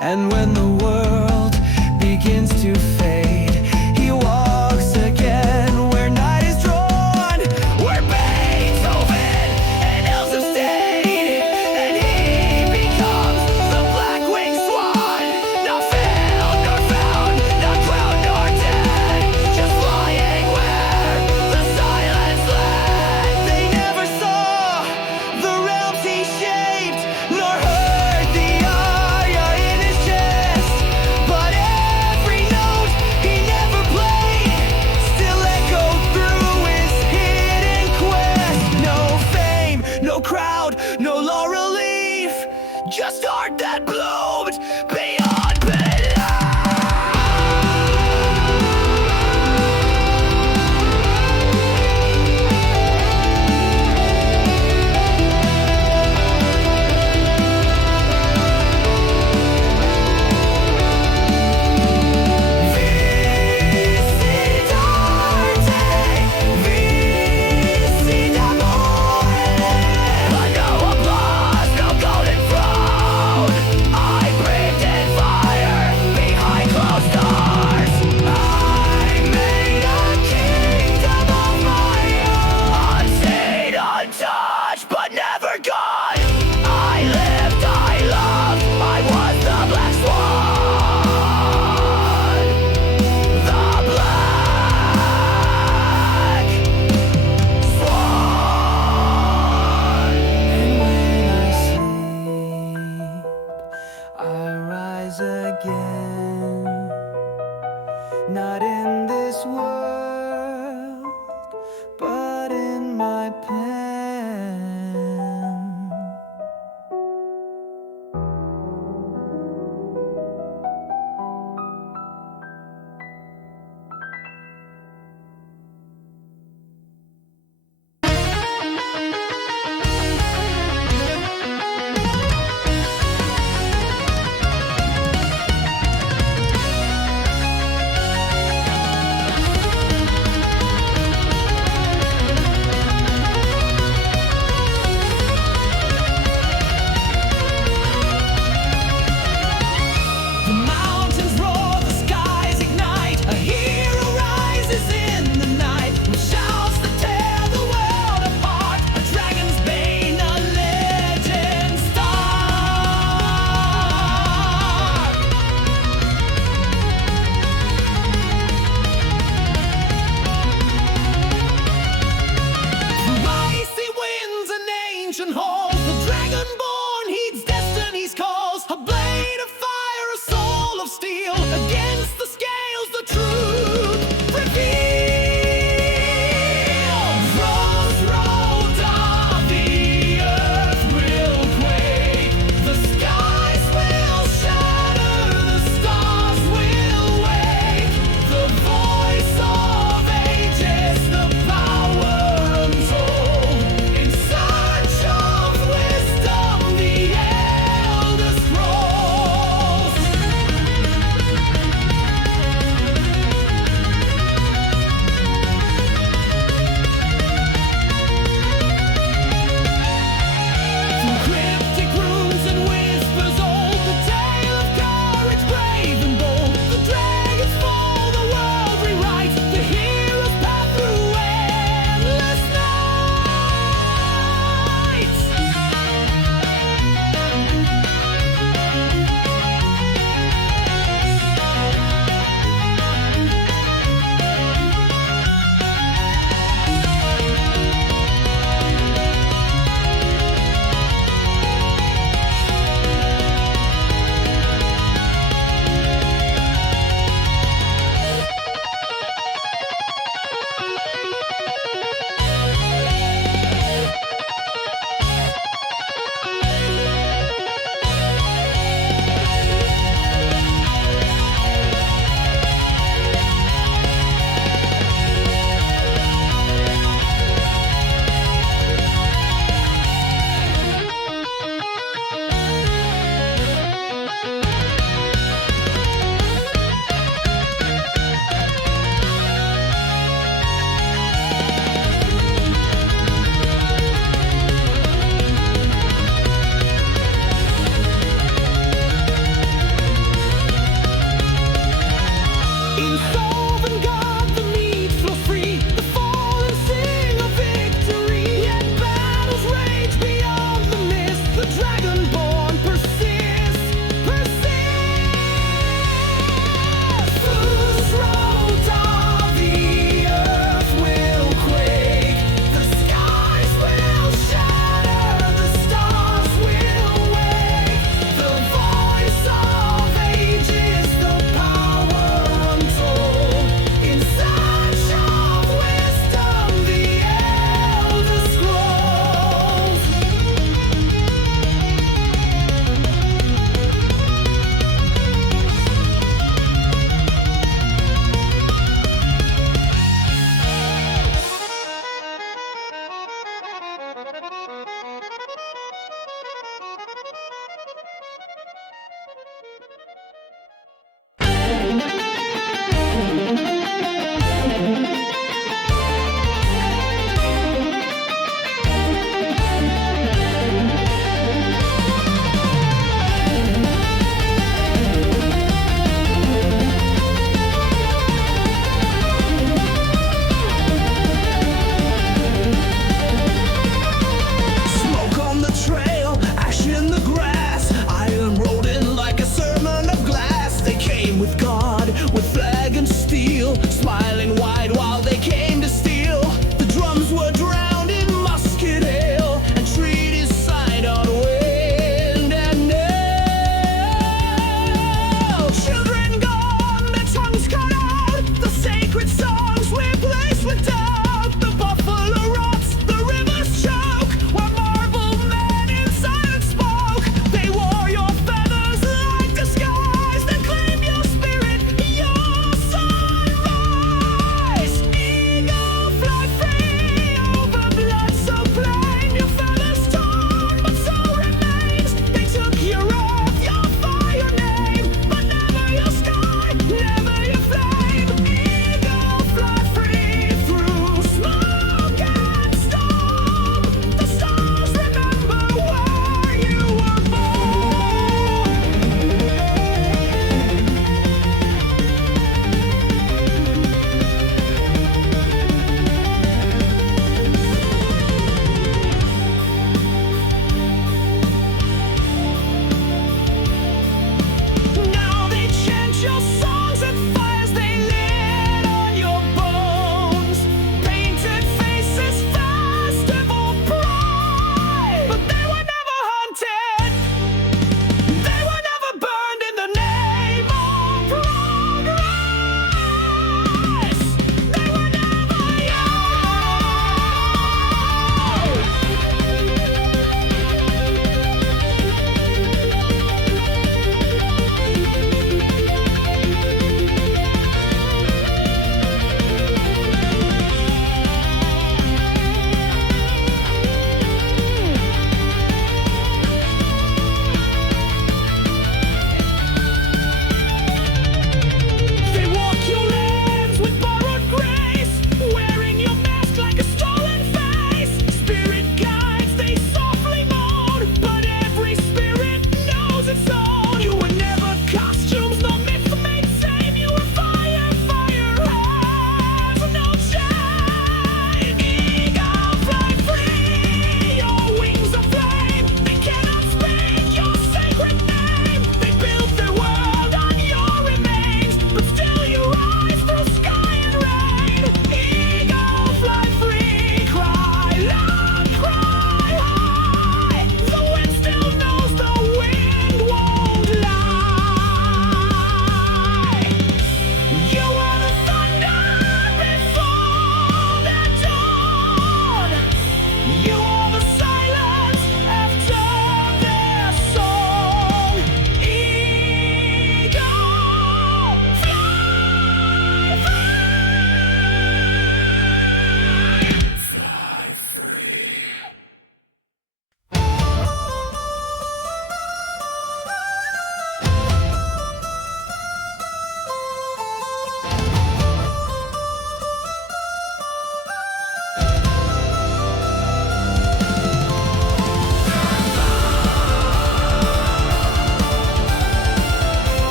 And when the world begins to fade, he walks again where night is drawn, where Beethoven and elves have stayed, and he becomes the black-winged swan, not found nor found, not crowned nor dead, just flying where the silence led. They never saw the realms he shaped, nor heard the aria in his chest. ancient halls. The dragonborn heeds destiny's cause. A blade of fire, a soul of steel. Against the scales, the truth reveal. Fus Ro Dah, the earth will quake. The skies will shatter, the stars will wake. The voice of ages, the power untold. In search of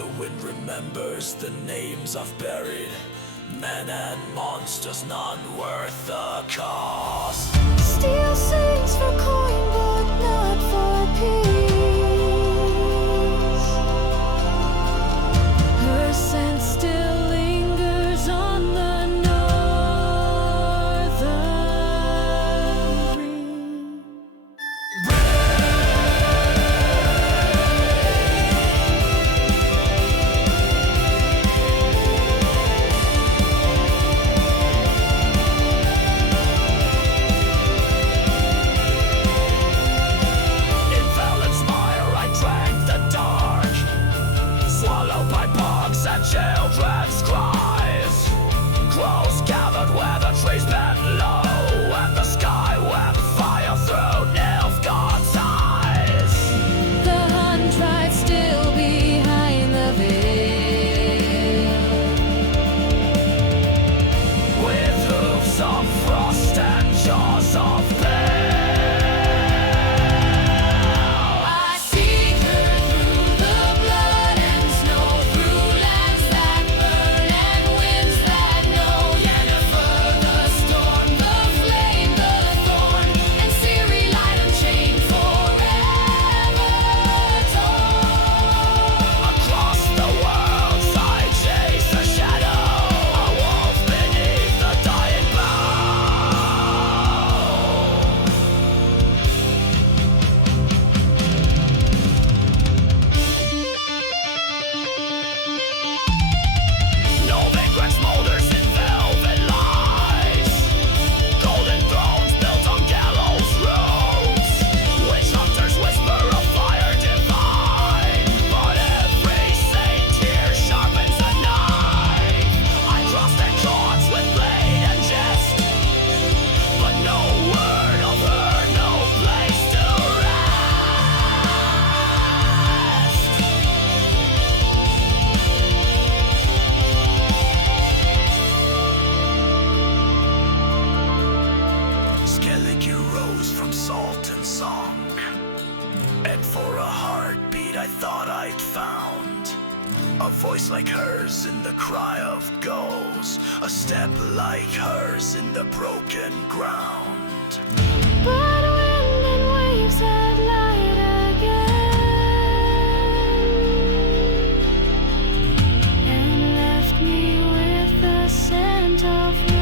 The wind remembers the names I've buried. Men and monsters, none worth the cost. Steel sings for coin, but not for peace. Her scent still lingers on the northern green. Children's cries, crows gathered where the trees bend low, and the sky wept fire through Nilfgaard's eyes. The Hun tribe still behind the veil, With hooves of frost and jaws of bale. Like hers in the cry of gulls, a step like hers in the broken ground. but wind and waves had light again, and left me with the scent of rain.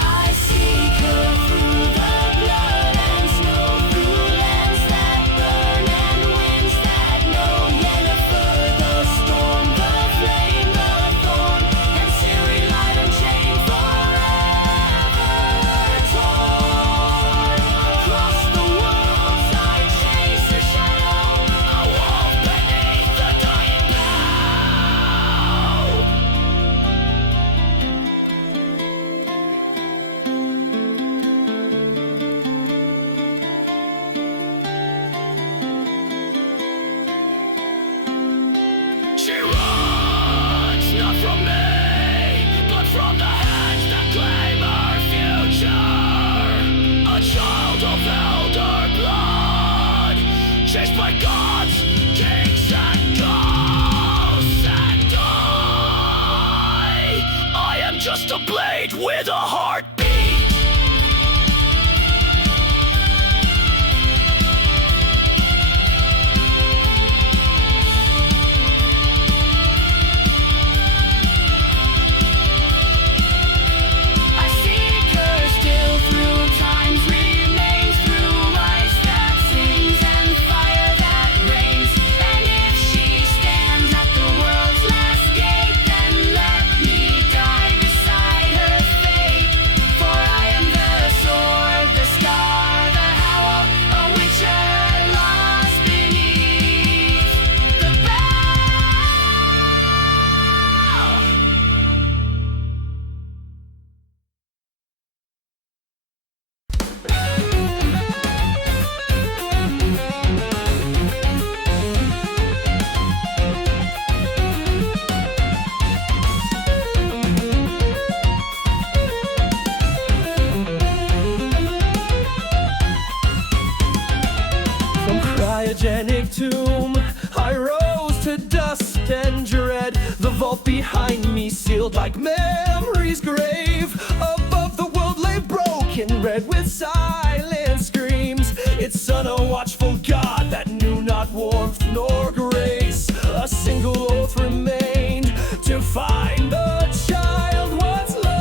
I seek her through the blood and snow, through lands that burn and winds that know. Yennefer, the storm, the flame, the thorn, and Ciri, light and chain forever torn. Across the worlds I chase her shadow, A wolf beneath the dying bough. She runs not from me, but from the hands that claim her future. A child of elder blood, chased by gods, kings, and ghosts. And I am just a blade with a heartbeat. I seek her still through time's remains, through ice that sings and fire that rains. And if she stands at the world's last gate, then let me die beside her fate. cryogenic tomb. I rose to dust and dread, the vault behind me sealed like memory's grave. Above the world lay broken red with silent screams. Its son, a watchful god that knew not warmth nor grace. A single oath remained to find the child once lost.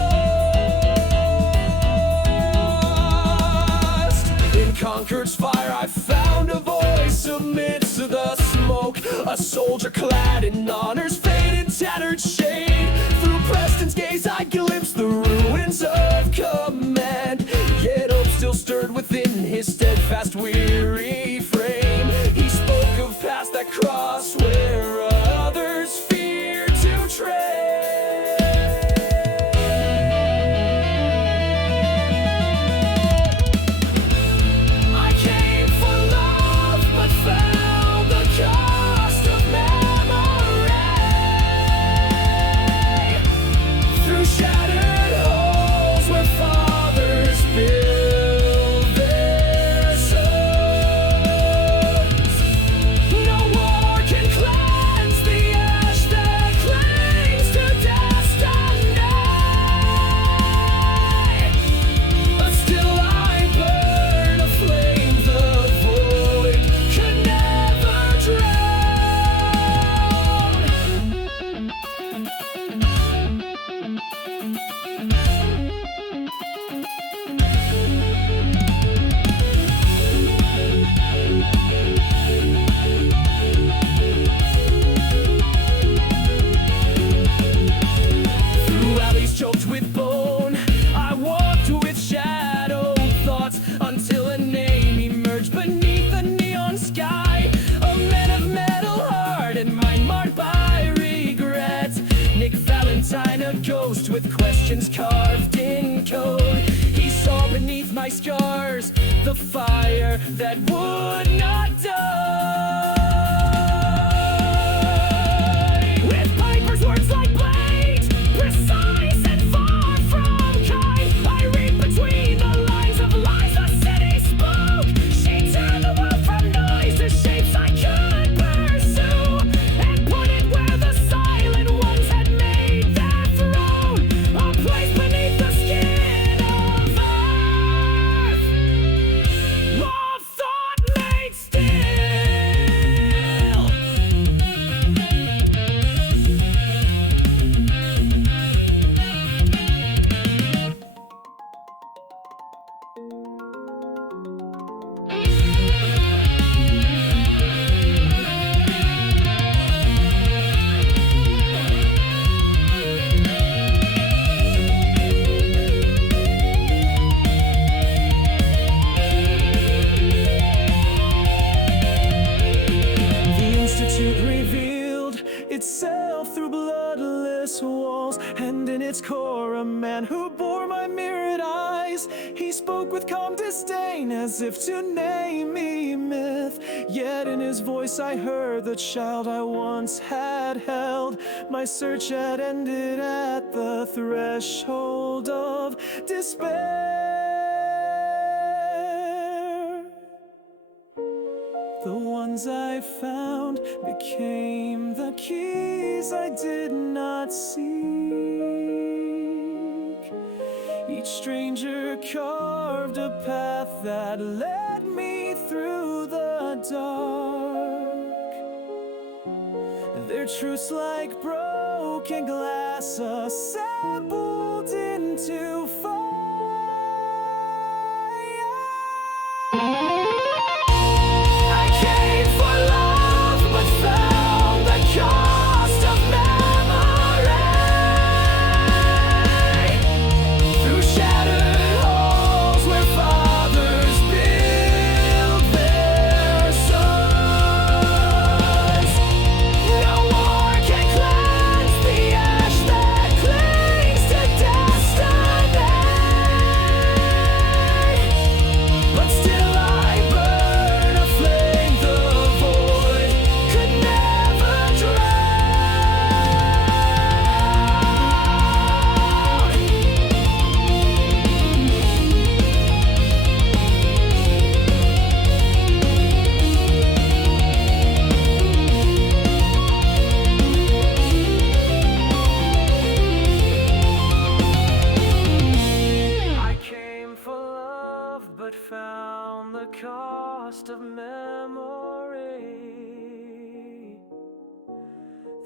In Concord's fire I found a voice amidst the smoke, a soldier clad in honor's faded tattered shade. Through Preston's gaze I glimpsed the ruins of command, yet hope still stirred within his steadfast weary frame. He spoke of paths that cross where others fear to tread. I came for love but found the cost of memory. Through shattered halls where fathers build their sons, no war can cleanse the ash that clings to destiny. But still I burn a flame the void could never Through alleys choked with bone, I walked with shadowed thoughts until a name emerged beneath the neon sky. A man of metal heart and mind marked by regret. Nick Valentine, a ghost with questions carved in code. He saw beneath my scars the fire that would not die. With Piper's words like blades, precise and far from kind, I read between the lines of lies the city spoke. She turned the world from noise to shapes I could pursue, and put it where the silent ones had made their throne, a place beneath the skin of earth. Love thought made still. The Institute revealed itself through bloodless walls, and in its core a man who bore my mirrored eyes. He spoke with calm disdain as if to name me myth, yet in his voice I heard the child I once had held. My search had ended at the threshold of despair. The ones I found became the keys I did not seek. Each stranger carved a path that led me through the dark. Their truths like broken glass assembled into fire. I came for love, but found the cost of memory. Through shattered halls where fathers build their sons, no war can cleanse the ash that clings to destiny.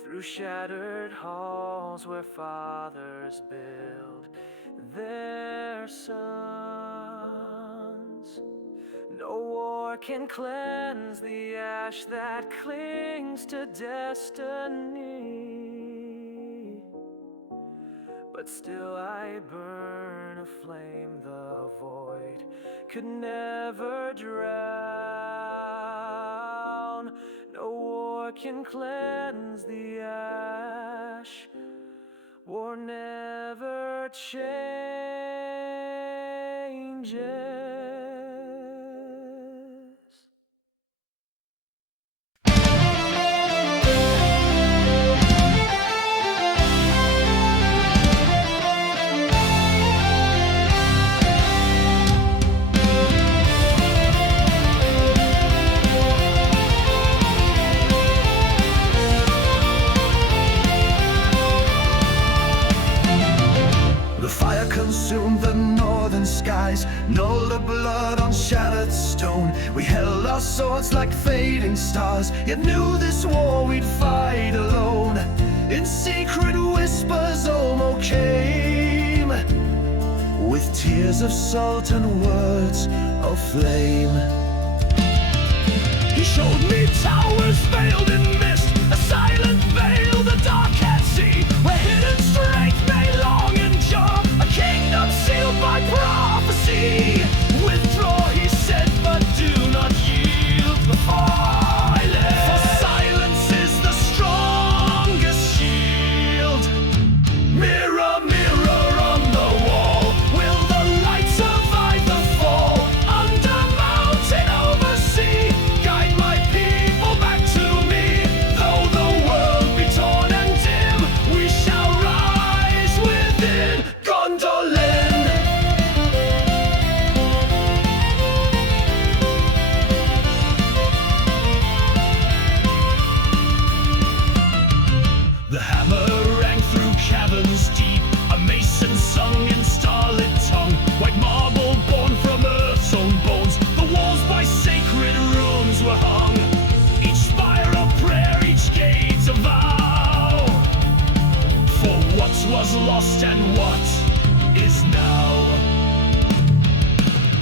through shattered halls where fathers build their sons. No war can cleanse the ash that clings to destiny, but still I burn a flame the void could never drown. No war can cleanse the ash, war never changes. Consumed the northern skies, gnawed the blood on shattered stone. We held our swords like fading stars, yet knew this war we'd fight alone. In secret whispers Olmo came, with tears of salt and words of flame. He showed me towers veiled in mist, a silent veil the dark can't see, where hidden strength may long endure, a kingdom sealed by prophecy. Withdraw, he said, but do not yield before I live. For silence is the strongest shield. Mirror, mirror on the wall, will the light survive the fall? Under mountain, over sea, guide my people back to me. Though the world be torn and dim, we shall rise within Gondolin. The hammer rang through caverns deep, a mason sung in starlit tongue. White marble born from earth's own bones, the walls by sacred runes were hung. Each spire a prayer, each gate a vow, for what was lost and what is now.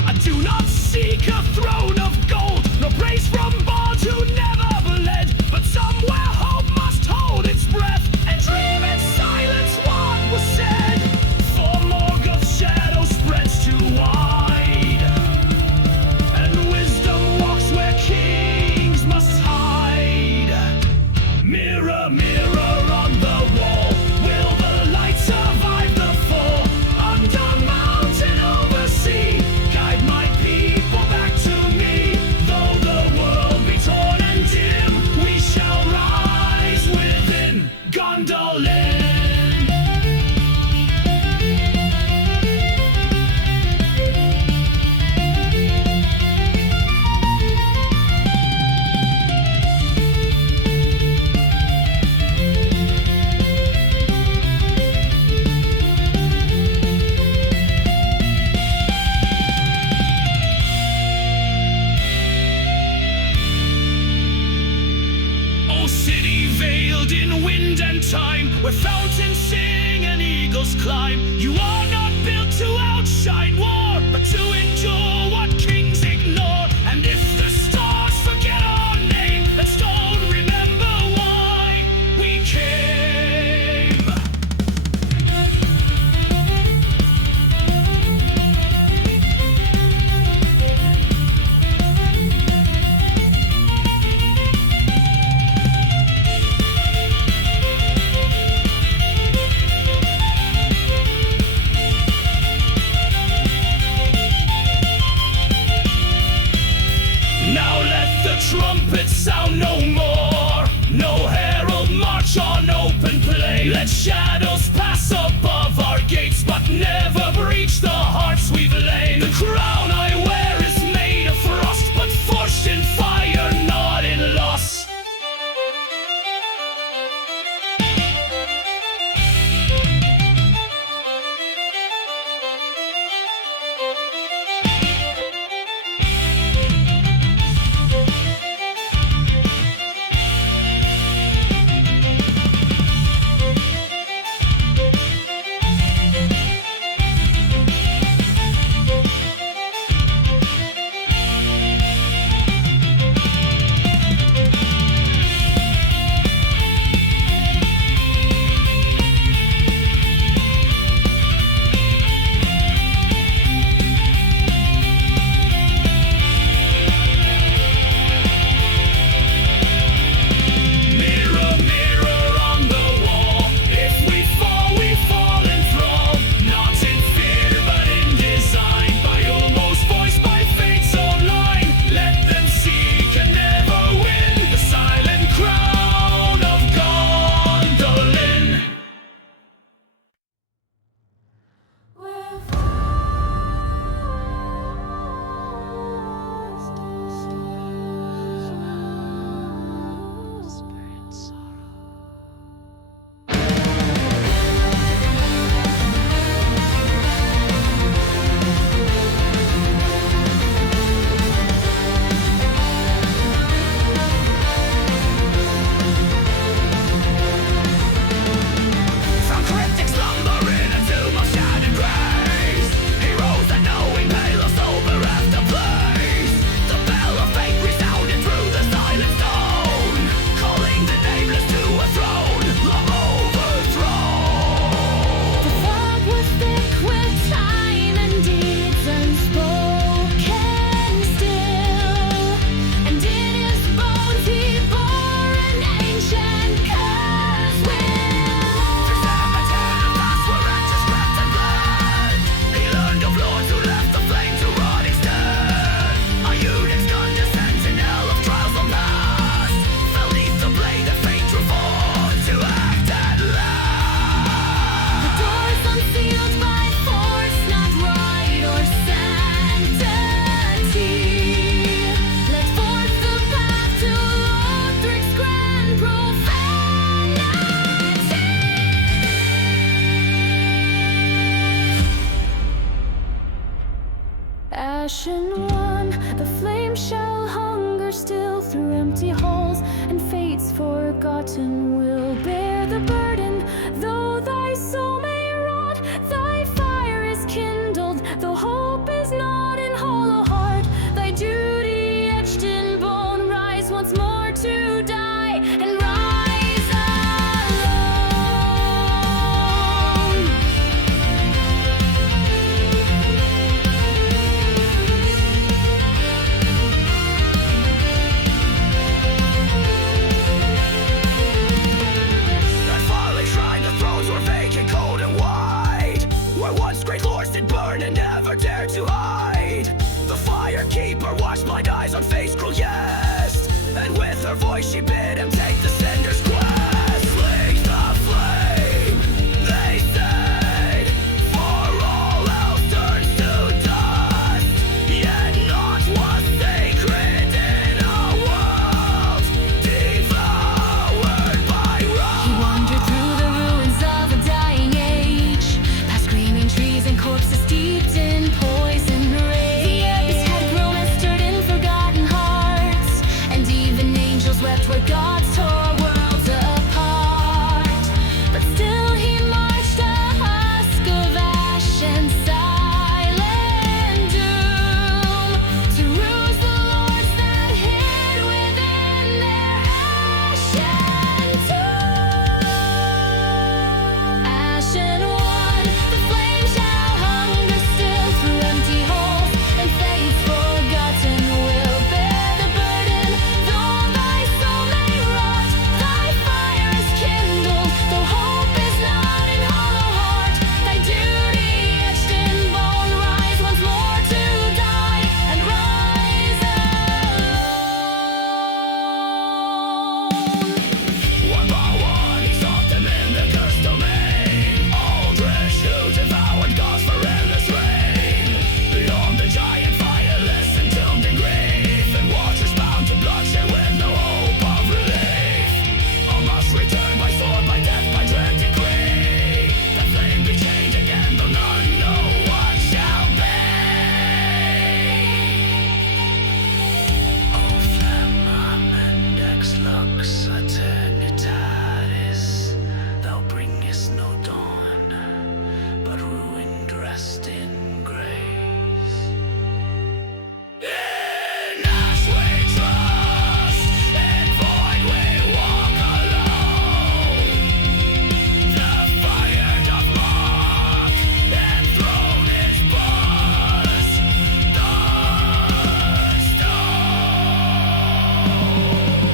I do not seek a throne of gold, nor praise from bards who never bled, but somewhere hope must hold its breath and dream in silence what was said. For Morgoth's shadow spreads too wide, and wisdom walks where kings must hide. Mirror, mirror on the wall, will the light survive the fall? Under mountain, over sea, guide my people back to me. Though the world be torn and dim, we shall rise within Gondolin. O city veiled in wind and time, where fountains sing and eagles climb, you are not built to outshine war, but to endure what kings ignore. And if the stars forget our name, let stone remember why we came. Now let the trumpet sound no more, no herald march on open plain. Let shadows pass above our gates, but never breach the hearts we've laid. The crown I wear is made of frost, but forged in fire, not in loss. empty halls, and fates forgotten will bear the burden. Though thy soul may rot, thy fire is kindled. Though hope is not in hollow heart, thy duty etched in bone. Rise once more to die, and rise alone. That finally shrine, the thrones were vacant, cold and wide, where once great lords did burn and never dared to hide. The fire keeper watched blind eyes on face grow yes, and with her voice she bid him take the cinder's quest. Slink the flame, they said, for all else turns to dust. Yet naught was sacred in a world devoured by rust. He wandered through the ruins of a dying age, past screaming trees and corpses steeped in poison rage. The abyss had grown and stirred in forgotten hearts, and even angels wept where gods tore worlds apart. But still he marched, a husk of ash and silent doom, to ruse the lords that hid within their ashen tomb. Ashen one, the flame shall hunger still through empty halls, and fates forgotten will bear the burden. Though thy soul may rot, thy fire is kindled. Though hope is not in hollow heart, thy duty etched in bone. Rise once more to die, and rise alone. One by one he sought them in the cursed domain. Aldrich who devoured gods for endless reign. Beyond the giant fireless entombed in grief, and waters bound to bloodshed with no hope of relief. All must return by sword, by death, by dread decree. The flame be chained again, though none know what shall be. O Thelma Mendex Lux Aeternitatis, thou bringest no dawn, but ruin dressed in grace. In ash we trust, in void we walk alone. The fire doth mock, enthroned its buzz, the stone.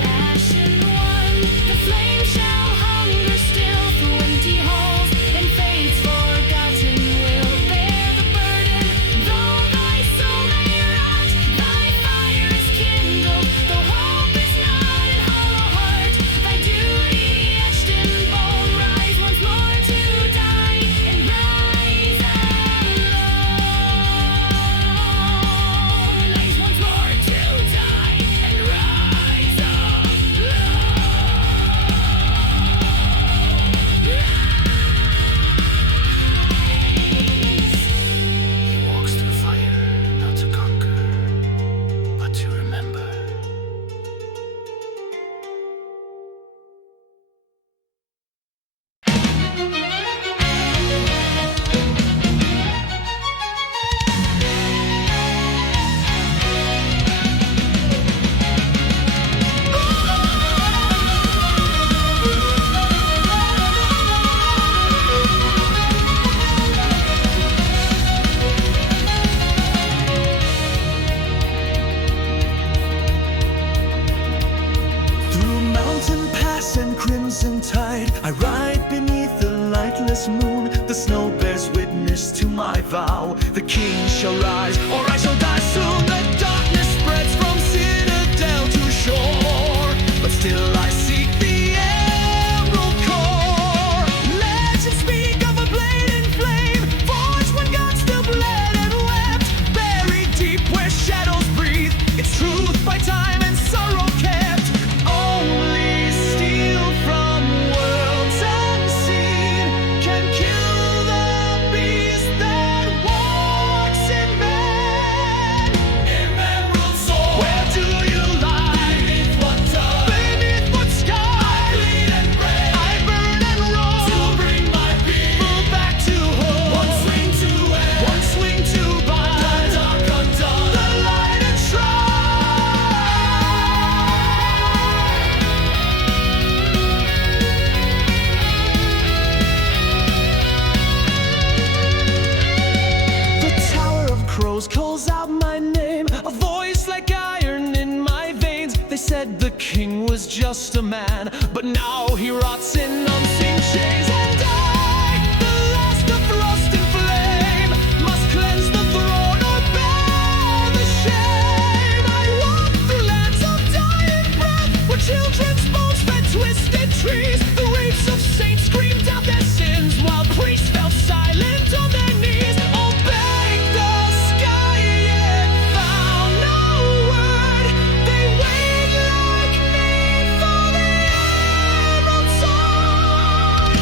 Ashen one, the flame shall hunger still through empty halls, and fates forgotten will bear the burden. Though thy soul may rot, thy fire is kindled. Though hope is not in hollow heart, thy duty etched in bone. Rise once more to die, and rise alone. Rise once more to die, and rise He walks through fire, not to conquer, but to remember. Through mountain pass and crimson tide, I ride beneath the lightless moon. The snow bears witness to my vow. The king shall rise, or I shall die soon. The darkness spreads from citadel to shore, but still I seek the emerald core. Legends speak of a blade in flame, forged when God still bled and wept. Buried deep where shadows breathe, its truth by time and sorrow kept. Only steal from worlds unseen can kill the beast that walks in men. was just a man, but now he rots in unseen chains. And I, the last of frost and flame, must cleanse the throne or bear the shame. I walk through lands of dying breath, where children's bones fed twisted trees. The wraiths of saints screamed out their sins, while priests fell silent on their knees. Obeying the sky, yet found no word. They wait like me for the emerald sword.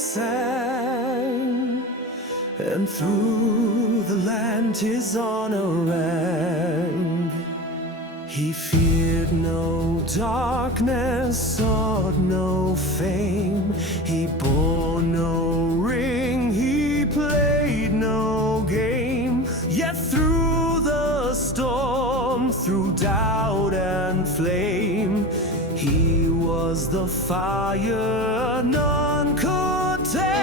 sang, and through the land his honor rang. He feared no darkness, sought no fame. He bore no ring, he played no game. Yet through the storm, through doubt and flame, he was the fire none could tame.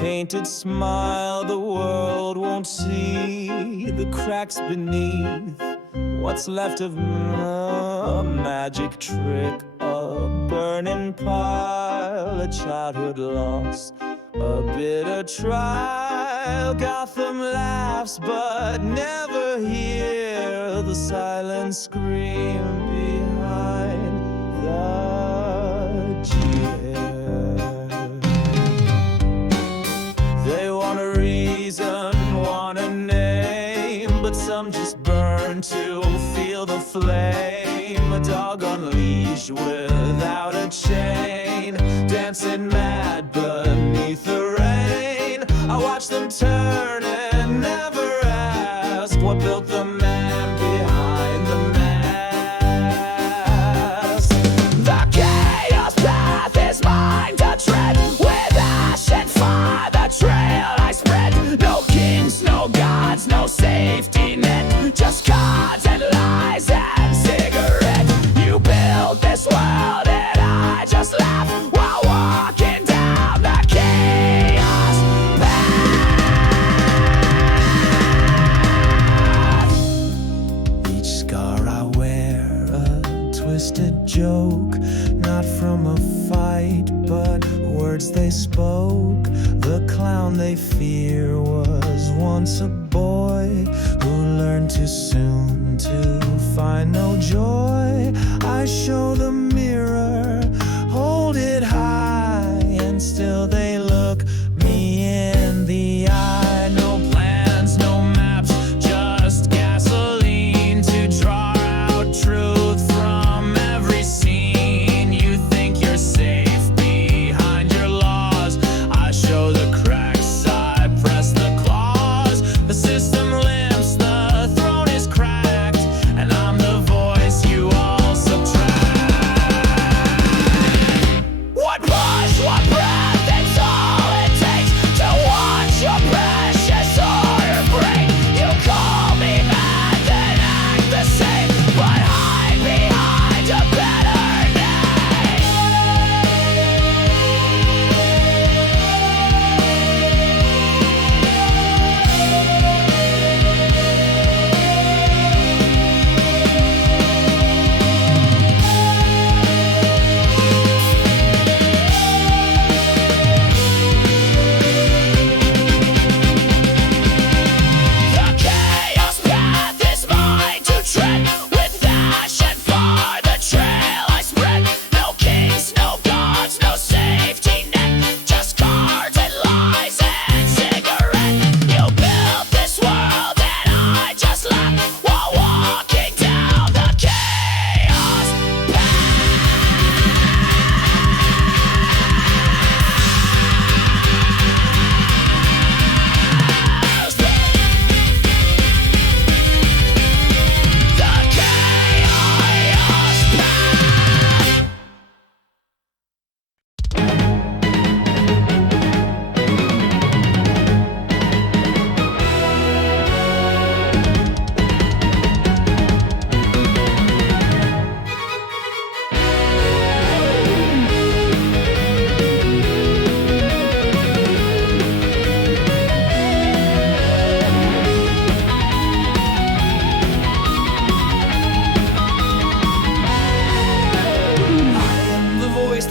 Painted smile, the world won't see the cracks beneath what's left of a magic trick, a burning pile, a childhood loss, a bitter trial. Gotham laughs, but never hear the silent scream behind the cheer. They want a reason, want a name, but some just burn to feel the flame. A dog on leash without a chain, dancing mad beneath the rain. I watch them turn and never ask what built the man behind the mask. The chaos path is mine to tread, with ash and fire the trail I spread. No kings, no gods, no safety net, just cards and lies and cigarette. You build this world and I just laugh while walking down the chaos path. Each scar I wear, a twisted joke, not from a fight, but words they spoke. The clown they fear was once a boy who learned too soon to find no joy. I show the mirror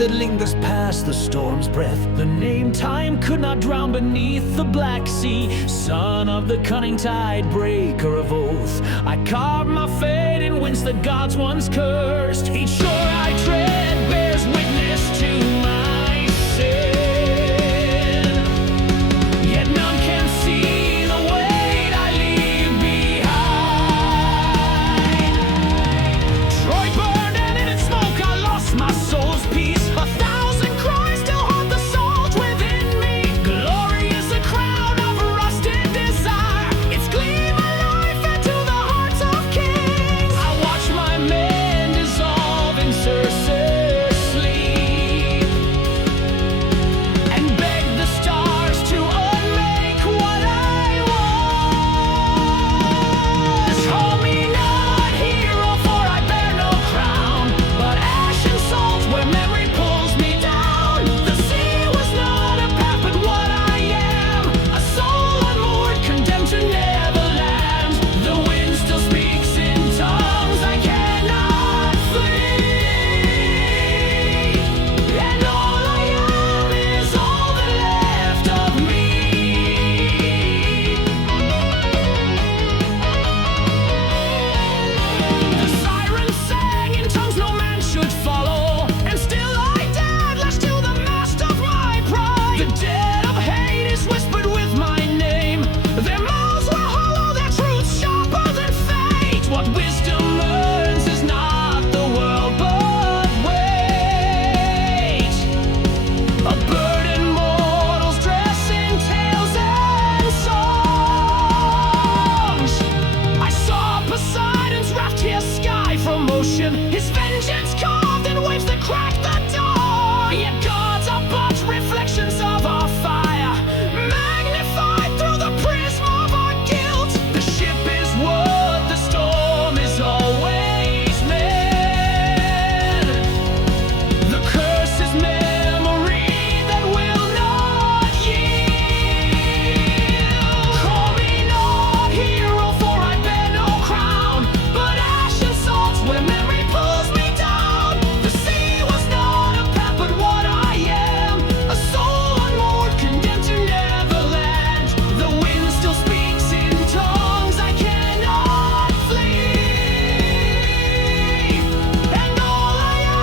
that lingers past the storm's breath. The name time could not drown beneath the black sea. Son of the cunning tide, breaker of oath, I carve my fate in winds the gods once cursed. Each shore I tread bears witness to my sin, yet none can see the weight I leave behind. Troy burned and in its smoke I lost my soul's peace. 1,000 cries still haunt the souls within me. Glory is a crown of rusted desire, its gleam alive into the hearts of kings. I watch my men dissolve in Sorceress sleep, and beg the stars to unmake what I was. Call me not hero, for I bear no crown, but ashen salt where memory pulls me down. The sea was not a path, but what I am, a soul unmoored, condemned to Neverland. The wind still speaks in tongues I cannot flee, and all I am is all that left of me. The siren sang in tongues no man should follow, and still I dared lash to the mast of my pride. The dead of Hades whispered with my name. Their mouths were hollow, their truths sharper than fate. What wisdom earns is not the world, but wait. A burden mortals dress in tales and songs. I saw Poseidon's wrath tear sky from ocean, his vengeance carved in waves that crack the dawn. Yet gods are but reflections of our fire, magnified through the prism of our guilt. The ship is wood, the storm is always men. The curse is memory that will not yield. Call me not hero, for I bear no crown, but ashen salts where memory pulls me down. The sea was not a path, but what I am, a soul unmoored, condemned to Neverland. The wind still speaks in tongues I cannot flee, and all I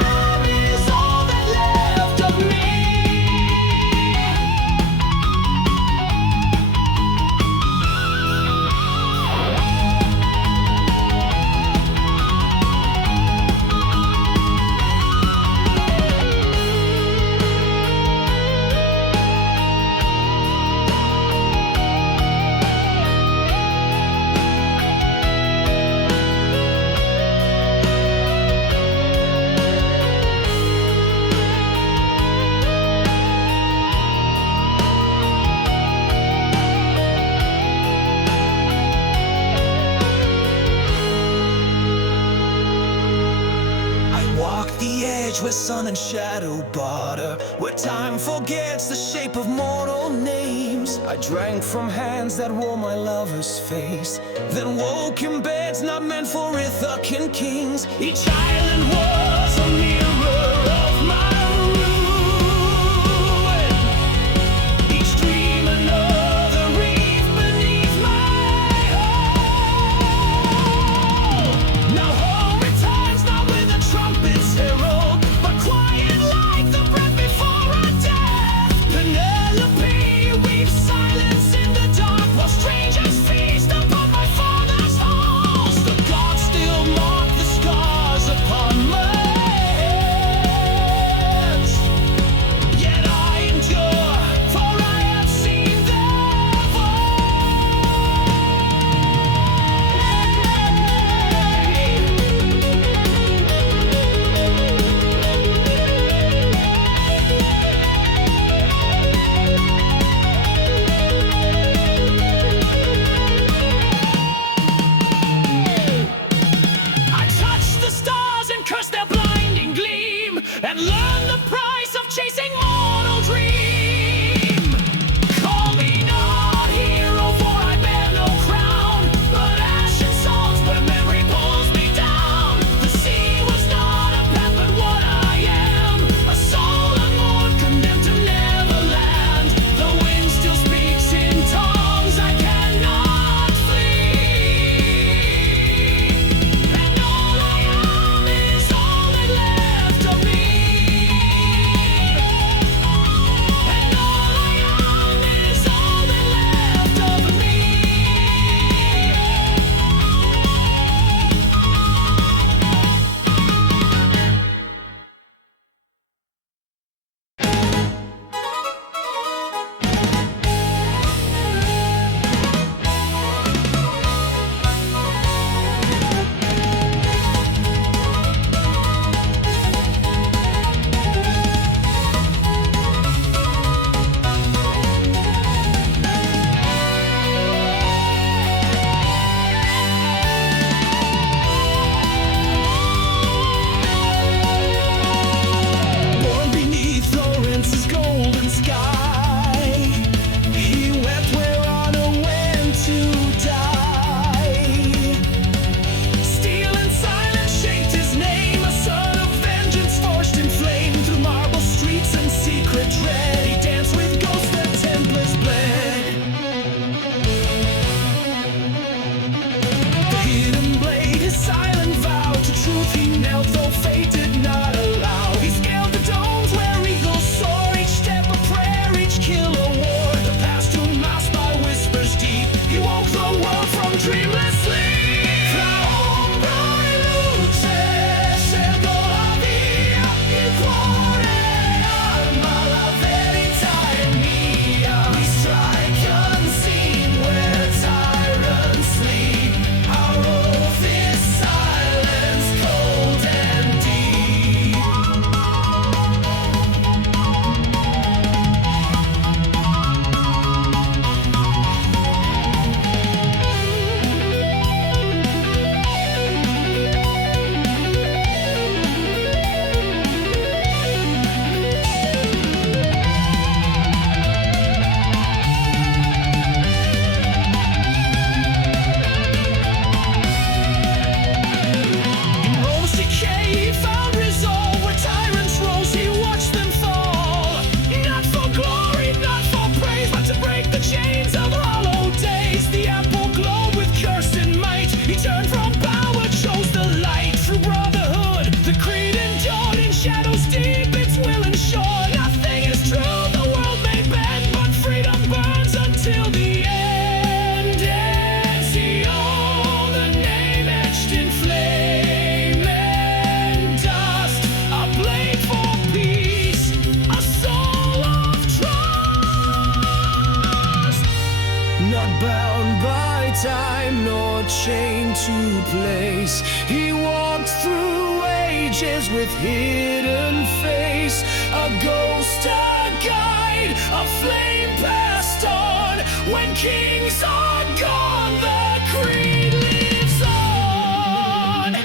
am is all that left of me. I walk the edge where sun and shadow barter, where time forgets the shape of mortal names. I drank from hands that wore my lover's face, then woke in beds not meant for Ithacan kings. Each island was a mirror of my ruin, each dream another reef beneath my home. Now home returns not with a trumpet's herald, but quiet like the breath before a death. Penelope weaves silence in the dark, while strangers feast upon my father's halls. The gods still mark the scars upon my chained to place. He walked through ages with hidden face. A ghost, a guide, a flame passed on. When kings are gone, the creed lives on.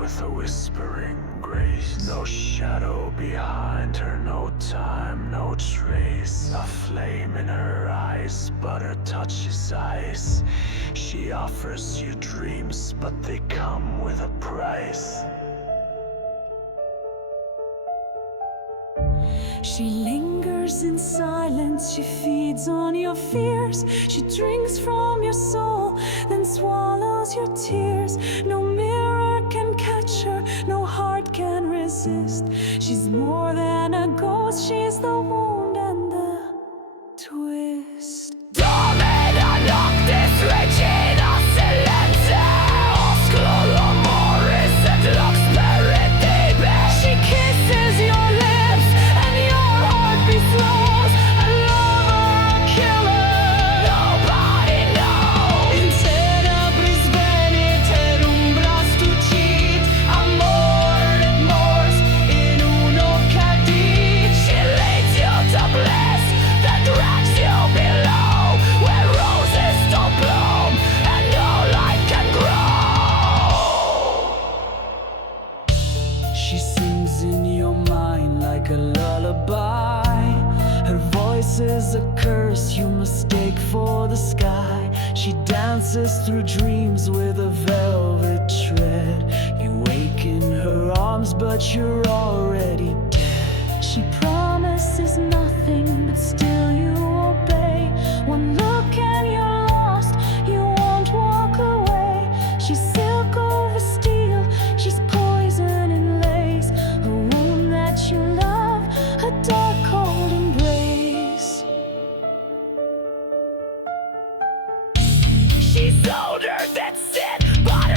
With a whispering grace, no shadow behind her, no time, no trace. A flame in her eyes, but her touch is ice. She offers you dreams, but they come with a price. She lingers in silence, she feeds on your fears. She drinks from your soul, then swallows your tears. No mirror can catch her, no heart can resist. She's more than a ghost, she's the wound and the twist. Domina noctis regina silente, oscuro amoris et lux peritibi. She kisses your lips and your heart flows. A lover, a killer, Nobody knows. in tenebris venit umbras tucit. Amor et mors in uno cadit. She leads you to bliss, then drags you below, where roses don't bloom and no life can grow. She sings in your mind like a lullaby. Her voice is a curse you mistake for the sky. She dances through dreams with a velvet tread. You wake in her arms, but you're already dead. She promises nothing, but still you obey. One look and you're lost, you won't walk away. She's silk over steel, she's poison and lace. A wound that you love, a dark cold embrace. She's older than sin, but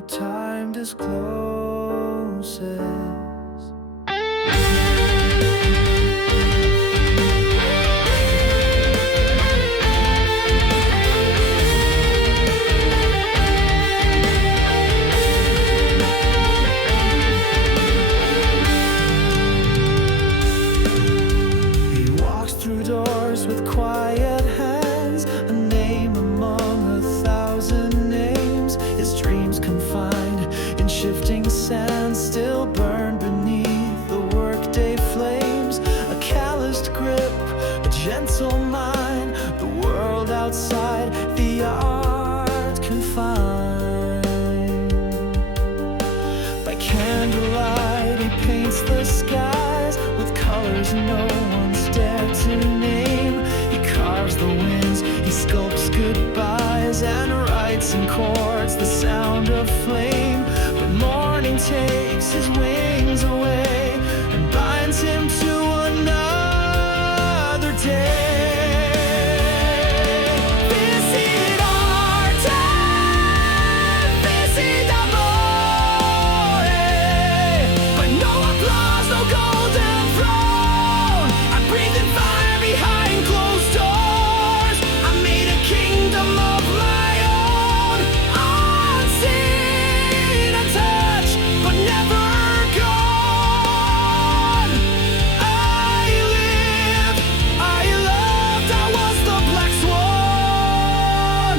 what time discloses. Through doors with quiet hands, a name among 1,000 names. His dreams confined in shifting sands, still burn beneath the workday flames. A calloused grip, a gentle mind, the world outside, the art confined. By candlelight he paints the skies with colors no one's dared to name. He carves the winds, he sculpts goodbyes, and writes in chords the sound of flame. But morning takes his wings away and binds him to another day. Visit Arte, visit Amore, but no applause, no golden throne. I breathe in fire behind closed doors. I made a kingdom of my own, unseen, untouched, but never gone. I lived, I loved, I was the black swan.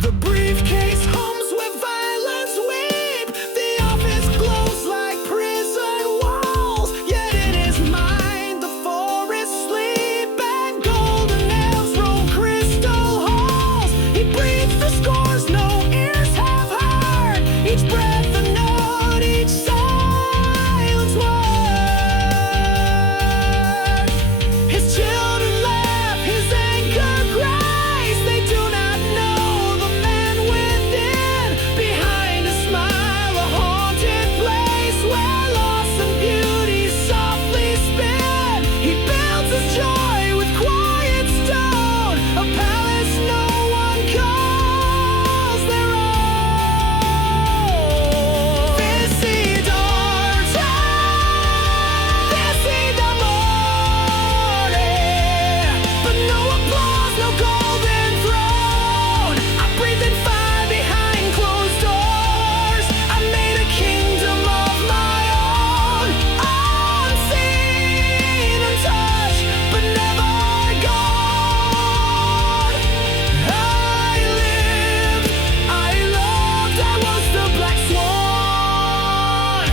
The briefcase hums with violence weep. The office glows like prison walls. Yet in his mind the forest sleep, and golden nails roll crystal halls. He breathes the scores no ears have heard. Each breath a note, each silence word. His children laugh, his anger cries. They do not know the man within. Behind a smile, a haunted place where loss and beauty softly spin. He builds his joy with quiet stone, a palace no one calls their own. Visit Arte, visit Amore, but no applause, no golden throne. I breathe in fire behind closed doors. I made a kingdom of my own, unseen, untouched, but never gone. I lived, I loved, I was the black swan.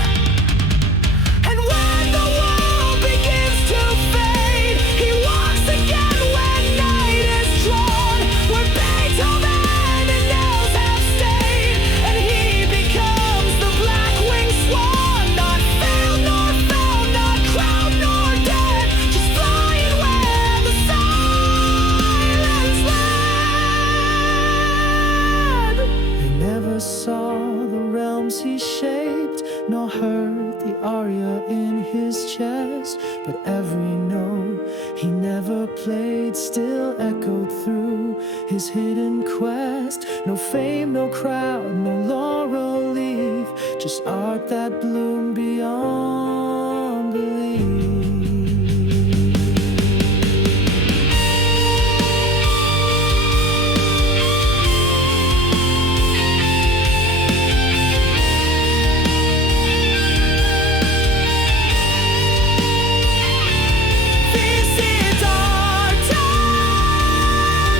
And when the world begins to fade, he walks again when night is drawn. Where Beethoven and nails have stayed, and he becomes the black-winged swan. Not failed nor found, not crowned nor dead, just flying where the silence led. They never saw the realms he shaped, nor heard the aria in his chest. But every note he never played still echoed through his hidden quest. No fame, no crowd, no laurel leaf, just art that bloomed beyond belief. Visit Arte,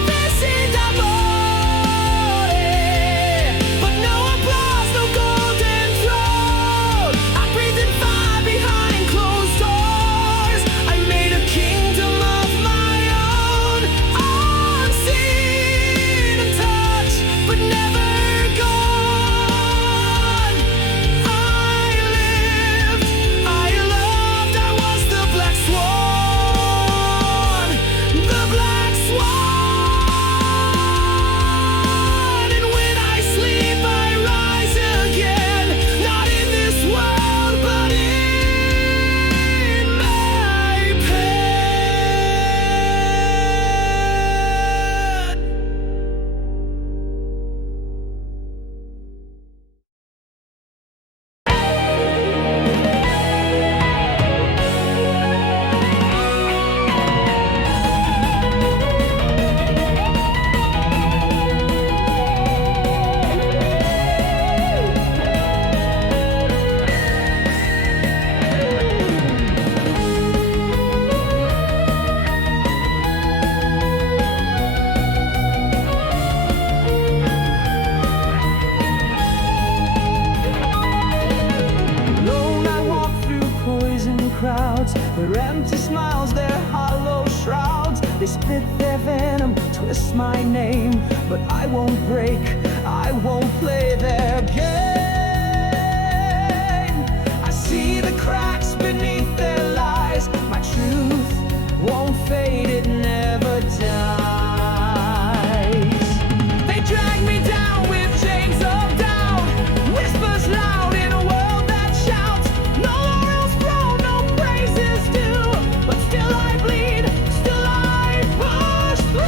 visit Amore, but no applause, no golden throne. Their empty smiles, their hollow shrouds. They spit their venom, twist my name. But I won't break, I won't play their game. I see the cracks beneath their lies. My truth won't fade, it never dies. They drag me down with chains of doubt. Whispers loud in a world that shouts. No laurels thrown, no praises due. But still I bleed, still I push through.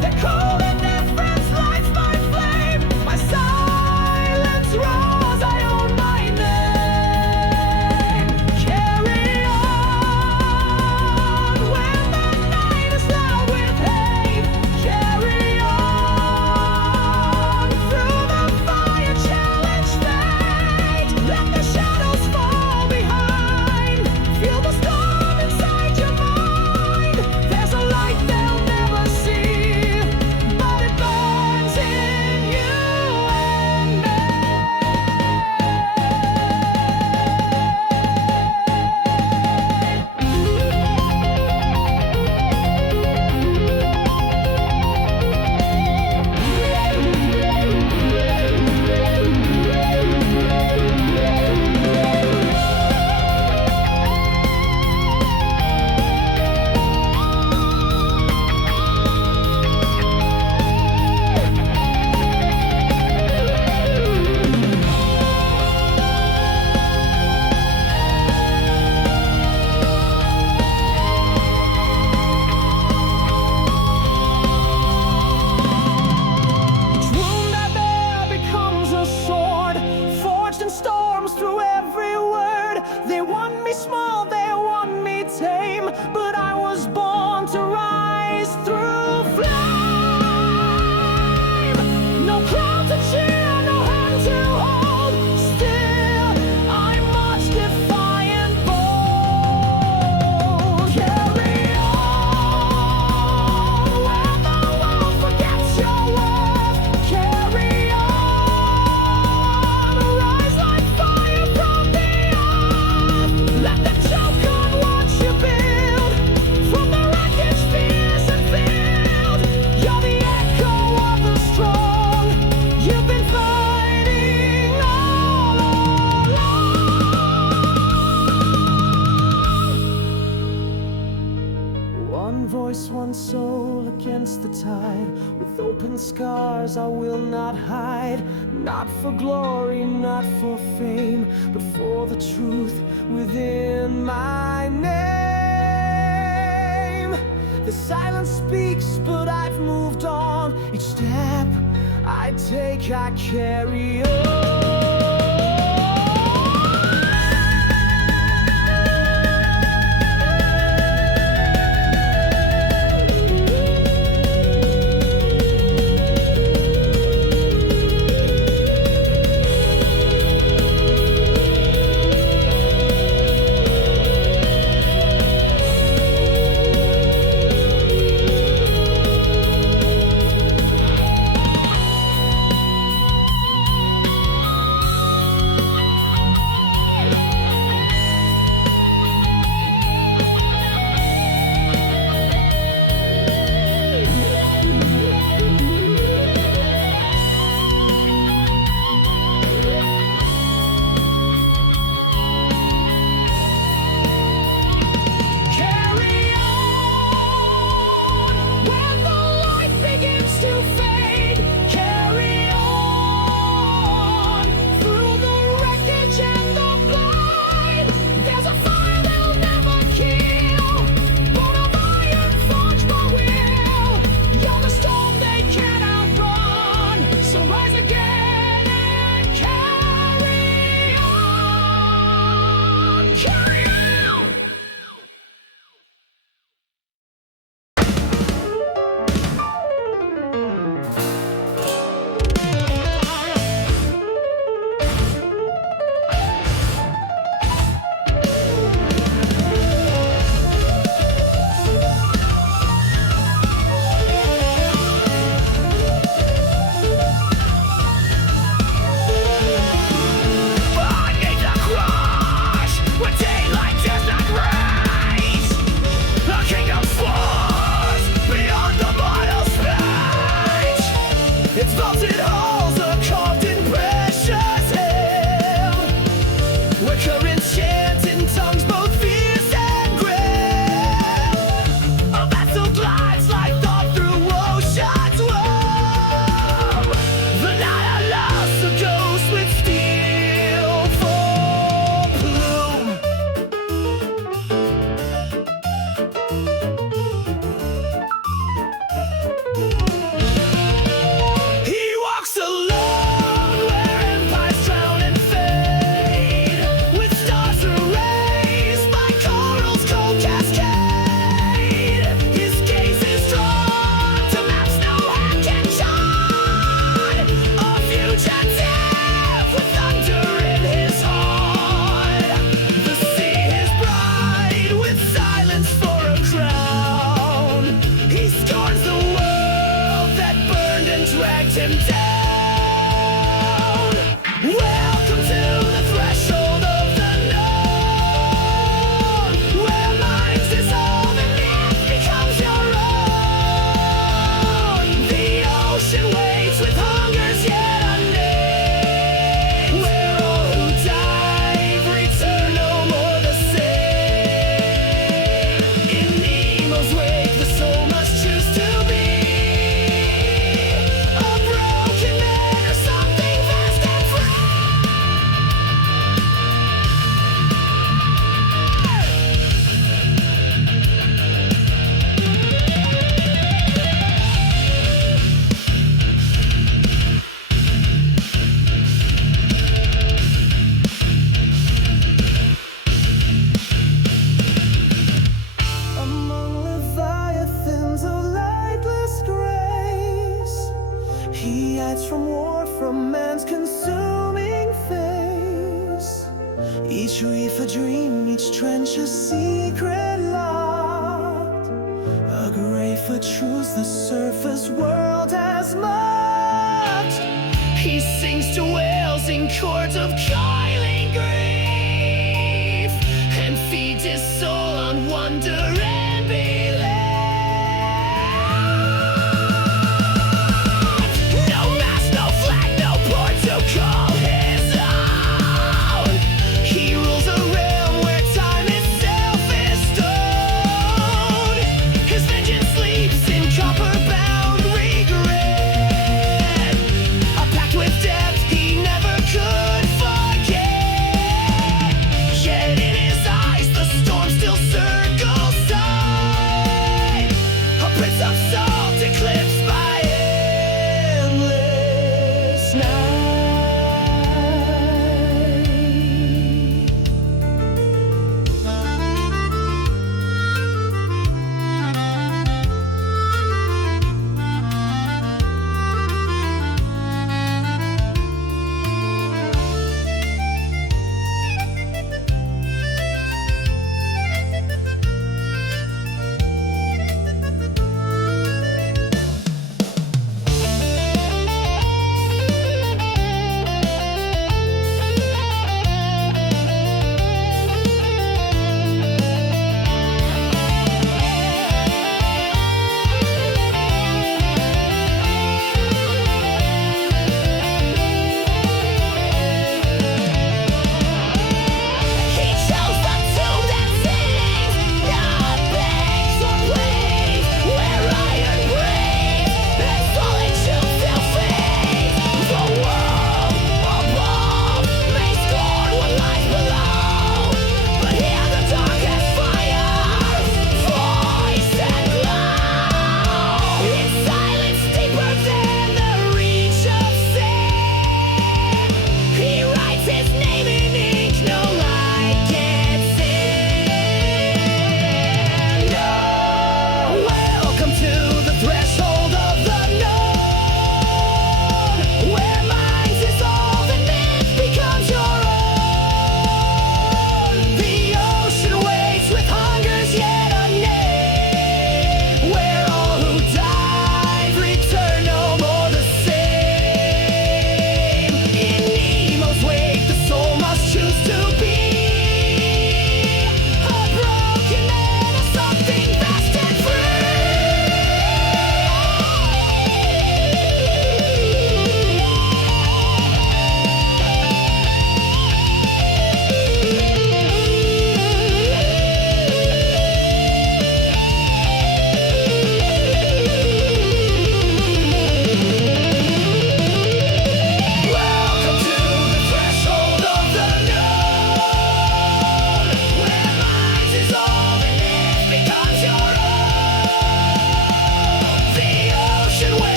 They're cold and their friends lights my flame. My silence roars, I own my name. Carry on when the night is loud with hate. Carry on through the fire, challenge fate. Let the shadows fall behind. Feel the storm inside your mind. There's a light they'll never see, but it burns in you and me. Each wound I bear becomes a sword, forged in storms through every word. They want me small, they want me tame, but I was born to rise through flame. No crowd to cheer, no hand to hold. Still, I march defiant, bold. Carry on when the world forgets your worth. Carry on, rise like fire from the earth. Let them choke on what you build. From the wreckage, fierce and filled. You're the echo of the strong. You've been fighting all along. One voice, one soul against the tide. With open scars I will not hide. Not for glory, not for fame, but for the truth within my name. The silence speaks, but I've moved on. Each step I take, I carry on. grave a dream, each trench a secret locked. A grave for truths the surface world has mocked. He sings to whales in chords of coiling grief, and feeds his soul on wonder and belief. No mask, no flag, no port to call his own. He rules a realm where time itself is stone. His vengeance sleeps in copper-bound regret, a pact with death he never could forget. Yet in his eyes the storm still circles on.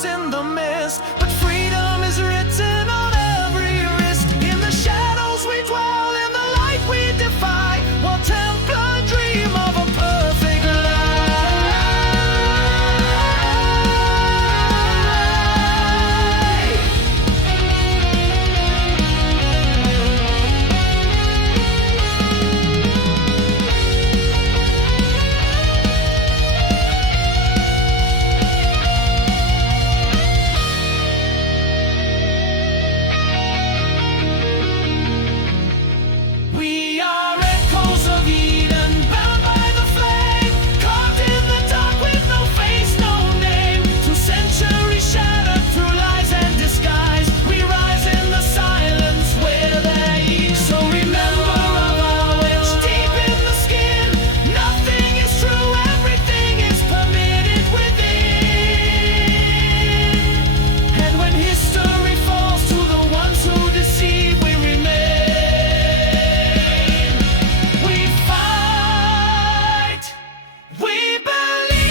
lost in the mist, but freedom is written on every wrist. In the shadows we dwell, in the light we defy, while Templar dream of a perfect life. We are echoes of Eden, bound by the flame, carved in the dark with no face, no name. 2 centuries shattered through lies and disguise, we rise in the silence where there is. So remember of our witch deep in the skin, nothing is true, everything is permitted within. And when history falls to the ones who deceive, we remain. We fight. We believe.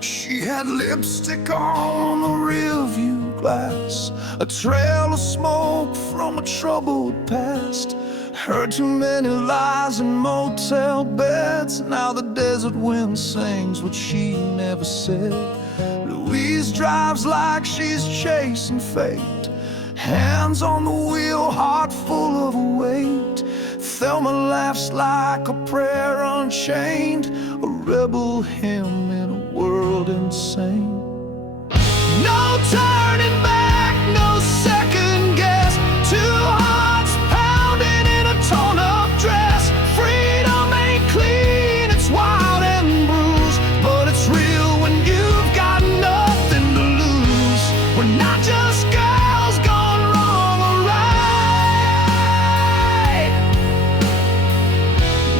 She had lipstick on the rearview glass, a trail of smoke from a troubled past. Heard too many lies in motel beds. Now the desert wind sings what she never said. Louise drives like she's chasing fate, hands on the wheel, heart full of weight. Thelma laughs like a prayer unchained, a rebel hymn in a world insane. No turning back, no second guess. 2 hearts pounding in a torn up dress. Freedom ain't clean, it's wild and bruised, but it's real when you've got nothing to lose. We're not just girls gone wrong or right.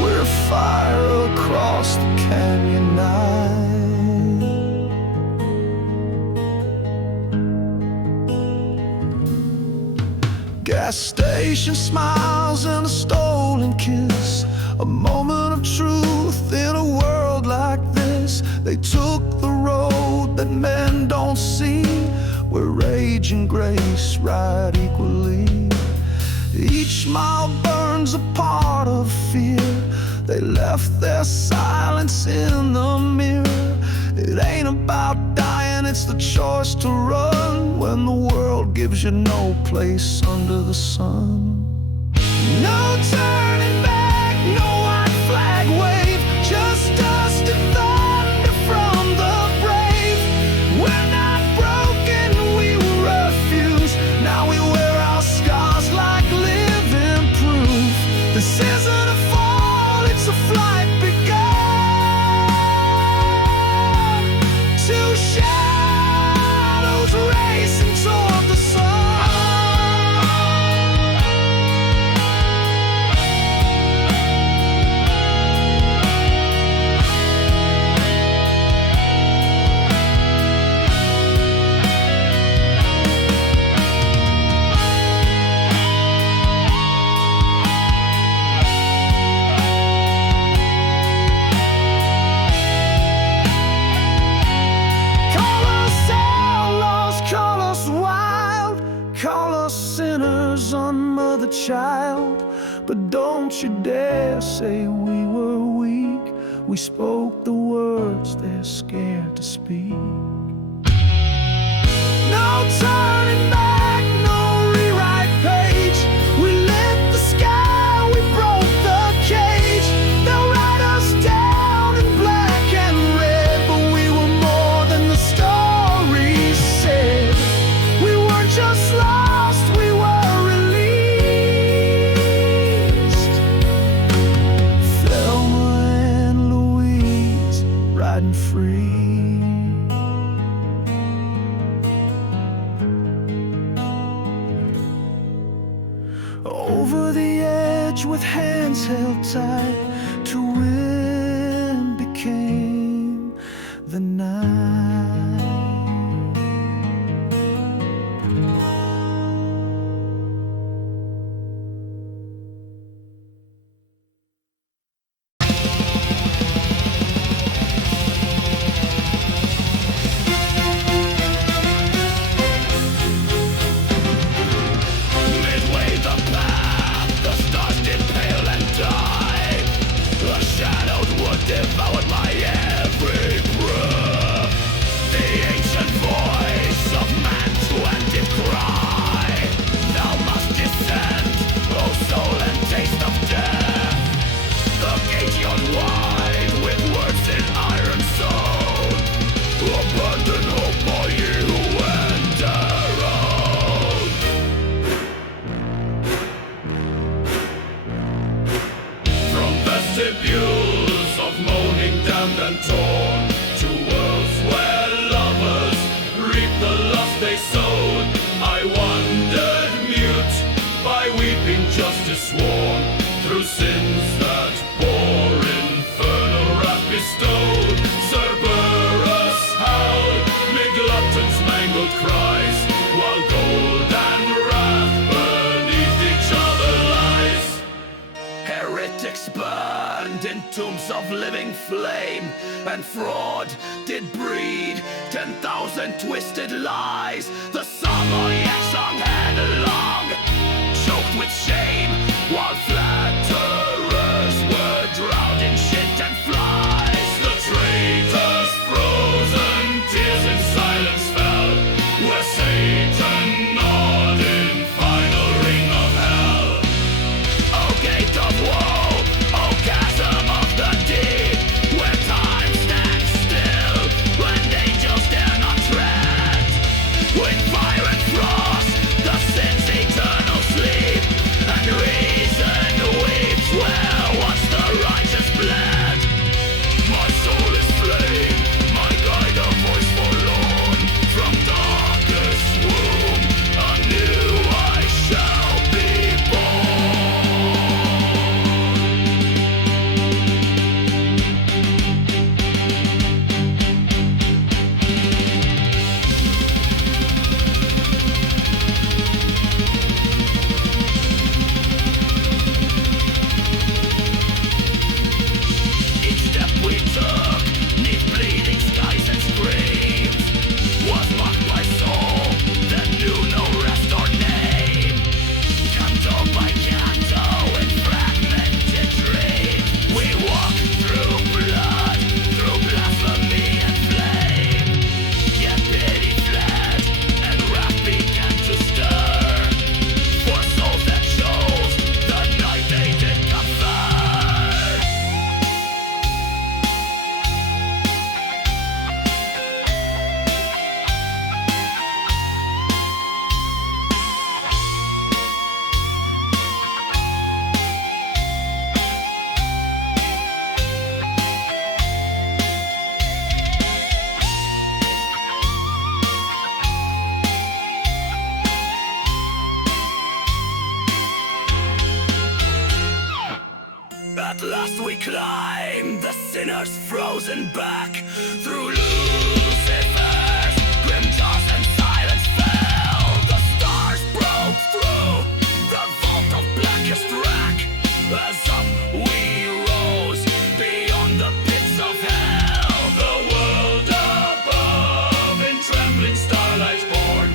We're fire across the canyon night. Gas station smiles and a stolen kiss, a moment of truth in a world like this. They took the road that men don't see, where rage and grace ride equally. Each mile burns a part of fear. They left their silence in the mirror. It ain't about dying, it's the choice to run when the world gives you no place under the sun. No turning back, no white flag wave, just dust and thunder from the brave. We're not broken, we refuse. Now we wear our scars like living proof. This isn't a fall, it's a flight begun. Two shadows racing toward the sun. Call us outlaws, call us wild, call us sinners on mother child, but don't you dare say we were weak. We spoke the words they're scared to speak. No turning back, no rewrite page. We lit the sky, we broke the cage. They'll write us down in black and red, but we were more than the story said. We weren't just lost, we were released. Thelma and Louise riding free. to the edge with hands held tight. To win became the night. Midway the path, the stars did pale and die. The shadowed wood devoured my every breath. The ancient voice of man to end did cry. Thou must descend, O soul, and taste of death. The gate yawned wide with words in iron sewn. Abandon hope, all ye who enter road. From vestibules of moaning damned and torn to worlds where lovers reap the lust they sowed, I wandered mute by weeping justice sworn through sins that bore infernal wrath bestowed. Cerberus howled mid Lupton's mangled cries, while gold and wrath beneath each other lies. Heretics burned in tombs of living flame, and fraud did breed 10,000 twisted lies. The Samoyed song headlong, choked with shame, while flatterers were drowned in shit and flies. The traitors' frozen tears in silence fell, where Satan gnawed in final ring of hell. O gate of woe, O chasm of the deep, where time stands still, and angels dare not tread. With fire and frost, the sin's eternal sleep, and reason weeps where once the righteous bled. My soul is flame, my guide a voice forlorn. From darkest womb, anew I shall be Each step we took, 'neath bleeding skies and screams, was marked by soul that knew no rest or name. Canto by canto in fragmented dream, we walked through blood, through blasphemy and flame. Yet pity fled, and wrath began to stir, for souls that chose the night they did confer. At last we climb the sinner's frozen back through Lucifer's grim jaws, and silence fell. The stars broke through the vault of blackest rack as up we rose beyond the pits of hell. The world above in trembling starlight born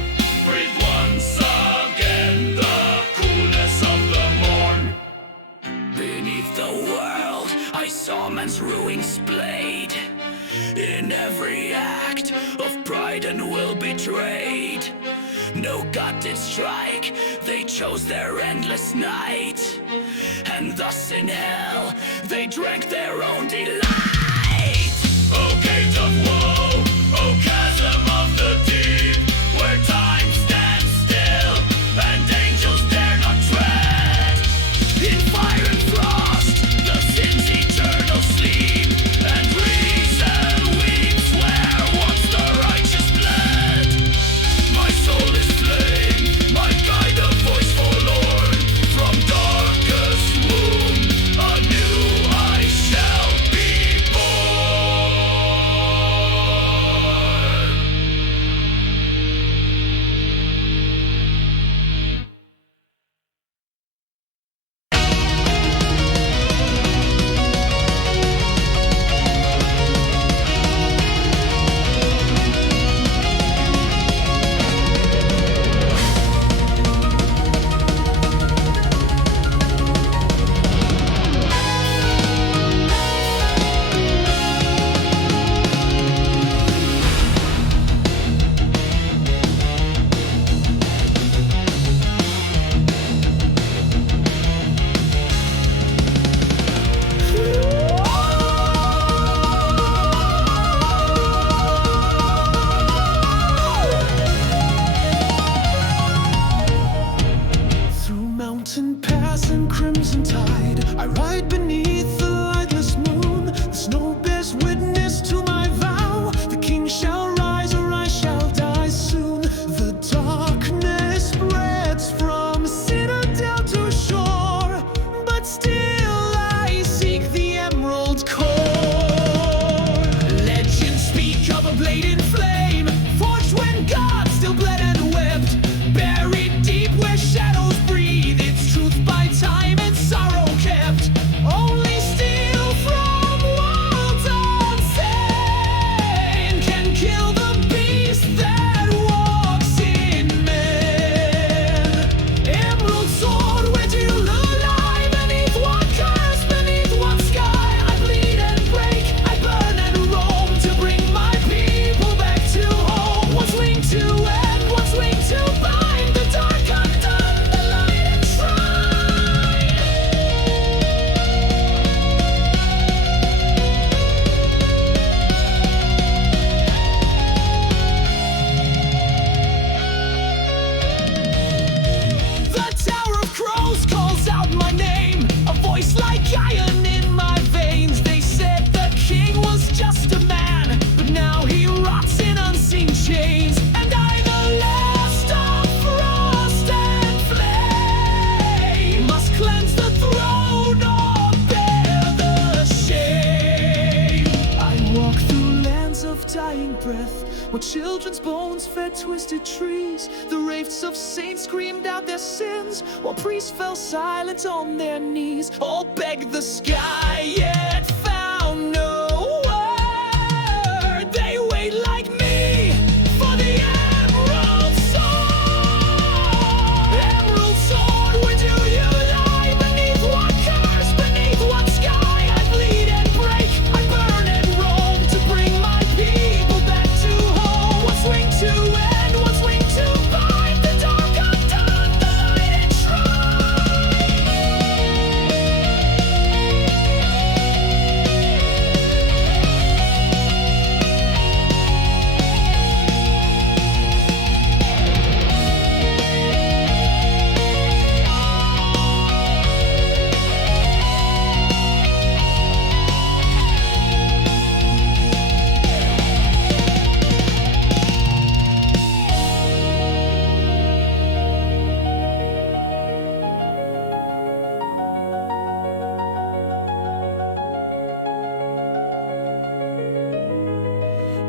breathed once again the coolness of the morn. Beneath the world, I saw man's ruin splayed. In every act of pride and will betrayed. No god did strike, they chose their endless night. And thus in hell, they drank their own delight. O gate of woe, O chasm of the deep, where time stands still, and angels dare not tread. In fire and frost, the sin's eternal sleep, and reason weeps where once the righteous bled. My soul is flame, my guide a voice forlorn. From dark crimson tide. I ride beneath the lightless moon. The snow bears witness to my vow. The king shall rise or I shall die soon. The darkness spreads from citadel to shore, but still I seek the emerald core. Legends speak of a blade in flame, forged when God still bled and wept, buried deep where shadows breathe, its truth by time and sorrow kept. Only steal from worlds unseen can kill the beast that walks in men. Emerald sword, where do you lie? Beneath what curse, beneath what sky? I bleed and break, I burn and roam to bring my people back to home. Once linked to end, once linked to bind, the dark undone, the light enshrined. The Tower of Crows calls out my name, a voice like iron in my veins. They said the king was just a man, but now he rots in unseen chains. And I, the last of frost and flame, must cleanse the throne or bear the shame. I walk through lands of dying breath, where children's bones fed twisted trees. The wraiths of saints screamed out their sins, while priests fell silent on their knees. All begged the sky, yet found no word. They wait like me for the emerald sword. Emerald sword, where do you lie? Beneath what curse, beneath what sky? I bleed and break, I burn and roam to bring my people back to home. Once linked to end, once linked to bind, the dark undone, the light enshrined.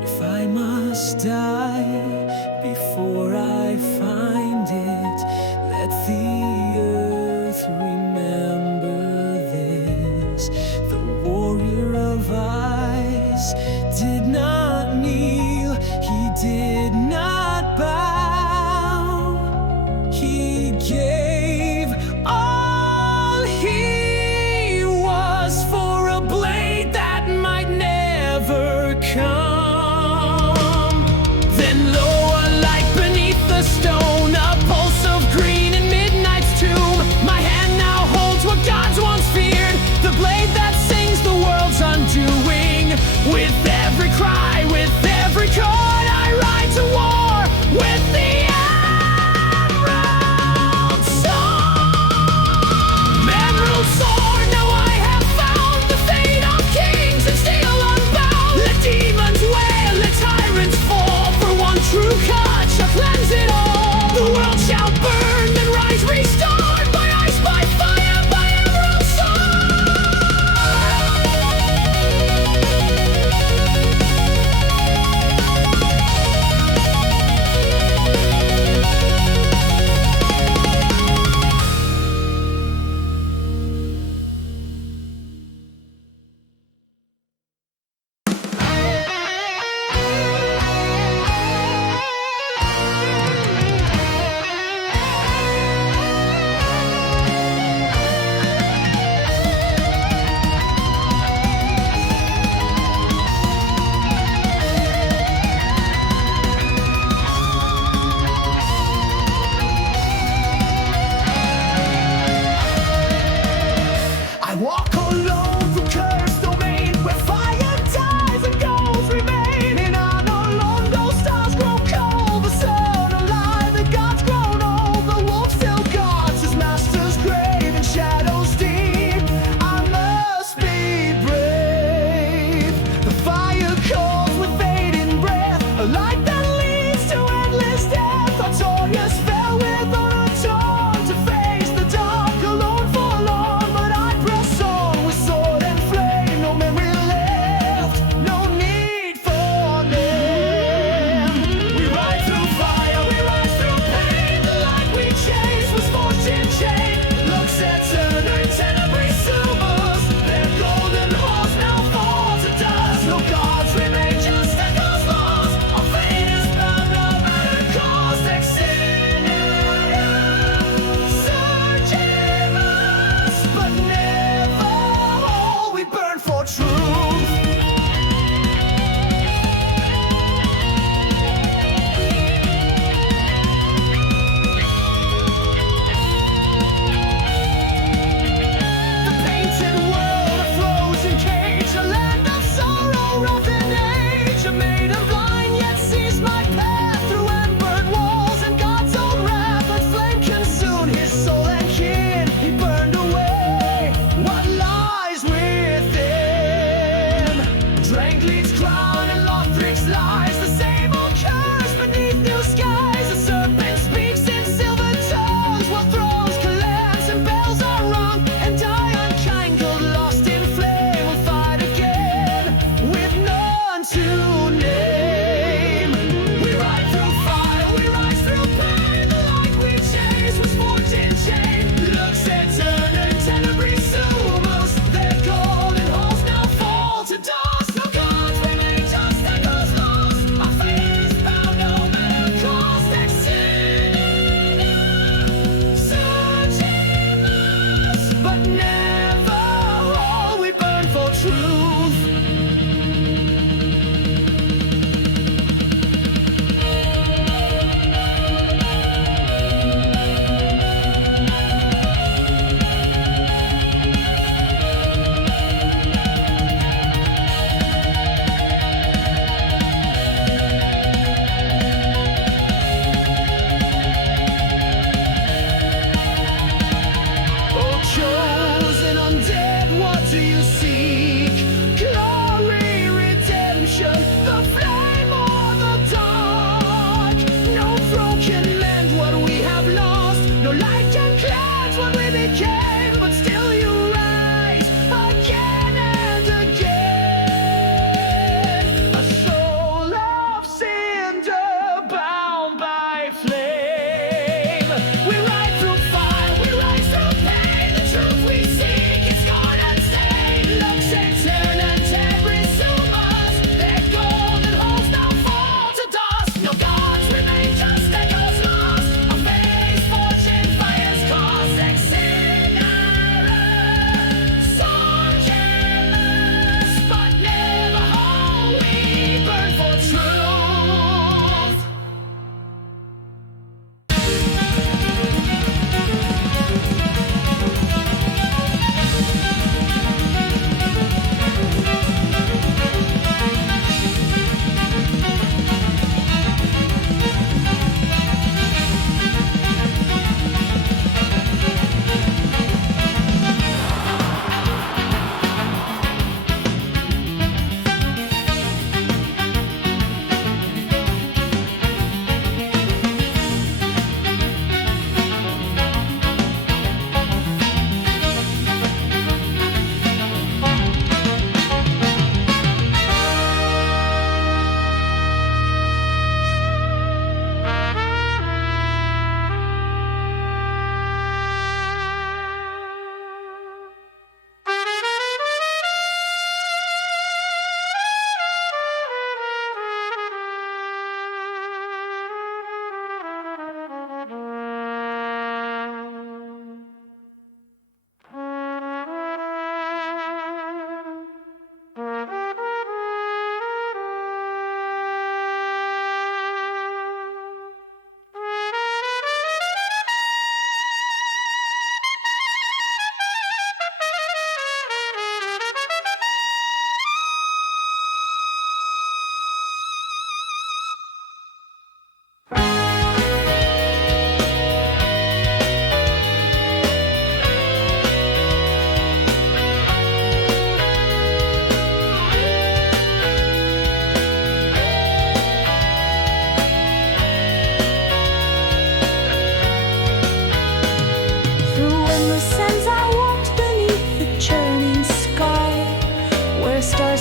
If I must die before I find it, let the earth remember this. The warrior of ice did not kneel, he did not bow. He gave all he was for a blade that might never come.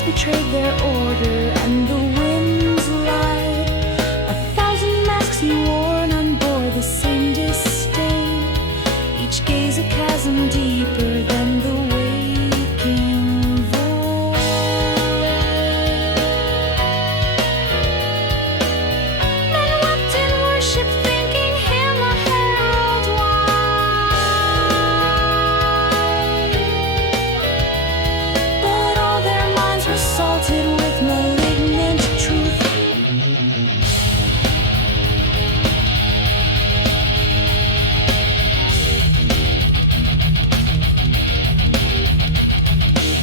betrayed their order, and the winds lied. 1,000 masks he worn on board the same disdain, each gaze a chasm deeper than the waking void. Men wept in worship, thinking him a herald wide, but all their minds were salted with malignant truth.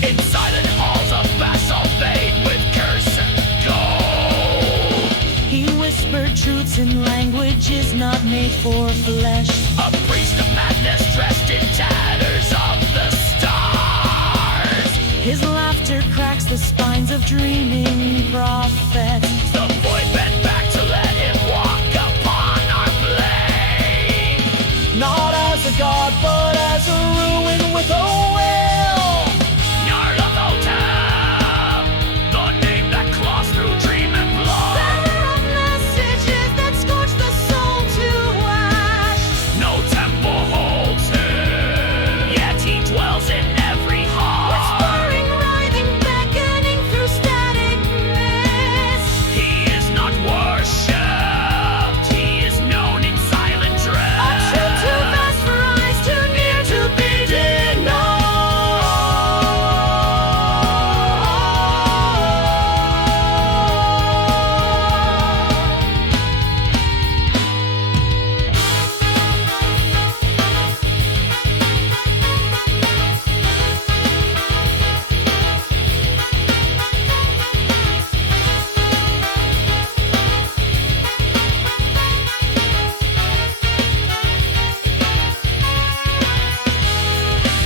In silent halls of basalt fade with curse and gold. He whispered truths in languages not made for flesh. A priest of madness dressed in tatters of the stars. His laughter cracks the spines of dreaming prophets. The boy bent back to let him walk upon our plane. Not as a god, but as a ruin with a will. Nyarlathotep, the name that claws through dream and blood. Bearer of messages that scorch the soul to ash. No temple holds him, yet he dwells in every heart. Whispering, writhing, beckoning through static mist. He is not worshipped, he is known in silent dread. A truth too vast for eyes, too near to be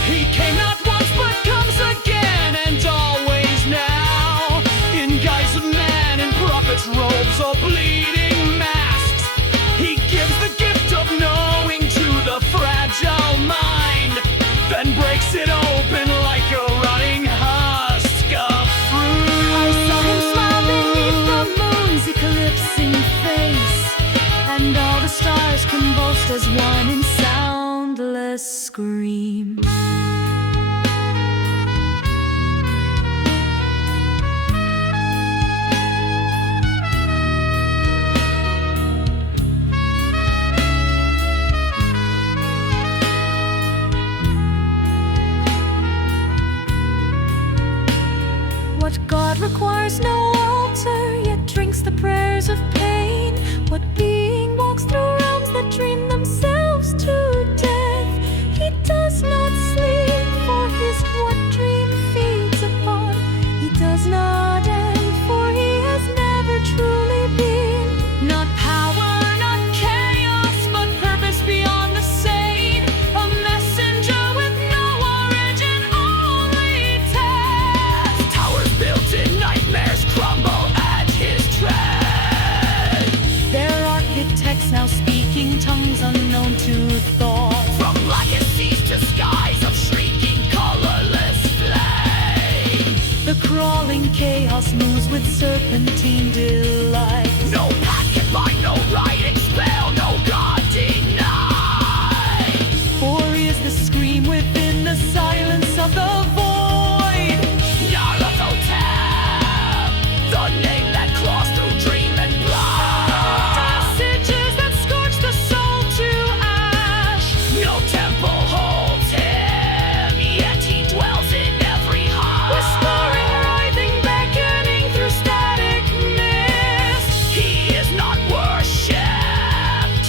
He came not once but comes again and always now, in guise of man in prophet's robes or bleeding masks. He gives the gift of knowing to the fragile mind, then breaks it open like a rotting husk of fruit. I saw him smile beneath the moon's eclipsing face, and all the stars convulsed as one in soundless scream. What God requires no altar, yet drinks the prayers of pain. What being walks through realms that dream themselves to death? He does not sleep, for his what dream feeds upon. He does not end, for he has never truly been. Not power, not chaos, but purpose beyond the sane. A messenger with no origin, only death. Towers built in nightmares crumble at his tread. Their architects now speaking tongues unknown to thought. From blackest seas to skies of shrieking colorless flame. The crawling chaos moves with serpentine delight. No path can bind, no writing spell, no god denied. For is the scream within the silence of the void. Nyarlathotep, the name that claws through dream and blood. Messages that scorch the soul to ash. No temple holds him, yet he dwells in every heart. Whispering, writhing, beckoning through static mist. He is not worshipped,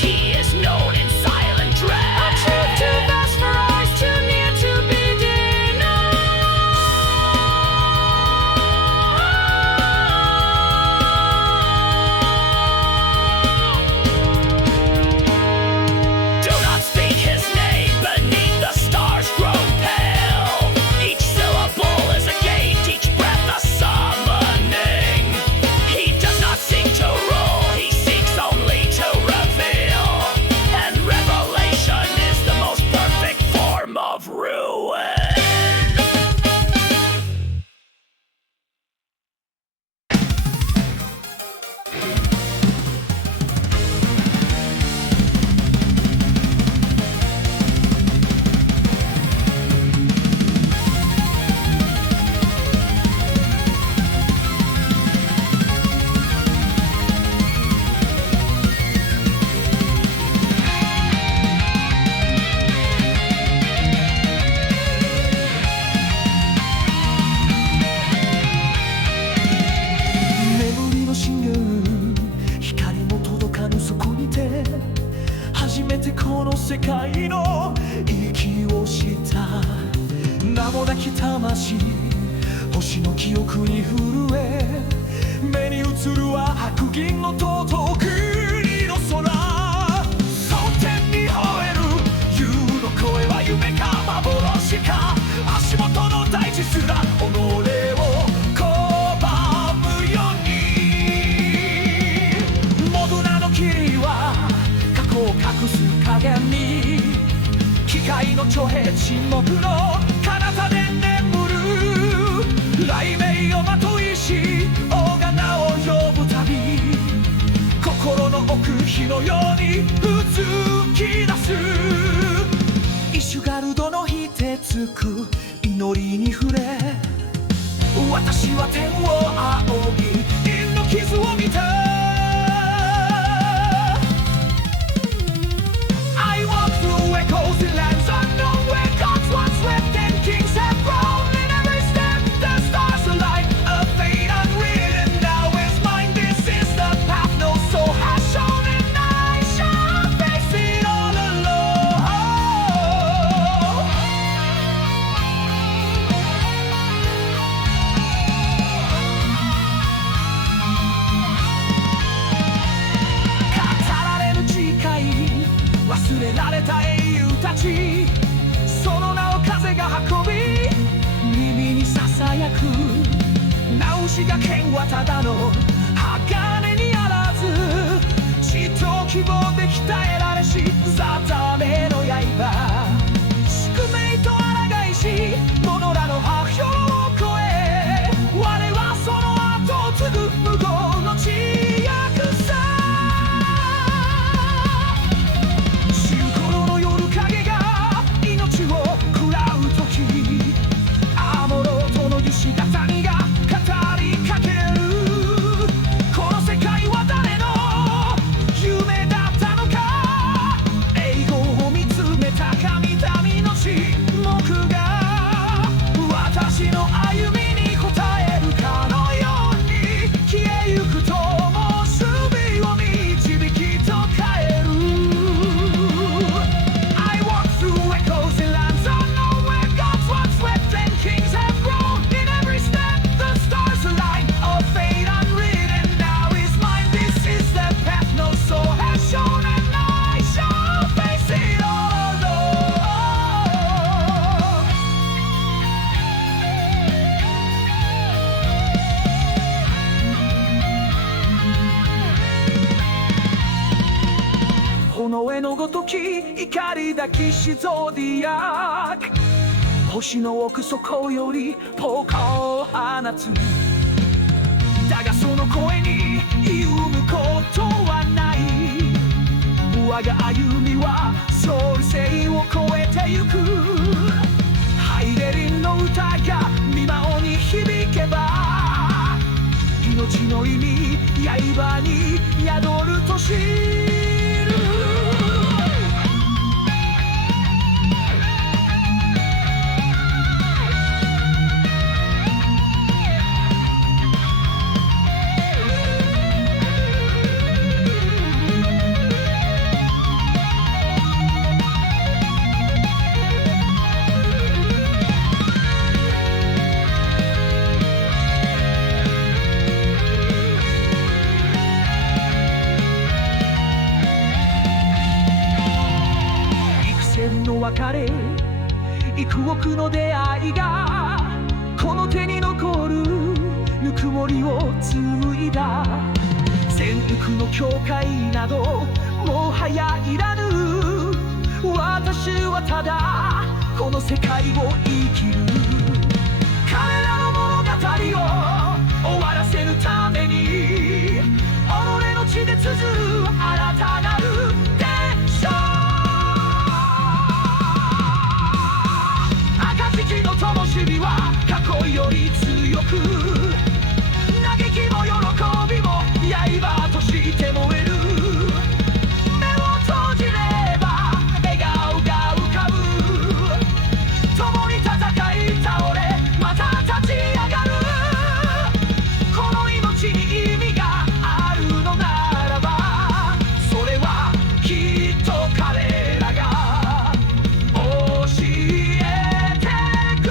名もなき魂星の記憶に震え目に映るは白銀の塔と国の空天に吠える竜の声は夢か幻か足元の大地すら己を拒むようにモブナの霧は過去を隠す影に機械の徴兵沈黙の彼方で眠る雷鳴をまといし大金を呼ぶたび心の奥火のようにうずき出すイシュガルドの火鉄く祈りに触れ私は天を仰ぎ陰の傷を見たI walk through echoes in lands unknown where gods once lived and kings have grown in every step the stars align a fate unwritten now is mine this is the path no soul has shown and I shall face it all alone語られぬ誓い忘れられた英雄たちその名を風が運び耳にささやくナウシが剣はただの鋼にあらず血と希望で鍛えられしザザメの刃宿命と抗いし者らの破氷を越え我はその後を継ぐ無謀の知役さシンコロの夜影が命を食らう時アモロとの牛が谷が語りかけるこの世界は誰の夢だったのか英語を見つめた神々の沈黙が私の歩みに応えるかのように消えゆくとも守備を導きと変える I walk through echoes in lands unknown where gods once lived and kings have grown in every step the stars align a fate unwritten now is mine this is the path no soul has shown and I shall face it all alone 炎のごとき怒り抱きしゾディアック星の奥底よりポカを放つだがその声に歩むことはない我が歩みは創世を超えてゆくハイデリンの歌が見舞に響けば命の意味刃に宿ると知る別れ幾億の出会いがこの手に残るぬくもりを紡いだ全域の境界などもはやいらぬ私はただこの世界を生きる彼らの物語を終わらせるために己の血で綴る新たなる伝承暁の灯火は過去より強く嘆きも喜びも刃として燃える目を閉じれば笑顔が浮かぶ共に戦い倒れまた立ち上がるこの命に意味があるのならばそれはきっと彼らが教えてく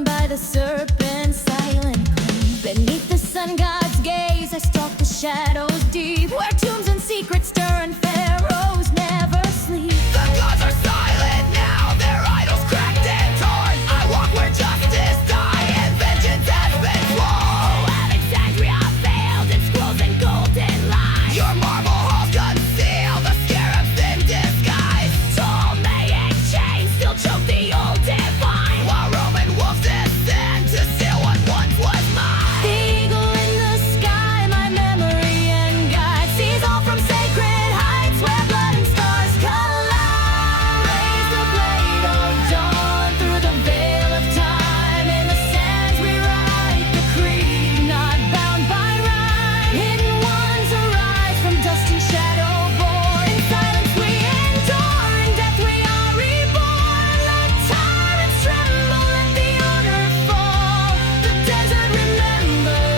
torn by the serpent's silent claim. Beneath the sun god's gaze, I stalk the shadows deep, where tombs and secrets stir and pharaohs never sleep. The gods are silent now, their idols cracked and torn. I walk where justice died and vengeance has been sworn. Alexandria failed in scrolls and golden lies. Your marble halls conceal the scarabs in disguise. Ptolemaic chains still choke the old divine, While Roman wolves descend to steal what once was mine. the eagle in the sky, my memory and guide, sees all from sacred heights where blood and stars collide. Raise the blade, oh dawn, through the veil of time. In the sands we write the creed, not bound by rhyme. Hidden ones arise from dust and shadow born. In silence we endure, in death we are reborn. Let tyrants tremble, let the order fall. The desert remembers,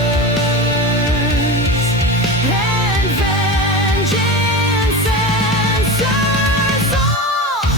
and vengeance answers all.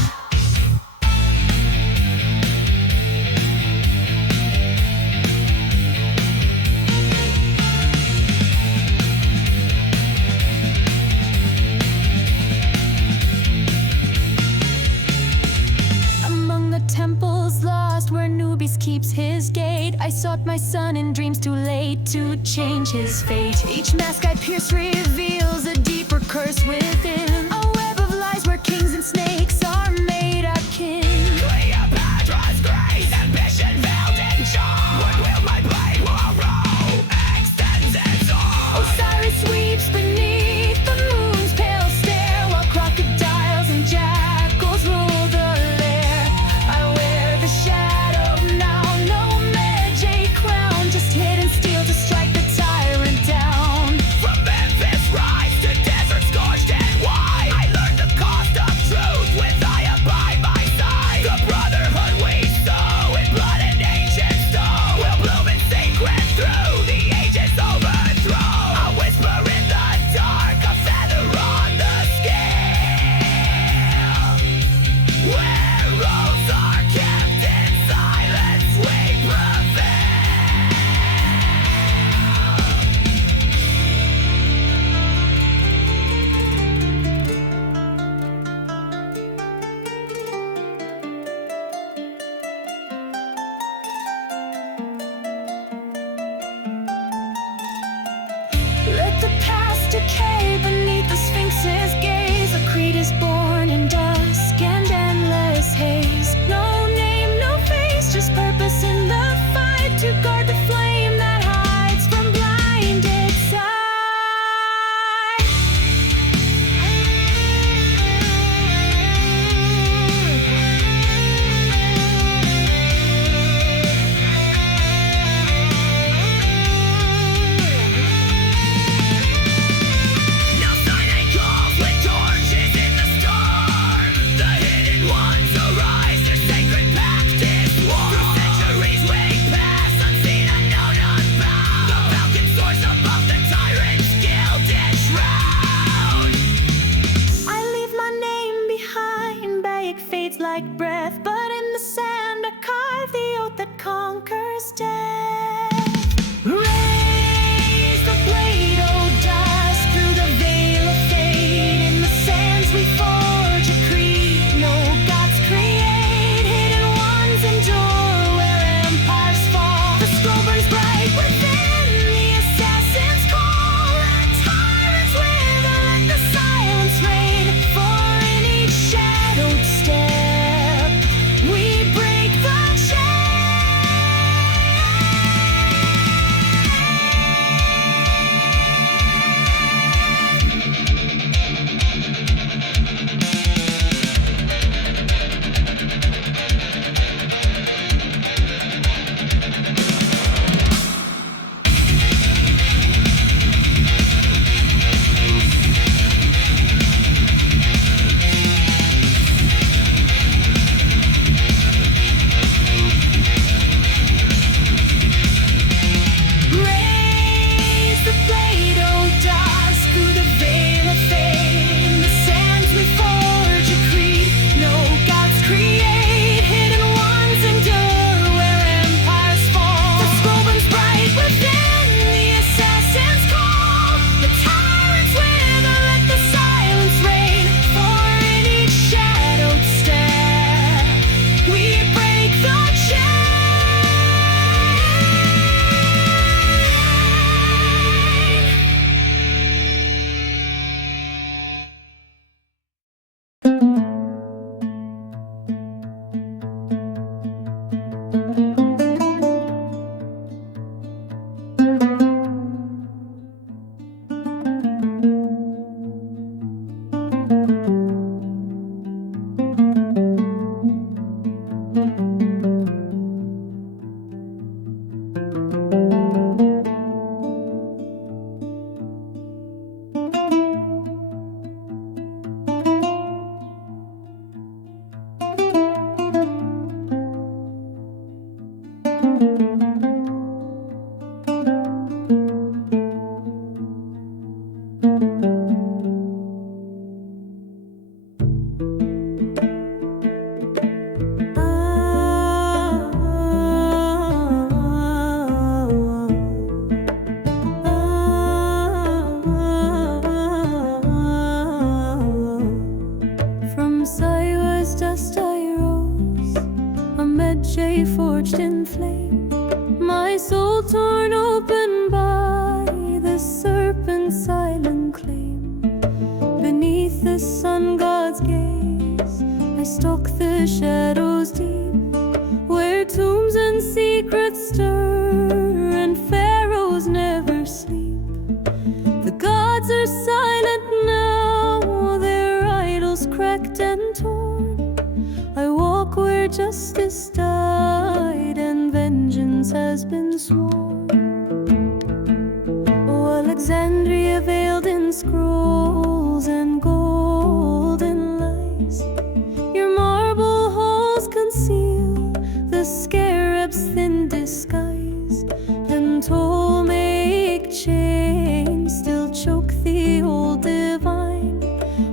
Among the temples lost, where Nubis keeps his gate, I sought my son in dreams too late to change his fate. Each mask I pierce reveals a deeper curse within, a web of lies where kings and snakes are made our kin. Cleopatra's grace, ambition veiled in charm. Would wield my blade while Rome extends its arm. Osiris sweeps beneath the moon's pale stare, while crocodiles and jackals rule the lair. I wear the shadow now, no magic crown, just hidden steel to strike the tyrant down. From Memphis rise to desert scorched and wide, I learned the cost of truth with Aya by my side. The brotherhood we sow in blood and ancient stone will bloom in secret through the ages overthrow. A whisper in the dark, a feather on the scale. Where roads are kept in silence, we prevail. Let the past decay beneath the Sphinx's gaze. A creed is born in dusk and endless haze. No name, no face, just purpose in the fight to guard the flame that hides from blinded sight. Now Sinai calls with torches in the storm. The hidden ones arise, their sacred pact is sworn. Through centuries we pass, unseen, unknown, unbound. The falcon soars above the tyrant's gilded shroud. I leave my name behind, vague fades like breath, but in the sand I carve the oath that conquers death. Raise the blade, oh dust, through the veil of fate. In the sands we forge a creed, no gods create. Hidden ones endure where empires fall. The scroll burns bright within, the assassin's call. Let tyrants wither, let the silence reign. For in each shadowed step reforged in flame, my soul torn open by the serpent's silent claim. Beneath the sun god's gaze, I stalk the shadows deep, where tombs and secrets stir and pharaohs never sleep. The gods are silent now, their idols cracked and torn. I walk where justice died and vengeance has been sworn. Oh, Alexandria veiled in scrolls and golden lies, your marble halls conceal the scarab's thin disguise, and Ptolemaic chains still choke the old divine,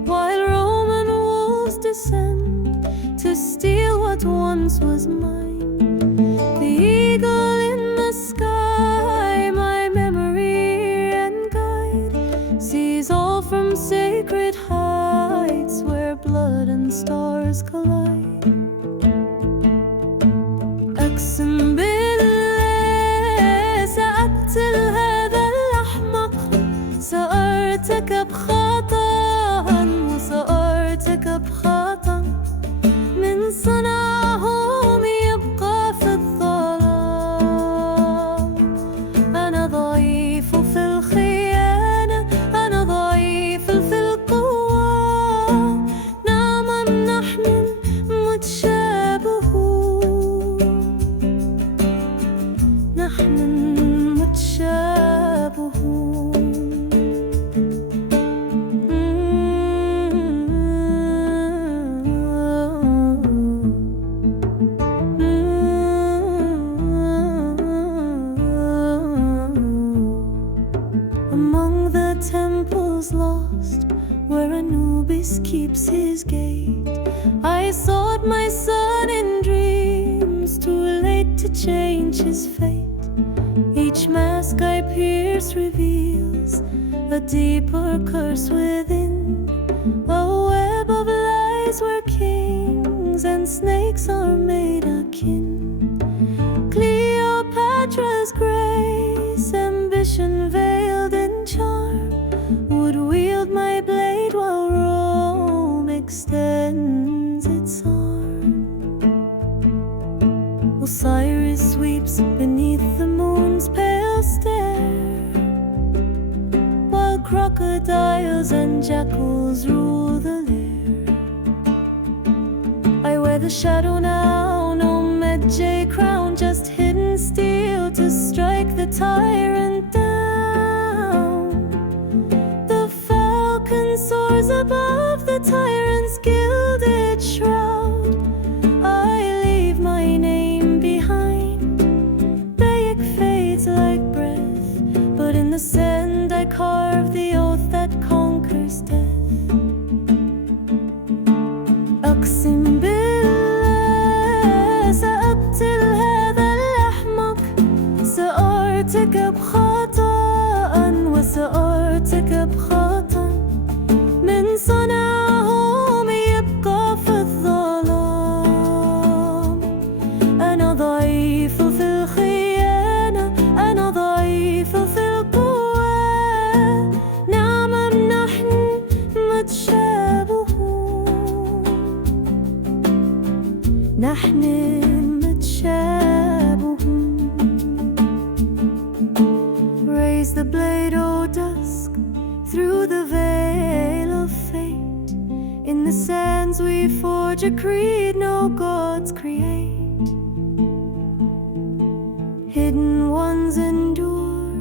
while Roman wolves descend to steal what once was mine. The eagle in the sky, my memory and guide, sees all from sacred heights where blood and stars collide. أقسم بالله سأقتل هذا الأحمق، سأرتكب خطأ وسأرتكب خطأ، من صنعهم يبقى في الظلام. أنا ضعيف في الخيانة، أنا ضعيف في القوة، نعم نحن متشابهون، نحن متشابهون. Among the temples lost, where Anubis keeps his gate, I sought my son in dreams, too late to change his fate. Each mask I pierce reveals a deeper curse within, a web of lies where kings and snakes are made akin. Cleopatra's grace, ambition veiled in charm, would wield my blade while Rome extends its arm. Osiris sweeps beneath the moon's pale stare, while crocodiles and jackals rule the lair. I wear the shadow now, no Medjay crown, just hidden steel to strike the tyrant down. The falcon soars above the tyrant's gilded shroud. I leave my name behind, Bayek fades like breath, but in the sand I carve the oath that conquers death. أقسم بالله سأقتل هذا الأحمق، سأرتكب خطأ وسأرتكب خطأ، من صنعهم يبقى في الظلام. أنا ضعيف في الخيانة، أنا ضعيف في القوة، نعم نحن متشابهون، نحن متشابهون. Raise the blade, O dusk, through the veil of fate. In the sands we forge a creed no gods create. Hidden ones endure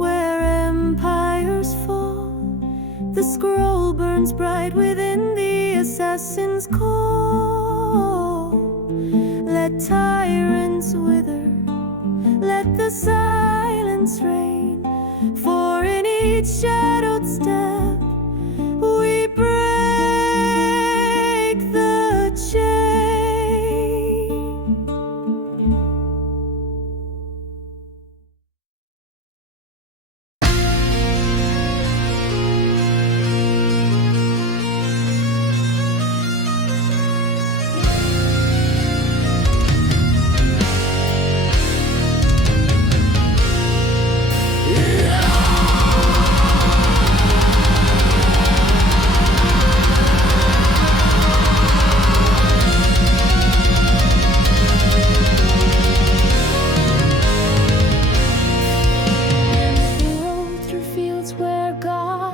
where empires fall. The scroll burns bright within the assassin's call. Let tyrants wither, let the silence reign, for in each shadowed step we break the chain.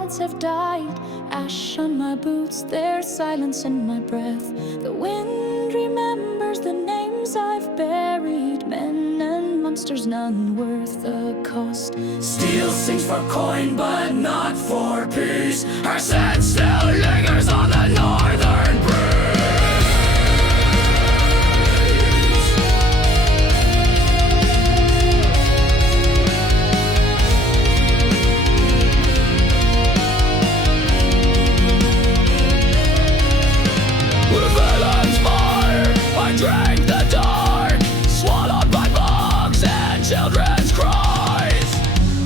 gods have died. Ash on my boots, there's silence in my breath. The wind remembers the names I've buried. Men and monsters, none worth the cost. Steel sings for coin, but not for peace. Her scent still lingers on the northern breeze. With villain's fire, I drank the dark, swallowed by bugs and children's cries.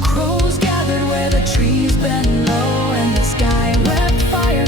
Crows gathered where the trees bend low, and the sky wept fire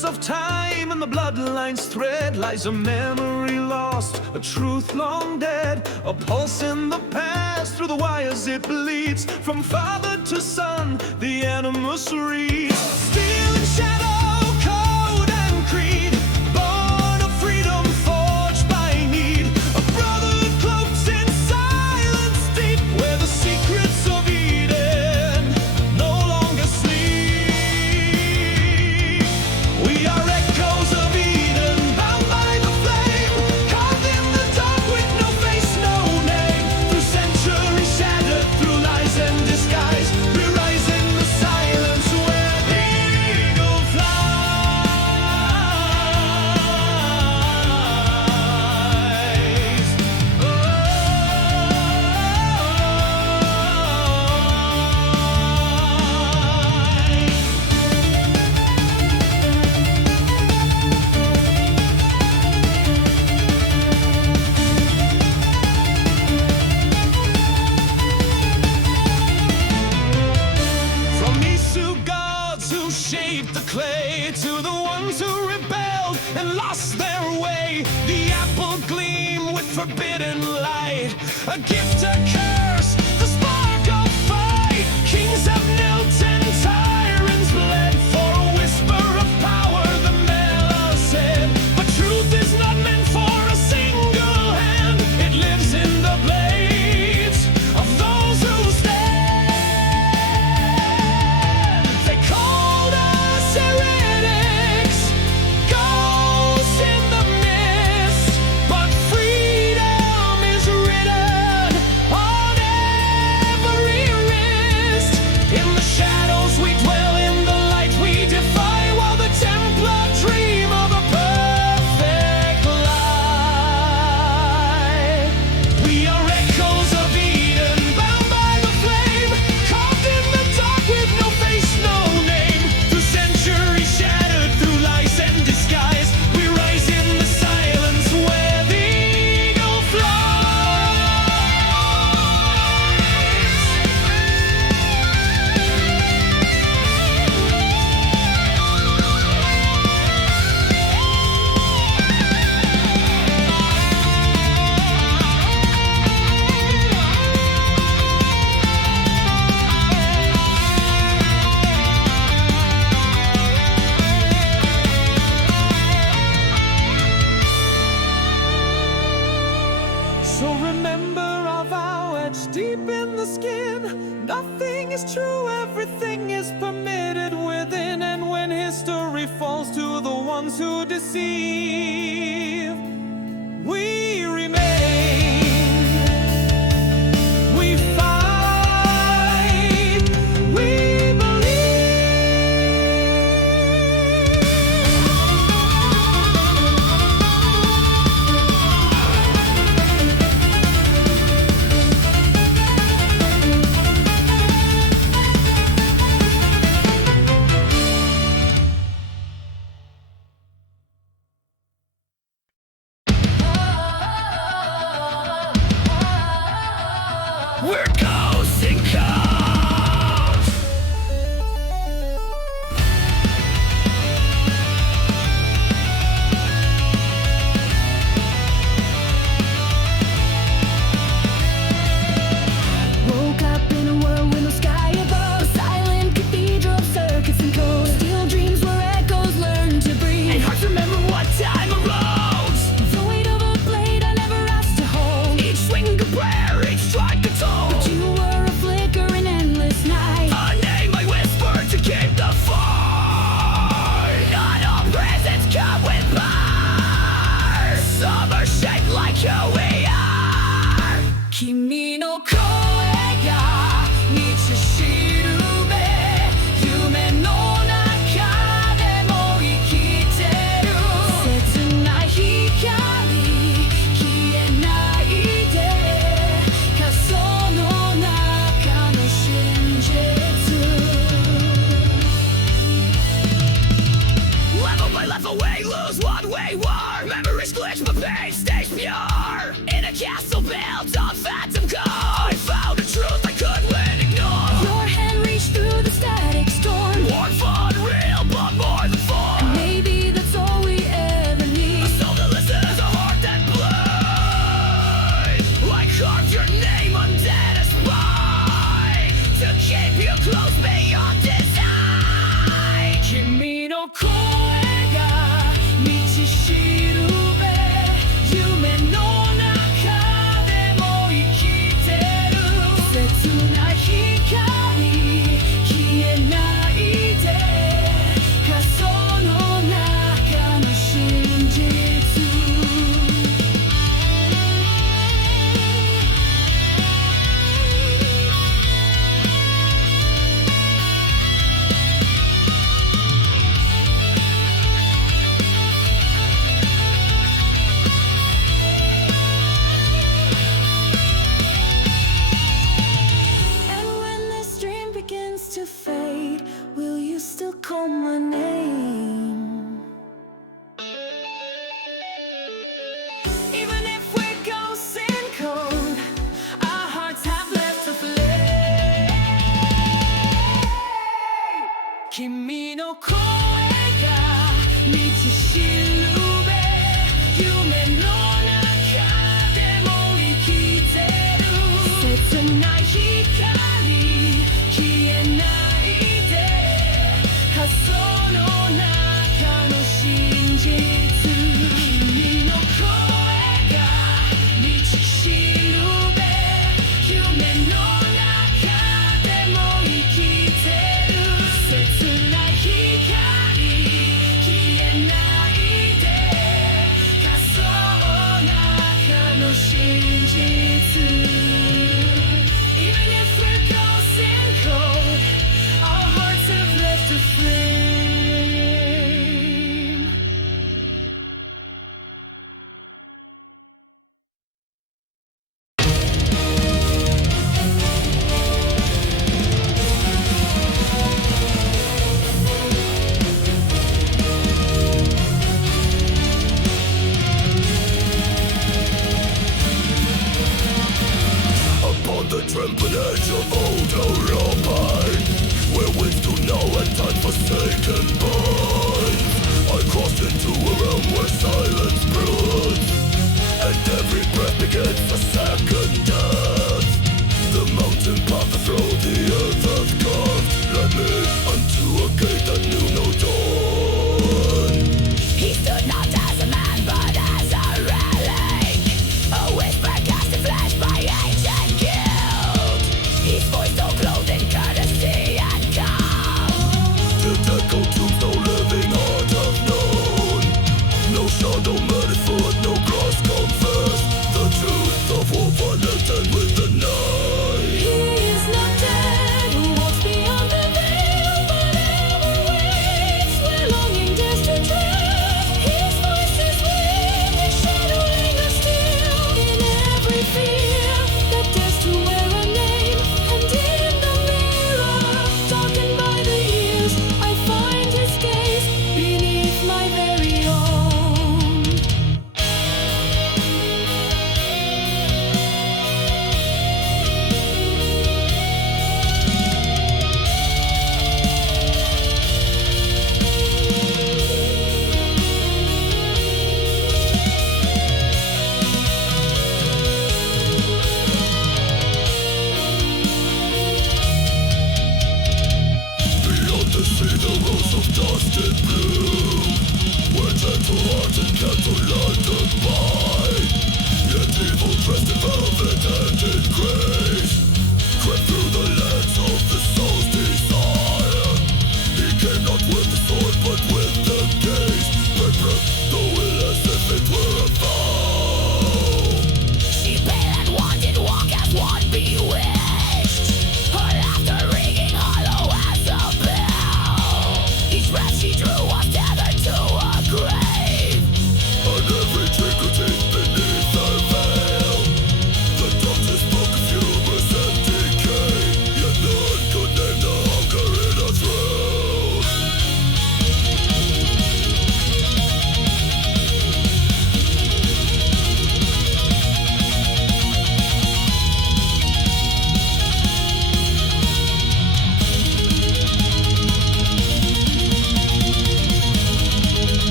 curse of time and the bloodline's thread lies a memory lost, a truth long dead, a pulse in the past. Through the wires it bleeds, from father to son, the animus reads. Steel and shadow, code and creed, born of freedom, forged by need. A brotherhood cloaked in silence deep, where the secrets of Eden no longer sleep. We are echoes of Eden, bound by the flame, carved in the dark with no face, no name. Through centuries shattered, through lies and disguise, we rise in the silence where the eagle flies. From Isu gods who shaped the clay to the ones who rebelled and lost their way, the apple gleam with forbidden light, a gift, a curse, the spark of fight. Kings have knelt and tyrants bled for a whisper of power, the Mela said. But truth is not meant for a single hand, it lives in the blades of those who stand. They called us heretics, ghosts in the mist, but freedom is written on every wrist. In the shadows we dwell, in the light we defy, while the Templar dream of a perfect life. We are echoes of Eden, bound by the flame, carved in the dark with no face, no name. Through centuries shattered, through lies and disguise, we rise in the silence where the eagle So remember our vow etched deep in the skin. Nothing is true, everything is permitted within. And when history falls to the ones who deceive, we remain. We fight. We We're ghosts and codes. Woke up in a world with no sky above, a silent cathedral of circuits and codes. Steel dreams where echoes learn to breathe, And hearts remember what time arose. the weight of a blade I never asked to hold. Each swing a prayer, each strike a toll. But you were a flicker in endless night. A name I whisper to keep the fight. Not all presents come with bars. Some are shaped like who we are. 君の声が満ち知るべ、夢の中でも生きてる。切ない光消えないで、仮想の中の真実。 Level by level we lose what we were. Memories glitch but pain stays pure. In a castle built on phantom gold, I found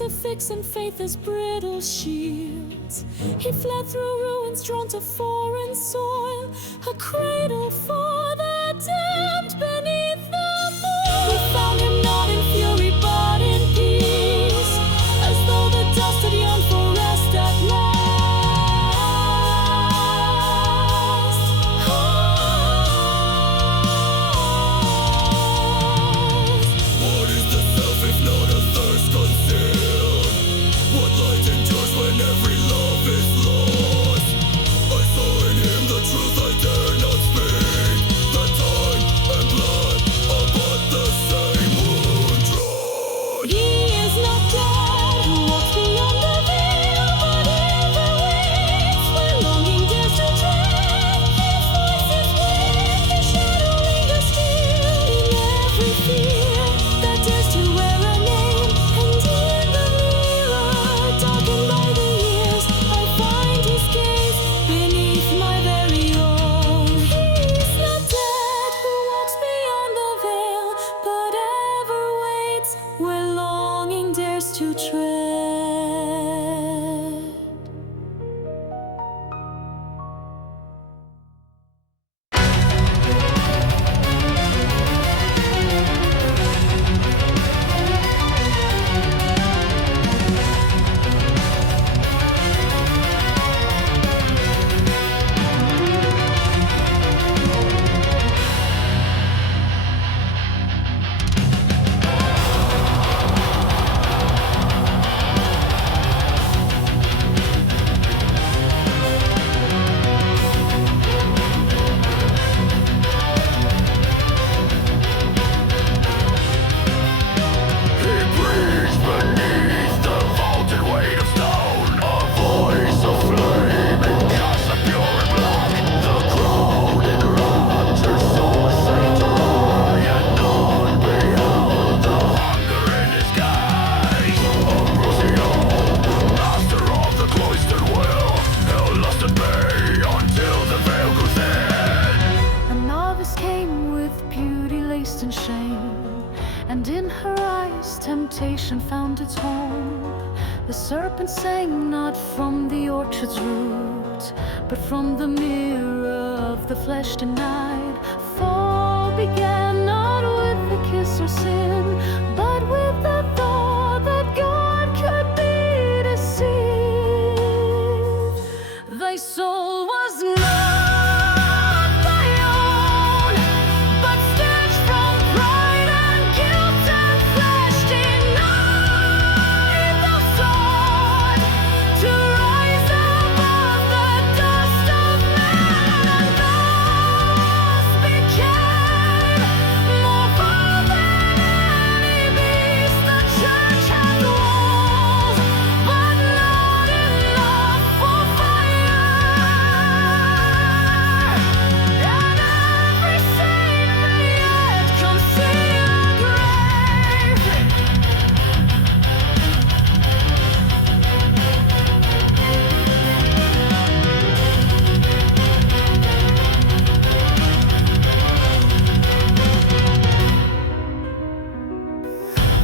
crucifix and faith as brittle shields. He fled through ruins drawn to foreign soil, a cradle for the damned beneath the moon. We found him not in fury but in peace, as though the dust had yearned for rest at last. What is the self if not a thirst concealed? What light endures when every love is lost? I saw in him the truth I dare not speak. The time and disgraced and shame, and in her eyes temptation found its home. The serpent sang not from the orchard's root, but from the mirror of the flesh denied. Fall began not with a kiss or sin, but with the thought that God could be deceived. Thy soul was not thy own, but snatched from pride and guilt and flesh. Denied thou sought to rise above the dust of man, and thus became more vile than any beast the church had walls, but not enough for fire. And every saint may yet come see a grave.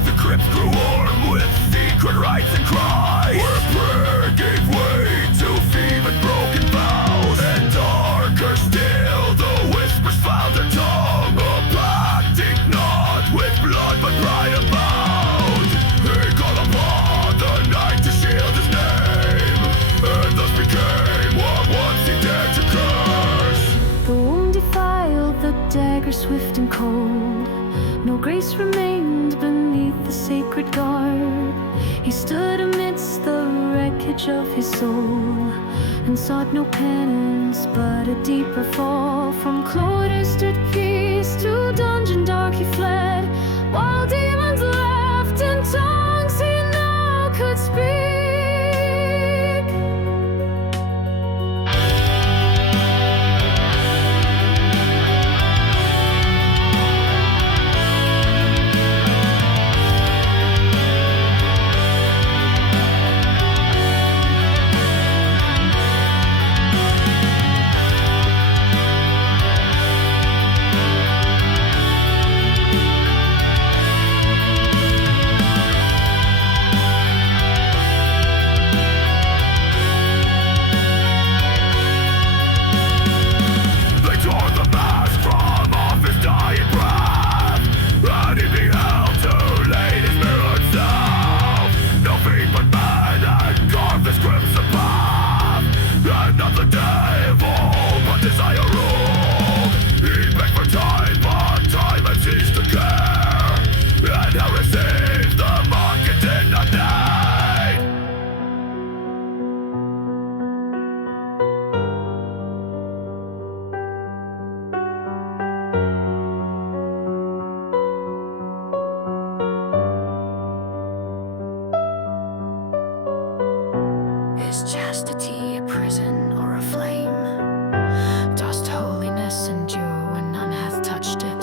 The crypts grew warm with secret rites and cries, where prayer gave way to fervent broken vows, and darker still the whispers found their tongue, a pact not with blood but pride abound. He called upon the night to shield his name, and thus became what once he dared to curse. The wound defiled, the dagger swift and cold. No grace remained beneath the sacred garb. He stood amidst the wreckage of his soul, and sought no penance but a deeper fall. From cloistered peace to dungeon dark he fled, while demons laughed in tongues he now could speak. They tore the mask from off his dying breath, and he beheld too late his mirrored self. Nothing but man had carved his crimson path, and not the devil but desire ruled. He begged for time, but time had ceased to care, and now received the mark it did not need. Is chastity a prison or a flame? Dost holiness endure when none hath touched it?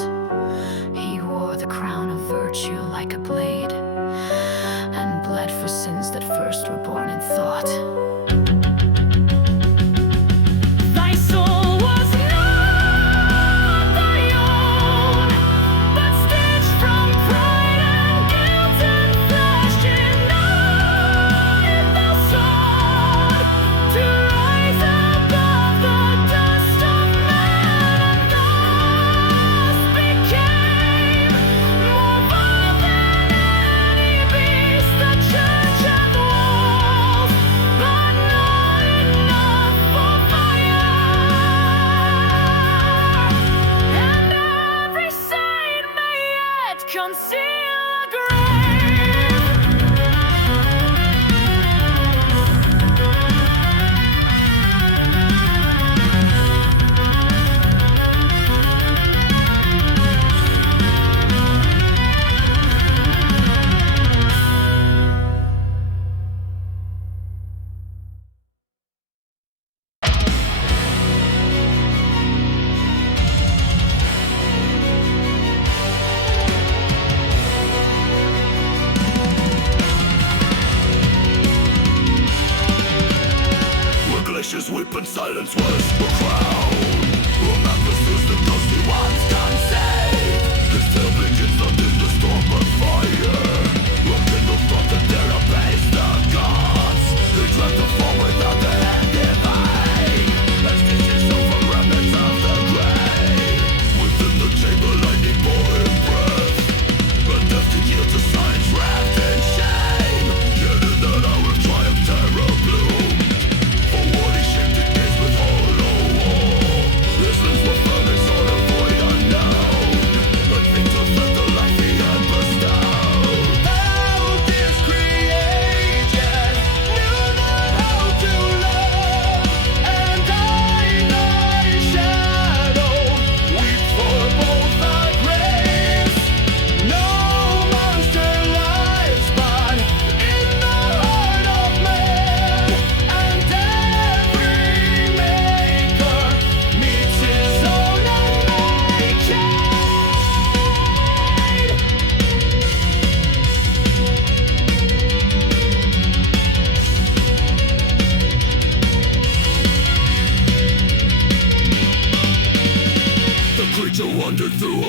He wore the crown of virtue like a blade, and bled for sins that first were born in thought. Thy soul was not thy own, but stitched from pride and guilt and flesh. Denied thou sought to rise above the dust of man, and thus became more vile than any beast the church had walls, but not enough for fire. And every saint may yet conceal a grave. Where glaciers weep and silence was a crown, who man pursues the ghostly ones can save. His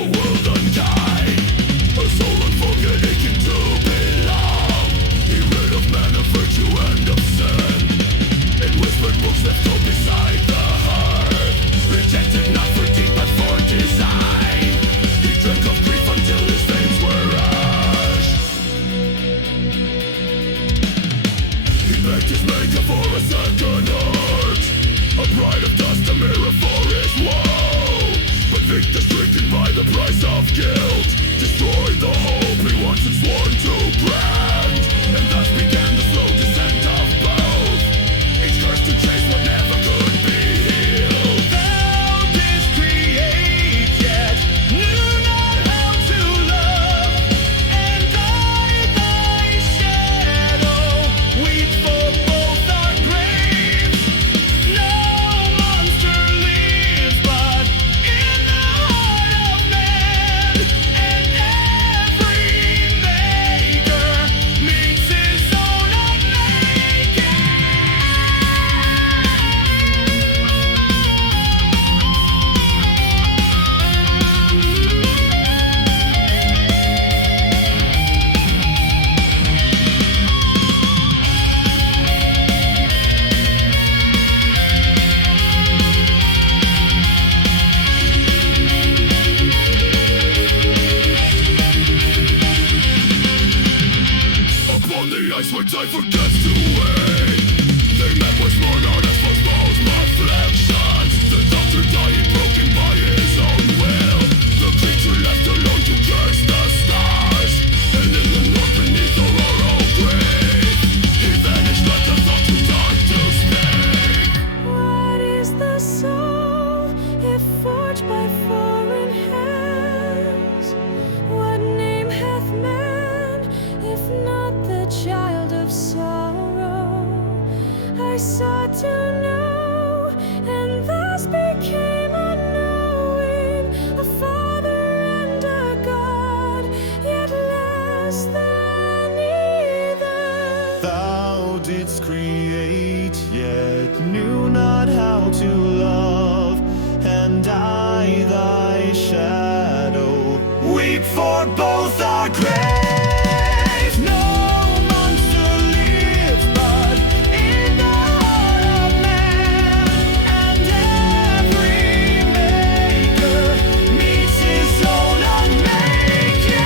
world unkind. A soul unforget aching to belong. He rid of man of virtue and of sin. In whispered books left cold beside the hearth. Rejected not for deed but for design. He drank of grief until his veins were ash. He begged his maker for a second heart. A bride of dust, a mirror for his woe. But victor stricken by the price of guilt destroyed the hope he once had sworn to grant. And thus began the slow descent of both. Each curse to chase what never could be healed. Thou didst create, yet knew not how to love, and I, thy shadow, weep for both our graves. No monster lives but in the heart of man, and every maker meets his own unmaking. Upon the ice when time forgets to wait. They met with sworn out as for Paul's reflections. The doctor dying broken by his own will. The creature left alone to curse the stars. And in the north beneath the rural grave, he vanished like a thought too dark to speak. What is the soul if forged by foreign hands? What name hath man if not the child of sorrow? I sought to know, and thus became unknowing, a father and a god, yet less than either. Thou didst create, yet knew not how to love, and I, thy shadow, weep for both our graves. No monster lives but in the heart of man, and every maker meets his own unmaking.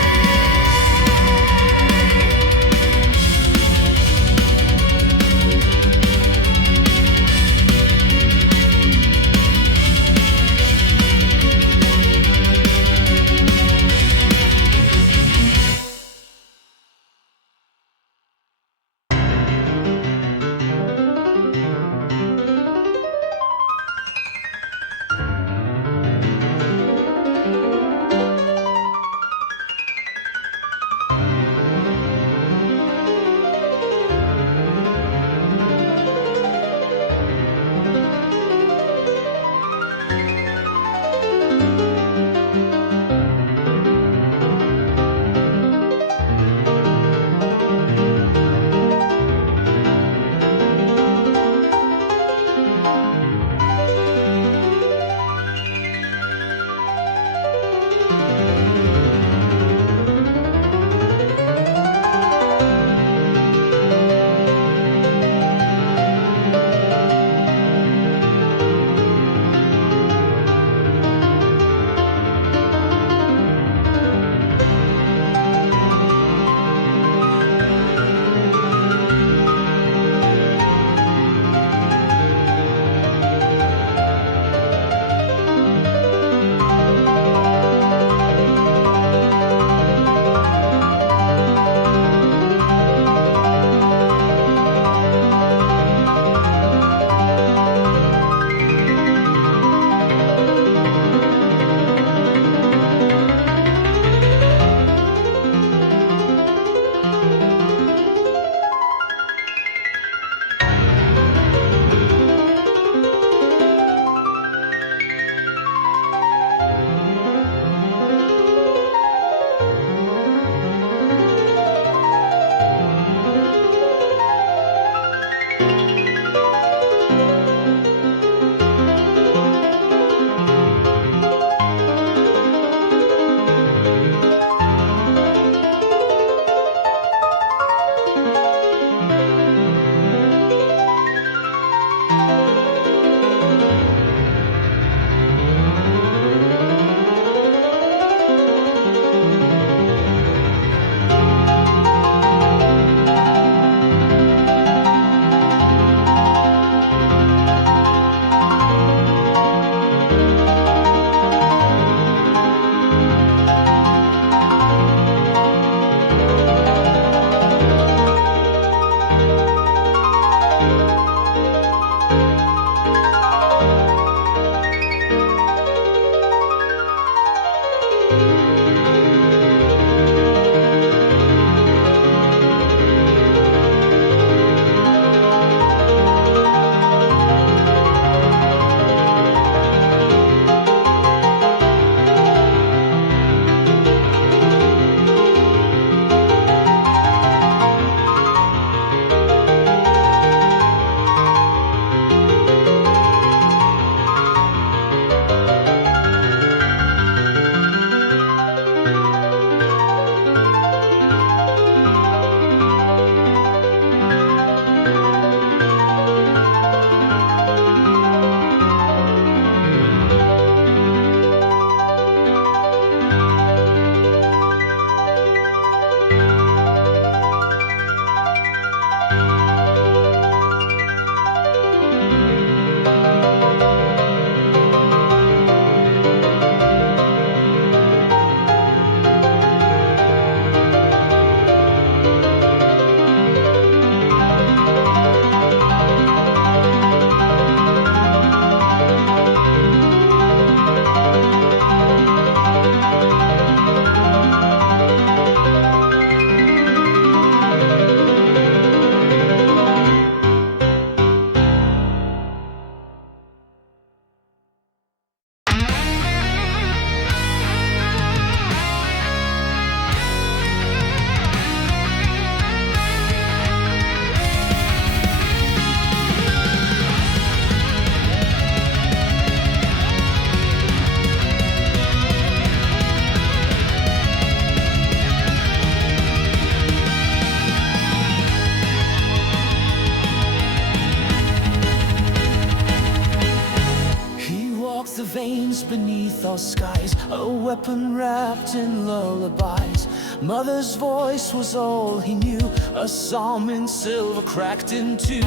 wings beneath our skies, a weapon wrapped in lullabies. Mother's voice was all he knew, a psalm in silver cracked in two.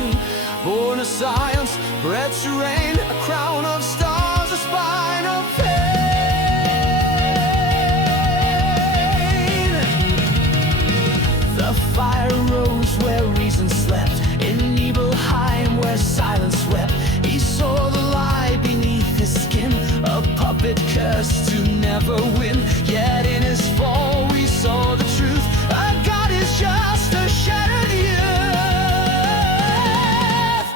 Born of science, bred to reign, a crown of stars, a spine of pain. The fire rose where reason slept, in Nibelheim where silence wept. He saw the lie beneath his skin, a puppet cursed to never win. Yet in his fall we saw the truth, a god is just a shattered youth.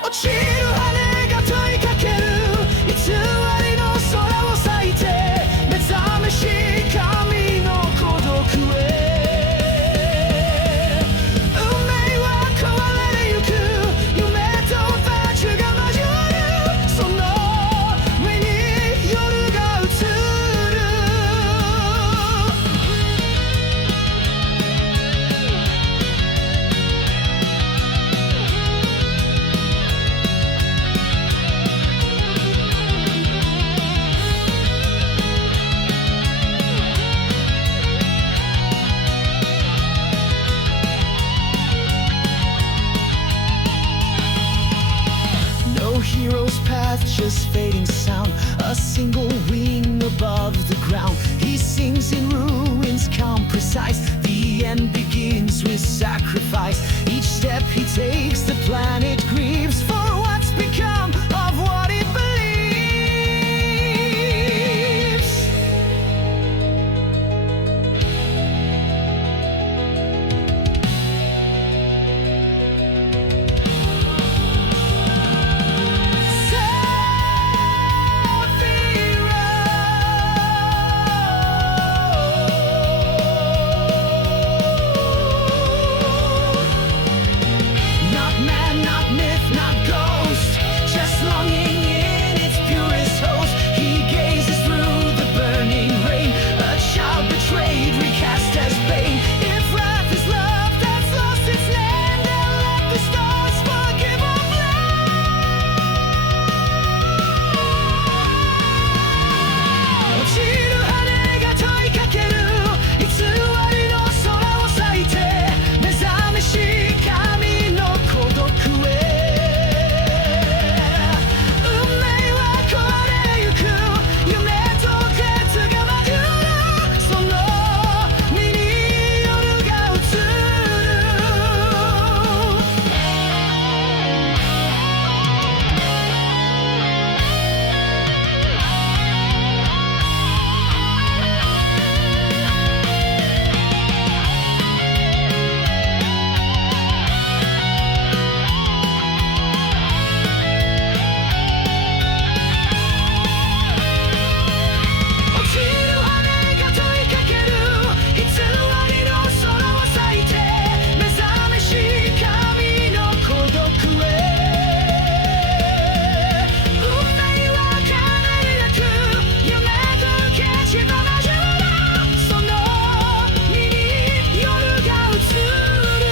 落ちる羽が問いかける、偽りの空を裂いて目覚めし神の孤独へ。運命は変われてゆく、夢とバチが交わる、その目に夜が映る。No hero's path, just fading sound, a single wing above the ground. He sings in ruins, count precise. The end begins with sacrifice. Each step he takes, the planet grieves for what's become of what it believes. Not man, not myth, not ghost, just longing in its purest host. He gazes through the burning rain, a child betrayed, recast as Bane. If wrath is love that's lost its name, then let the stars forgive our blame. 落ちる羽が問いかける、偽りの空を裂いて目覚めし神の孤独へ。運命は変われゆく、夢と決が交わる、その身に夜が映る。落ちる羽が問いかける、偽りの空を裂いて目覚めし神の孤独へ。運命は叶いなく、夢と決が交わる、その身に夜が映る。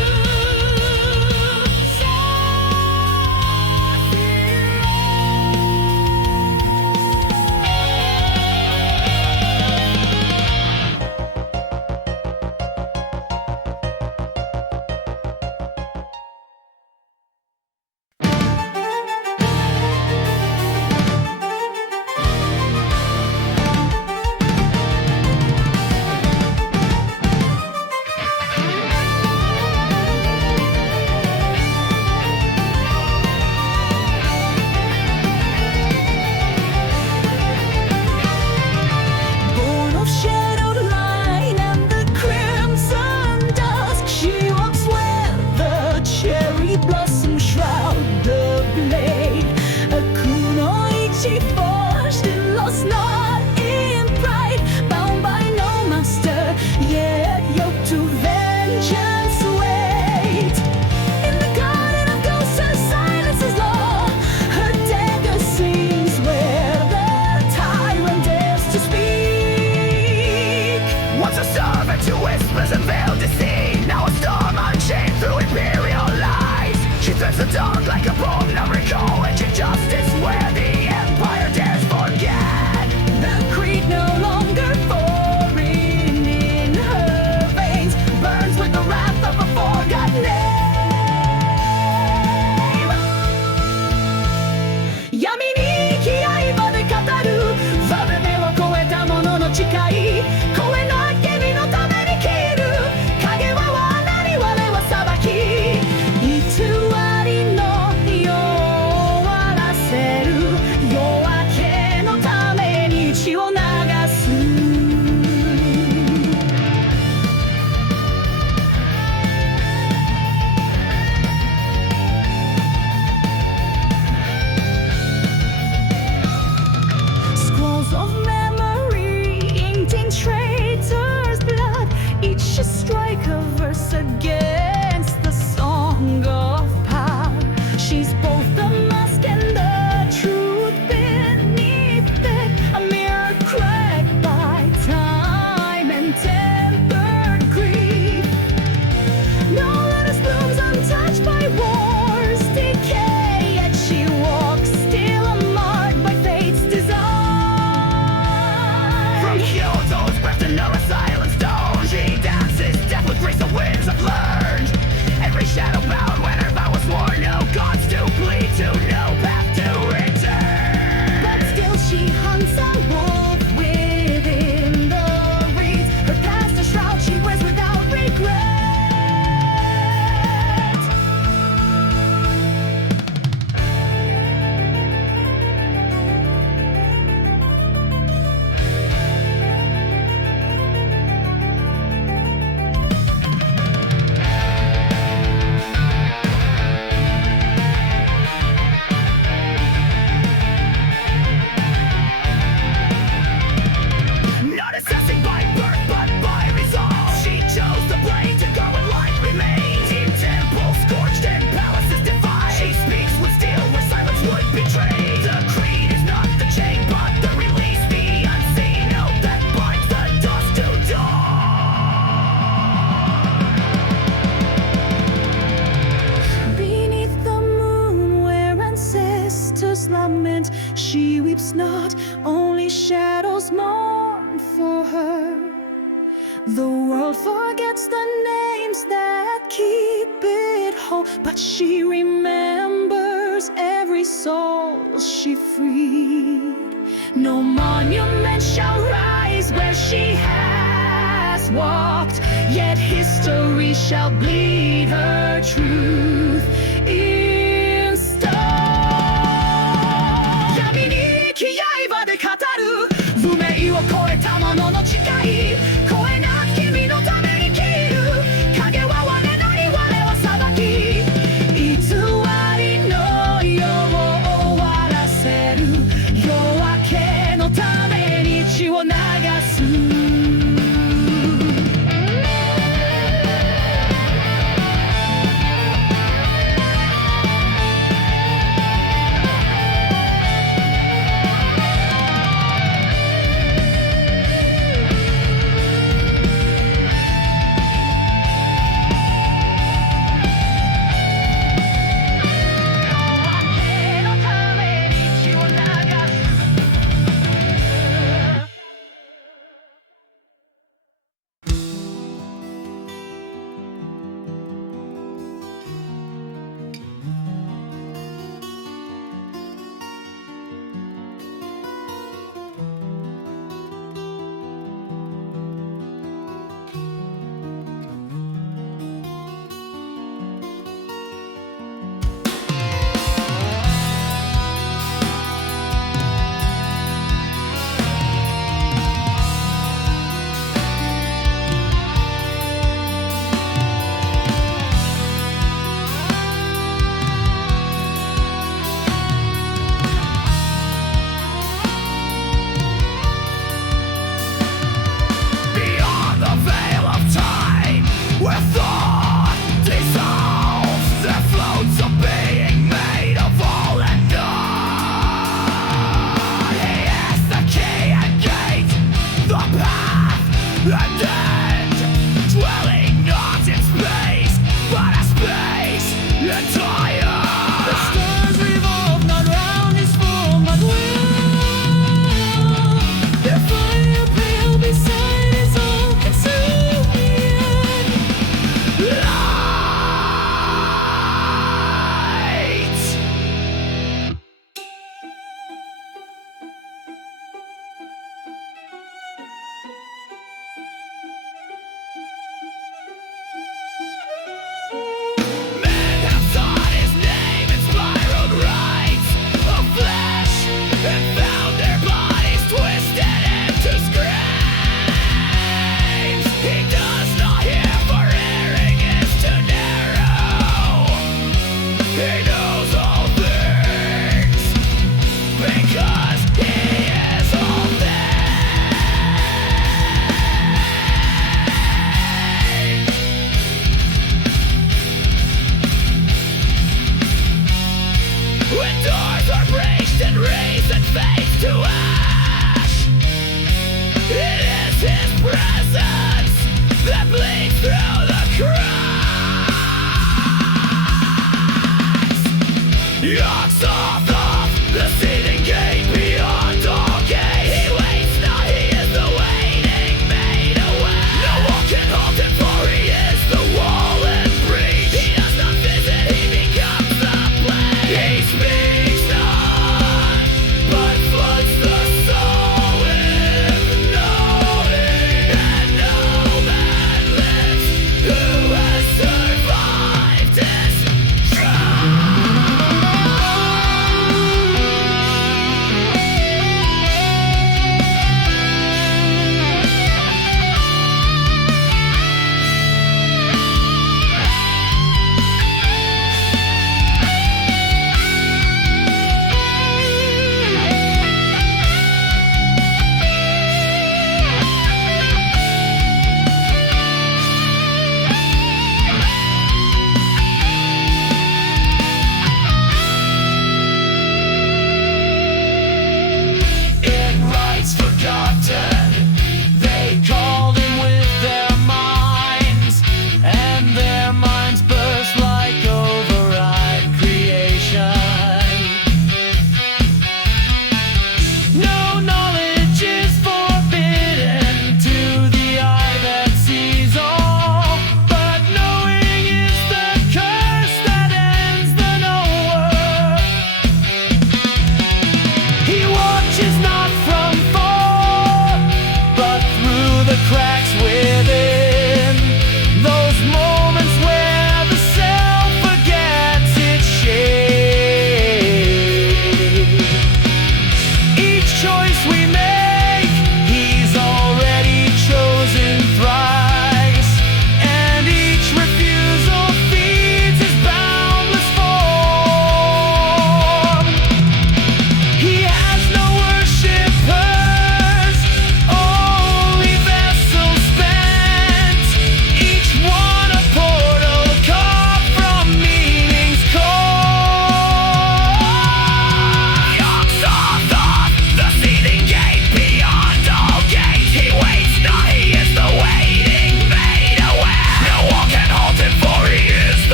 Born of shadowed light and the crimson dusk, she walks where the cherry blossom shroud the blade. A kunoichi forged and lost not in pride, bound by no master, yet yoked to vengeance wait. In the garden of ghosts, her silence is law. Her dagger sings where the tyrant dares to speak. Once a servant to whispers and veiled deceit, now a storm unchained through imperial lies. She threads the dark like a bomb, not recall, and justice where the empire dares forget. The The world forgets the names that keep it whole, but she remembers every soul she freed. No monument shall rise where she has walked, yet history shall bleed her truth in stone. 闇に生き刃で語る運命を超えたものの誓い、超えなき君のために生きる影は我なり我は裁き、偽りの世を終わらせる、夜明けのために血を流す。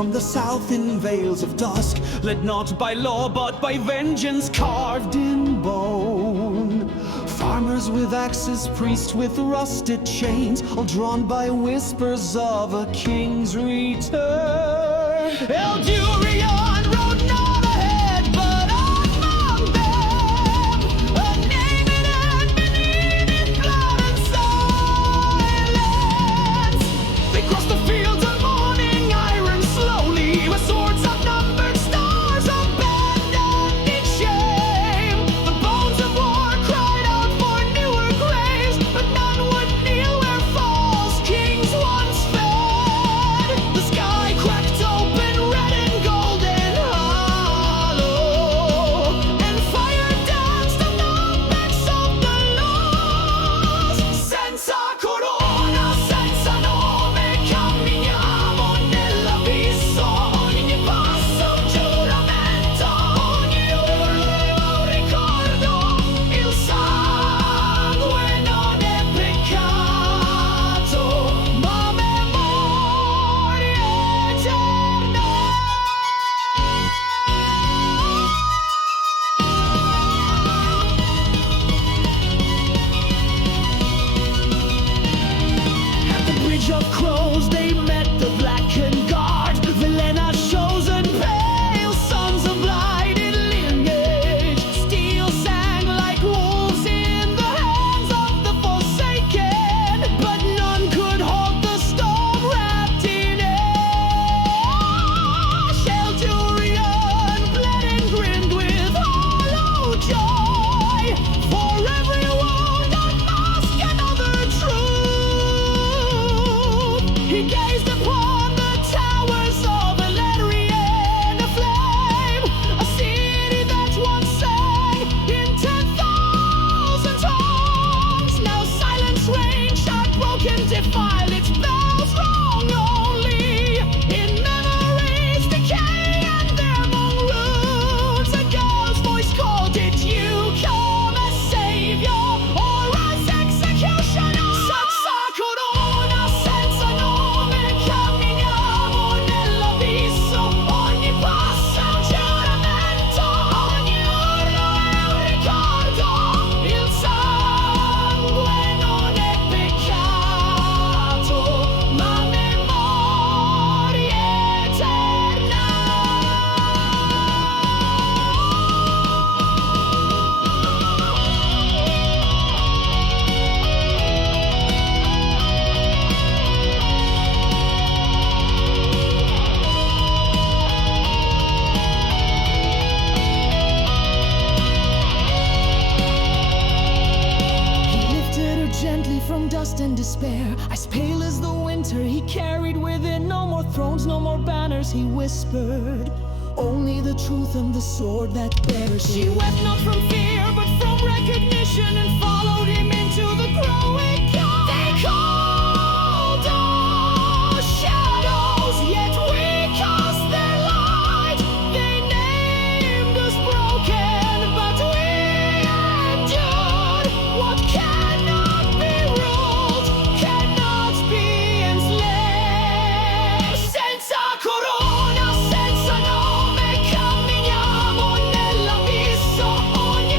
from the south in veils of dusk, Led not by law but by vengeance carved in bone. farmers with axes, priests with rusted chains, all drawn by whispers of a king's return. Eldurion rode not ahead, but among them, a naked and beneath in blood and silence. They crossed the fields of morning iron slowly, with swords outnumbered, stars abandoned in shame. The bones of war cried out for newer graves, but none would kneel where false kings once fed. The sky cracked open, red and golden hollow, and fire danced on the backs of the laws. Senza corona, senza nome, camminiamo nell'abisso. Ogni passo un giuramento, ogni urlo è un ricordo. Il sangue non è peccato, ma memoria eterna. At the Bridge of Crows they met the Blackened Guard, Velena's chosen pale sons of light in lineage. Steel sang like wolves in the hands of the Forsaken, but none could halt the storm wrapped in ash. Eldurion bled and grinned with hollow joy, for every wound unmasked another truth. He gazed upon the towers of Valerian aflame, a city that once sang in 10,000 tongues. Now silence reigns, sharp broken, defile its bells rung only in memories decay and their among runes. A girl's voice called, did you come as savior or as executioner? Senza corona, senza nome, camminiamo nell'abisso. Ogni passo è un giuramento, ogni urlo è un ricordo. Il sangue non è peccato, ma memoria eterna. He lifted her gently from dust and despair. As pale as the winter, he carried within no more thrones, no more banners, he whispered. Only the truth and the sword that bears. She wept not from fear, but from recognition, and followed him into the growing dark. They called us shadows, yet we cast their light. They named us broken, but we endured. What cannot be ruled, cannot be enslaved. Senza corona, senza nome, camminiamo nell'abisso. Ogni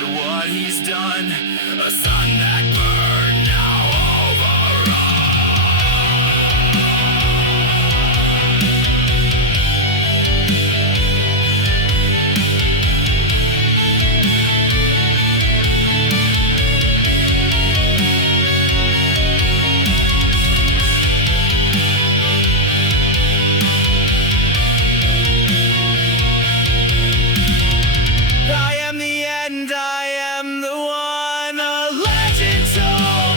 not what he's done. A sun that burned, now I am the end, I am the one, a legend told.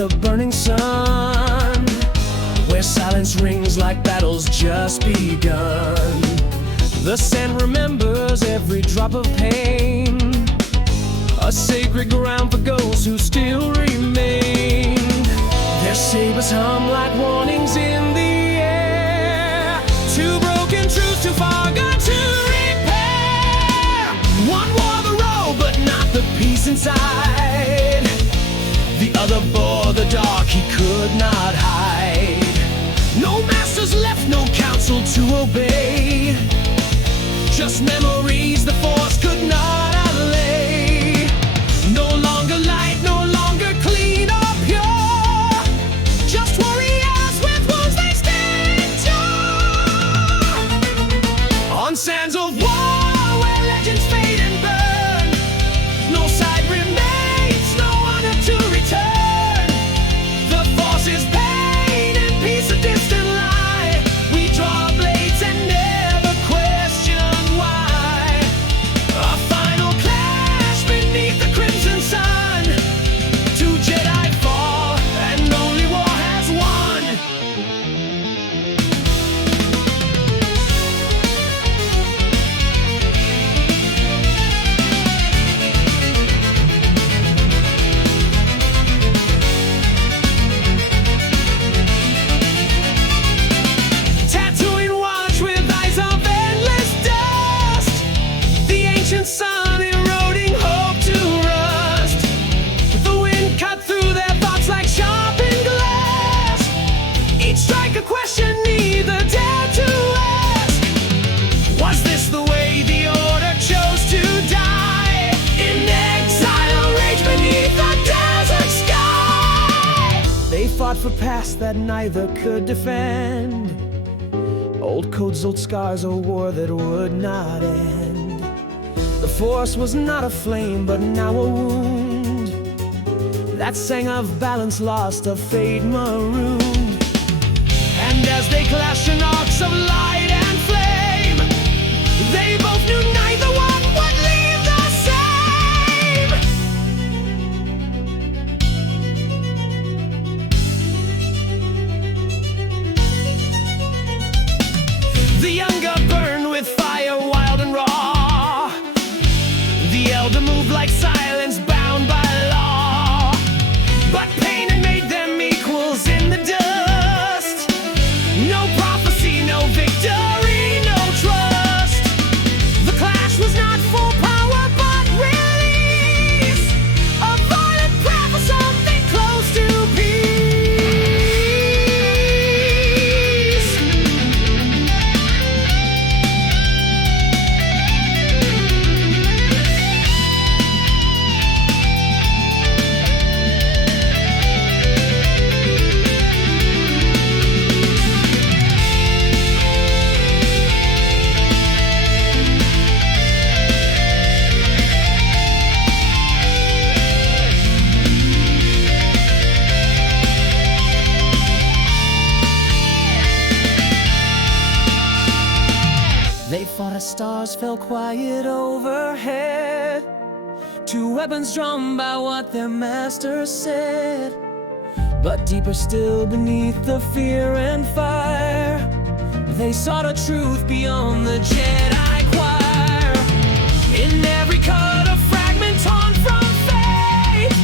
the burning sun, where silence rings like battle's just begun. The sand remembers every drop of pain, a sacred ground for ghosts who still remain. Their sabers hum like warnings in the air, two broken truths too far gone to repair. One wore the robe but not the peace inside, the other bore the dark he could not hide. No masters left, no counsel to obey, just memories the force could not allay. No longer light, no longer clean or pure, just warriors with wounds they stand endure. On sands of war where legends fade and burn, no side remains, no honor to return. The force is pain and peace a distant lie. We draw blades and never question why. A final clash beneath the crimson sun, two Jedi fall and only war has won. Tattooing watch with eyes of endless dust, the ancient sun eroding hope to rust. The wind cut through their thoughts like sharpened glass, each strike a question neither dared to ask. Was this the way the order chose to die? In exile, rage beneath the desert sky. They fought for past that neither could defend, old codes, old scars, a war that would not end. The force was not a flame, but now a wound that sang of balance lost, of fate marooned. And as they clashed in arcs of light and flame, they both knew neither one would leave the same. The younger burned with fire wild and raw, the elder moved like silence bound by law. But pain had made them equals in the dust, no prophecy, no victory, no trust. The clash was not for power but release, a violent prayer for something close to peace. They fought as stars fell quiet overhead, two weapons drawn by what their master said. But deeper still beneath the fear and fire, they sought a truth beyond the Jedi choir. In every cut a fragment torn from faith,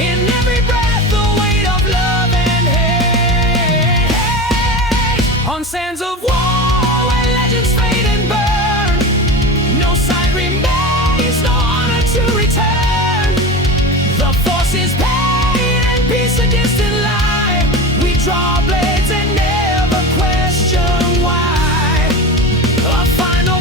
in every breath the weight of love and hate. On sands of war where legends fade and burn, no sign remains, no honor to return. The force is pain and peace a distant lie. We draw blades and never question why. A final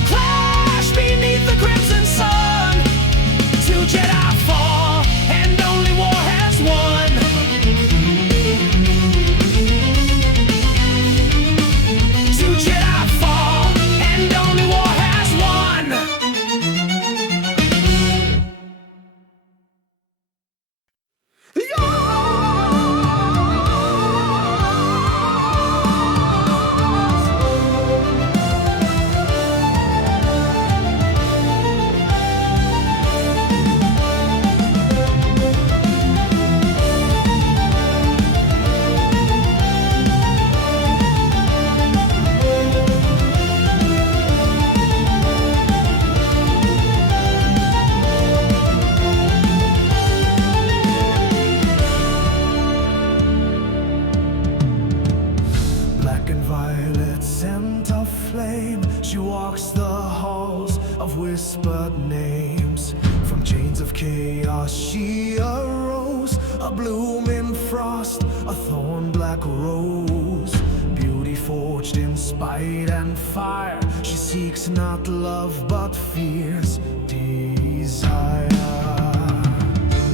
the halls of whispered names. From chains of chaos she arose, a bloom in frost, a thorn black rose. Beauty forged in spite and fire, she seeks not love but fears desire.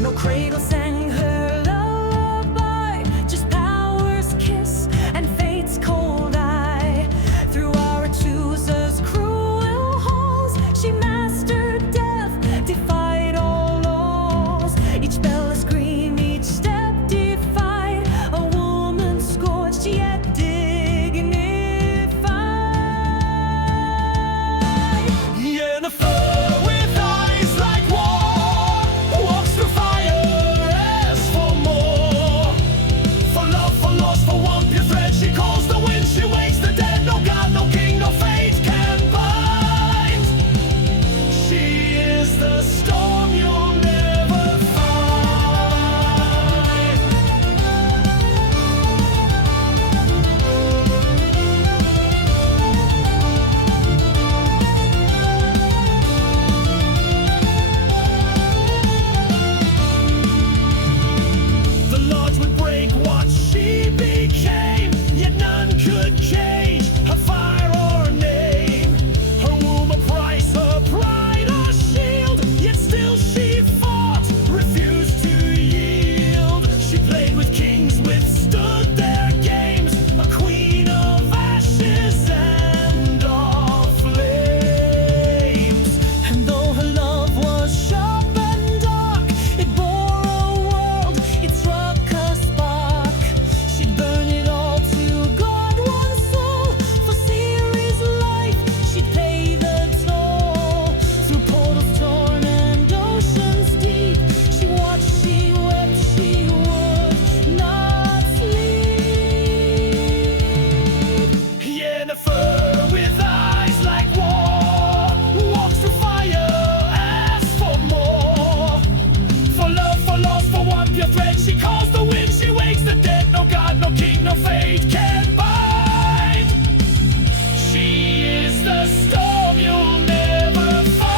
No cradle sang her lullaby, just power's kiss and fate's cold eye. Through our chooser's cruel halls, she mastered death, defied all laws. Each bell a scream, each step defied, a woman scorched yet dignified. Yennefer with eyes like war walks through fire, asks for more. For love, for loss, for one pure thread, she calls the wind, she wakes the dead. No god, no king, no fate can bind. She is the storm you'll never find. The lodge would break what she became, yet none could cage her fire or her name. Her womb a price, her pride a shield, yet still she fought, refused to yield. She played with kings, withstood their games, a queen of ashes and of flames. And though her love was sharp and dark, it bore a world, it struck a spark. She'd burn it all to guard one soul. For Ceres' life, she'd pay the toll. Through portals torn and oceans deep, she watched, she wept, she would not sleep. Yennefer with eyes like war walks through fire, asks for more. For love, for loss, for one pure thread, she calls the wind, she wakes the dead. No god, no king, no fate can bind. She is the storm you'll never find.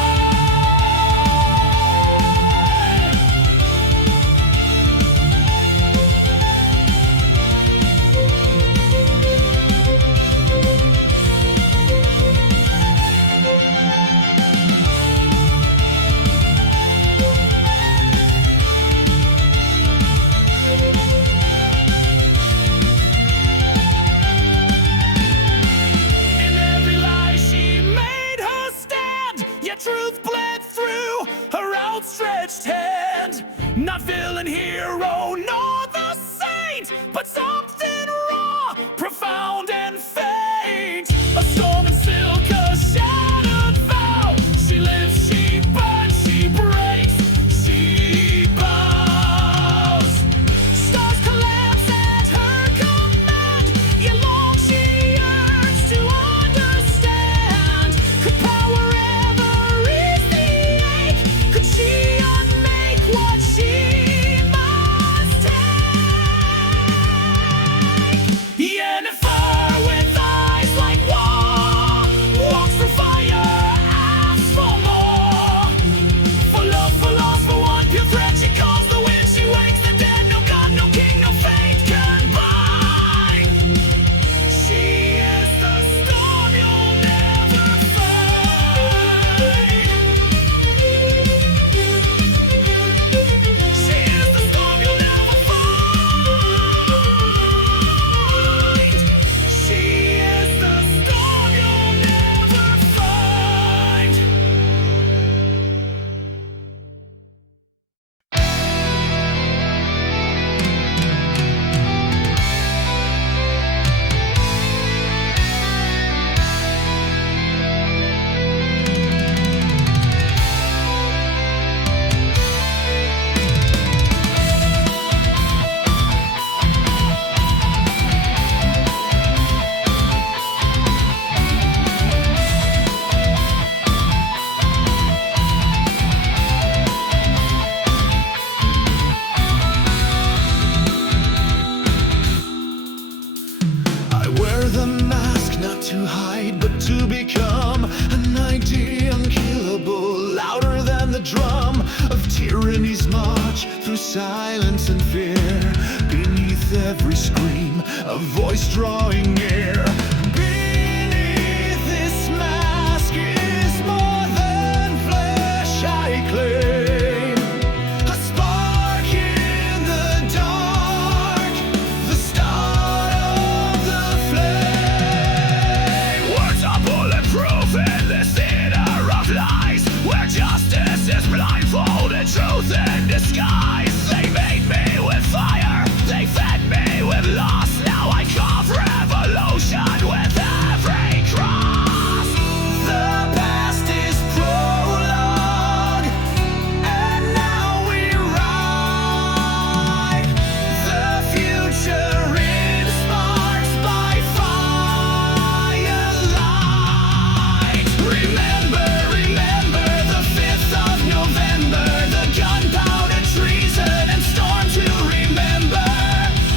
In every lie she made her stand, yet truth bled through her outstretched hand. Not villain, hero, nor the saint, but something raw, profound and faint. A storm in silk, a shattered vow. She lives, she burns, she breaks, she bows. Stars collapse at her command, yet long she yearns to understand. Could power ever ease the ache? Could she unmake what she must take? silence and fear. Beneath every scream, a voice drawing near. Beneath this mask is more than flesh I claim. A spark in the dark, the start of the flame. Words are bulletproof in this theater of lies, where justice is blindfolded, truth in disguise. They made me with fire, they fed me with loss. Now I carve revolution with every cross. The past is prologue, and now we ride the future in sparks by firelight. Remember, remember the 5th of November, the gunpowder, treason, and storm to remember.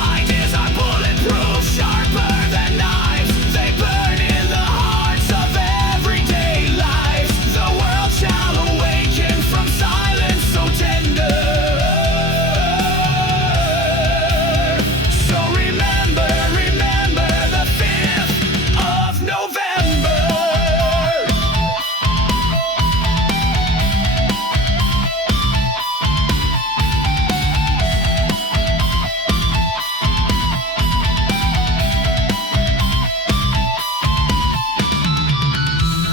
Ideas are bulletproof, sharper than knives. They burn in the hearts of everyday life. The world shall awaken from silence so tender. So remember, remember the 5th of November.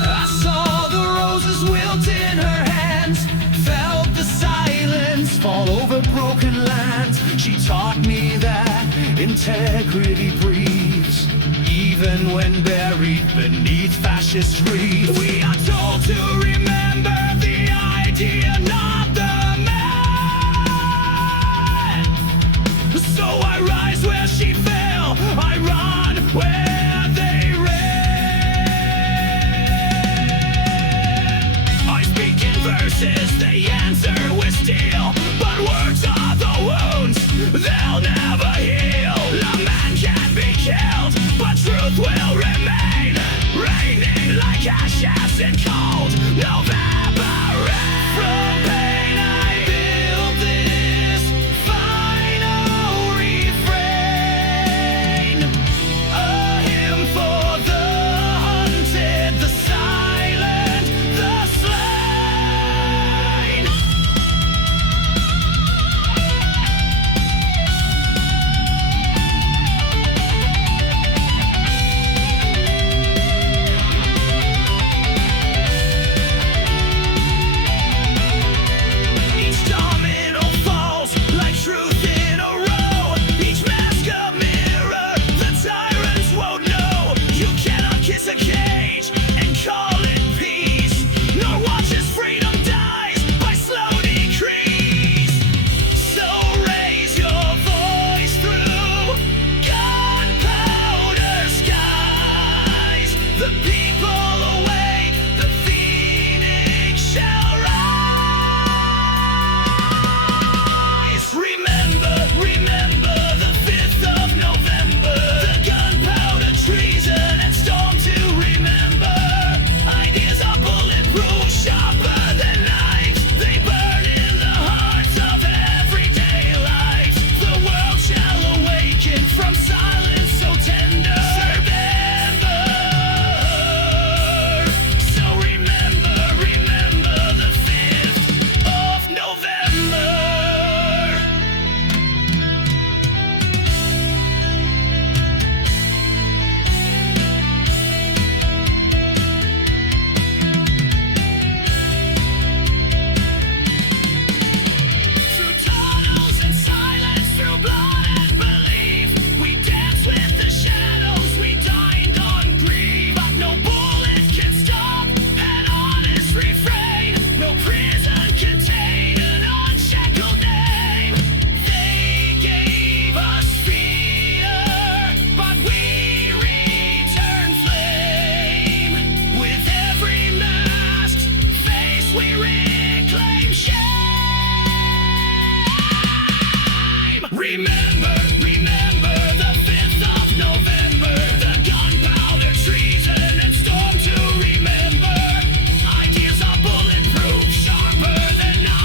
I saw the roses wilt in her hands, felt the silence fall over broken lands. She taught me that integrity breathes, even when buried beneath fascist greed. We are told to remember the idea, not the man. So I rise where she fell, I run where they ran. I speak in verses, they answer with steel, but words are the wounds, they'll never heal. A man can be killed, but truth will remain, raining like ashes in cold November rain. From pain I build this final refrain, a hymn for the hunted, the silent, the slain. Each domino falls like truth in a row. Each mask a mirror, the tyrants won't know. You cannot kiss a cage and call it peace, nor watch as freedom dies by slow decrease. So raise your voice through gunpowder skies. The people awake, the phoenix shall rise. Remember, remember the 5th of November, the gunpowder, treason, and storm to remember. Ideas are bulletproof, sharper than knives. They burn in the hearts of everyday life. The world shall awaken from silence so tender. Remember, so remember, remember the 5th of November. Through tunnels and silence, through blood and belief, we dance with the shadows, we dined on grief. But no bullet can stop an honest refrain, no prison contain an unshackled name. They gave us fear, but we return flame. With every masked face we reclaim shame. Remember, remember the 5th of November, the gunpowder, treason, and storm to remember. Ideas are bulletproof, sharper than knives.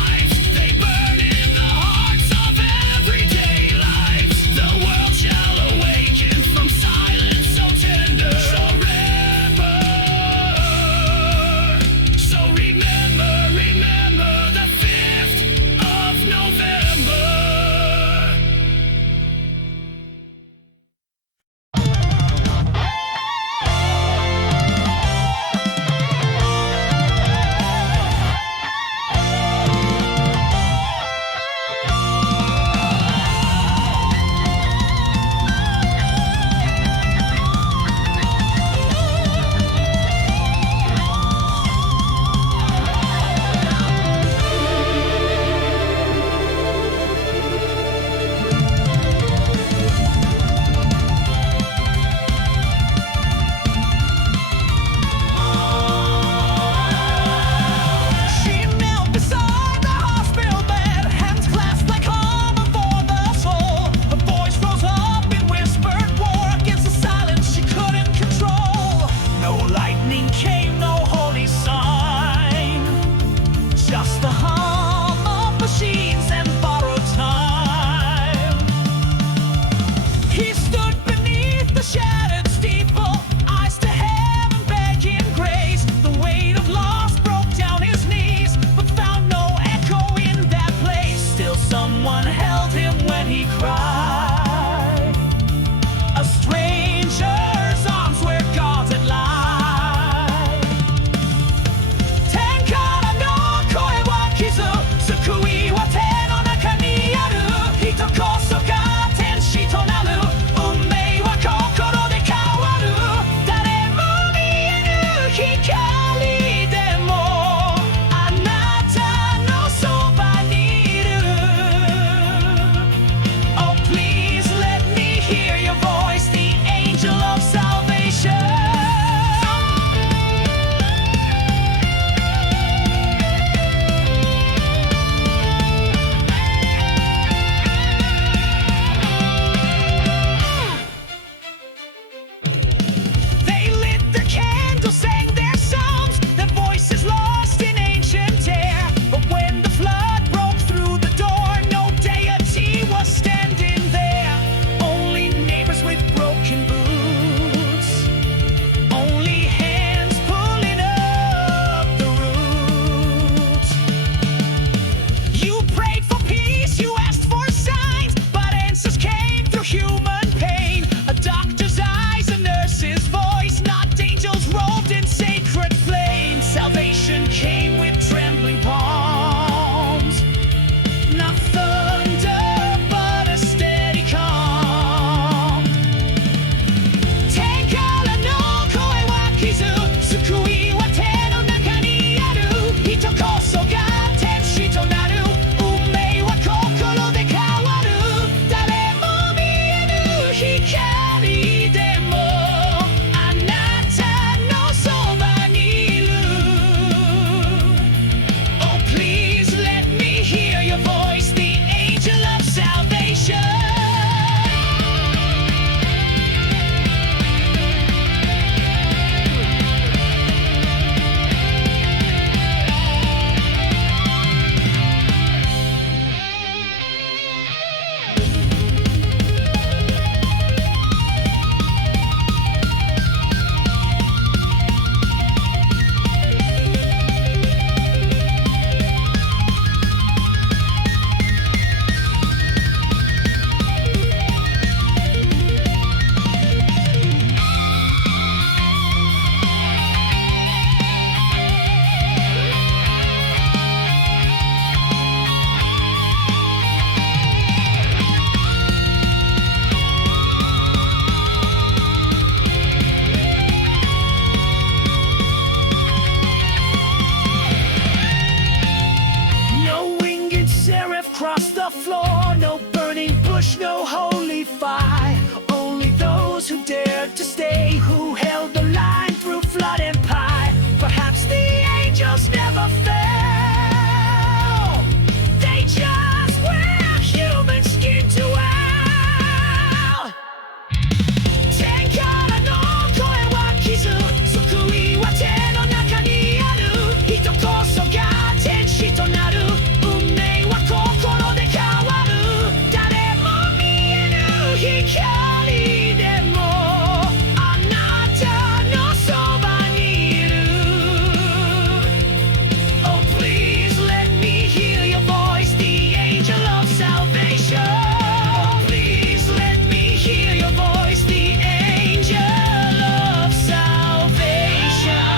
vision came with trembling palms. Not thunder, but a steady calm. Tenkara no koe wa kizu, tsukui wa te no naka ni aru. Hito koso ga tenshi to naru, unmei wa kokoro de kawaru. Dare mo mienu hikari demo, anata no soba ni iru. Oh, please let me hear your voice, the angel of salvation. No winged seraph crossed the floor, no burning bush, no holy fire. Only those who dared to stay, who held the line through flood and pie. Perhaps the angels never fell, they just wear human skin to well. Tenkara no koe wa kizu, tsukui wa te no naka ni aru. Hito koso ga tenshi to naru, unmei wa kokoro de kawaru. Dare mo mienu hikari demo, anata no soba ni iru. Oh, please let me hear your voice, the angel of salvation. Oh, please let me hear your voice, the angel of salvation.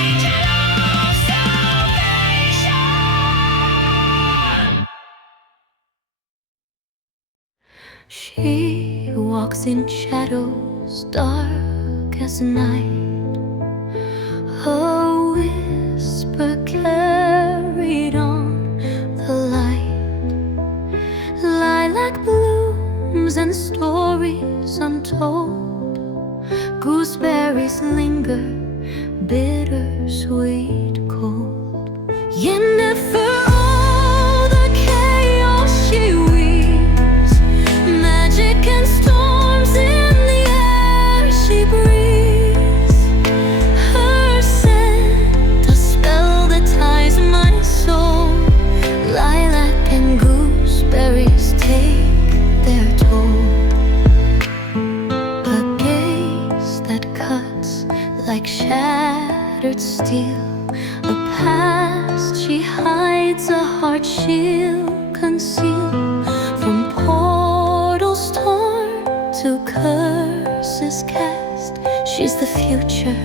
Angel of salvation. She walks in shadows dark as night. A whisper carried on the light. Lilac blooms and stories untold. Gooseberries linger, bittersweet cold. Yennefer, all the chaos she weaves, magic and storms in the air she breathes. Her scent, a spell that ties my soul. Lilac and gooseberries take their toll. A gaze that cuts like shattered steel. A past she hides, a heart she'll conceal. From portals torn to curses cast, she's the future,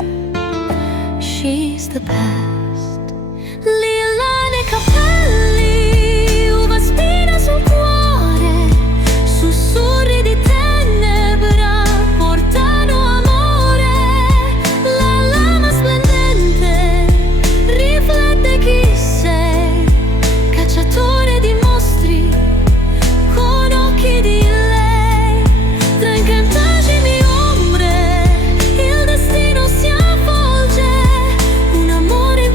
she's the past. Lilac capelli, uva spina sul cuore, sussurri di tenebra portano amore. La lama splendente riflette chi sei, cacciatore di mostri con occhi di lei. Tra incantagini ombre il destino si avvolge, un amore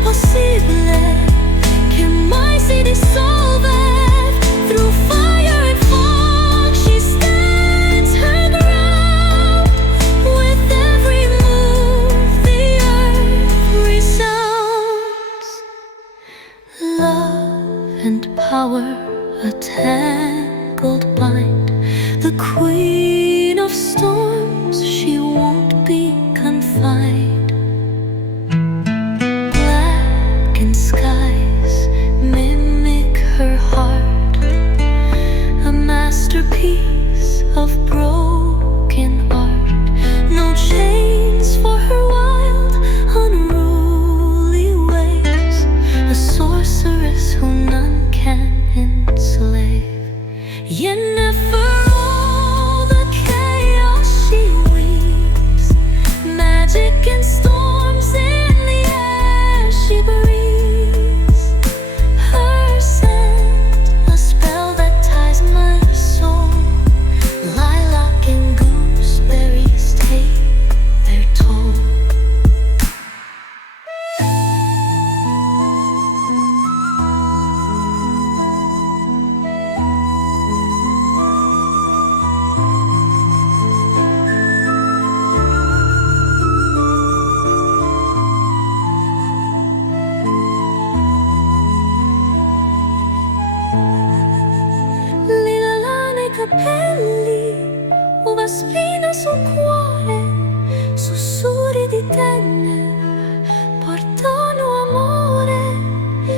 sua spina sul cuore, sussurri di tenne portano amore.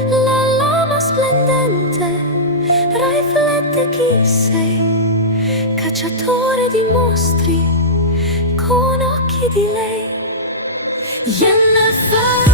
La lama splendente riflette chi sei, cacciatore di mostri con occhi di lei. Yennefer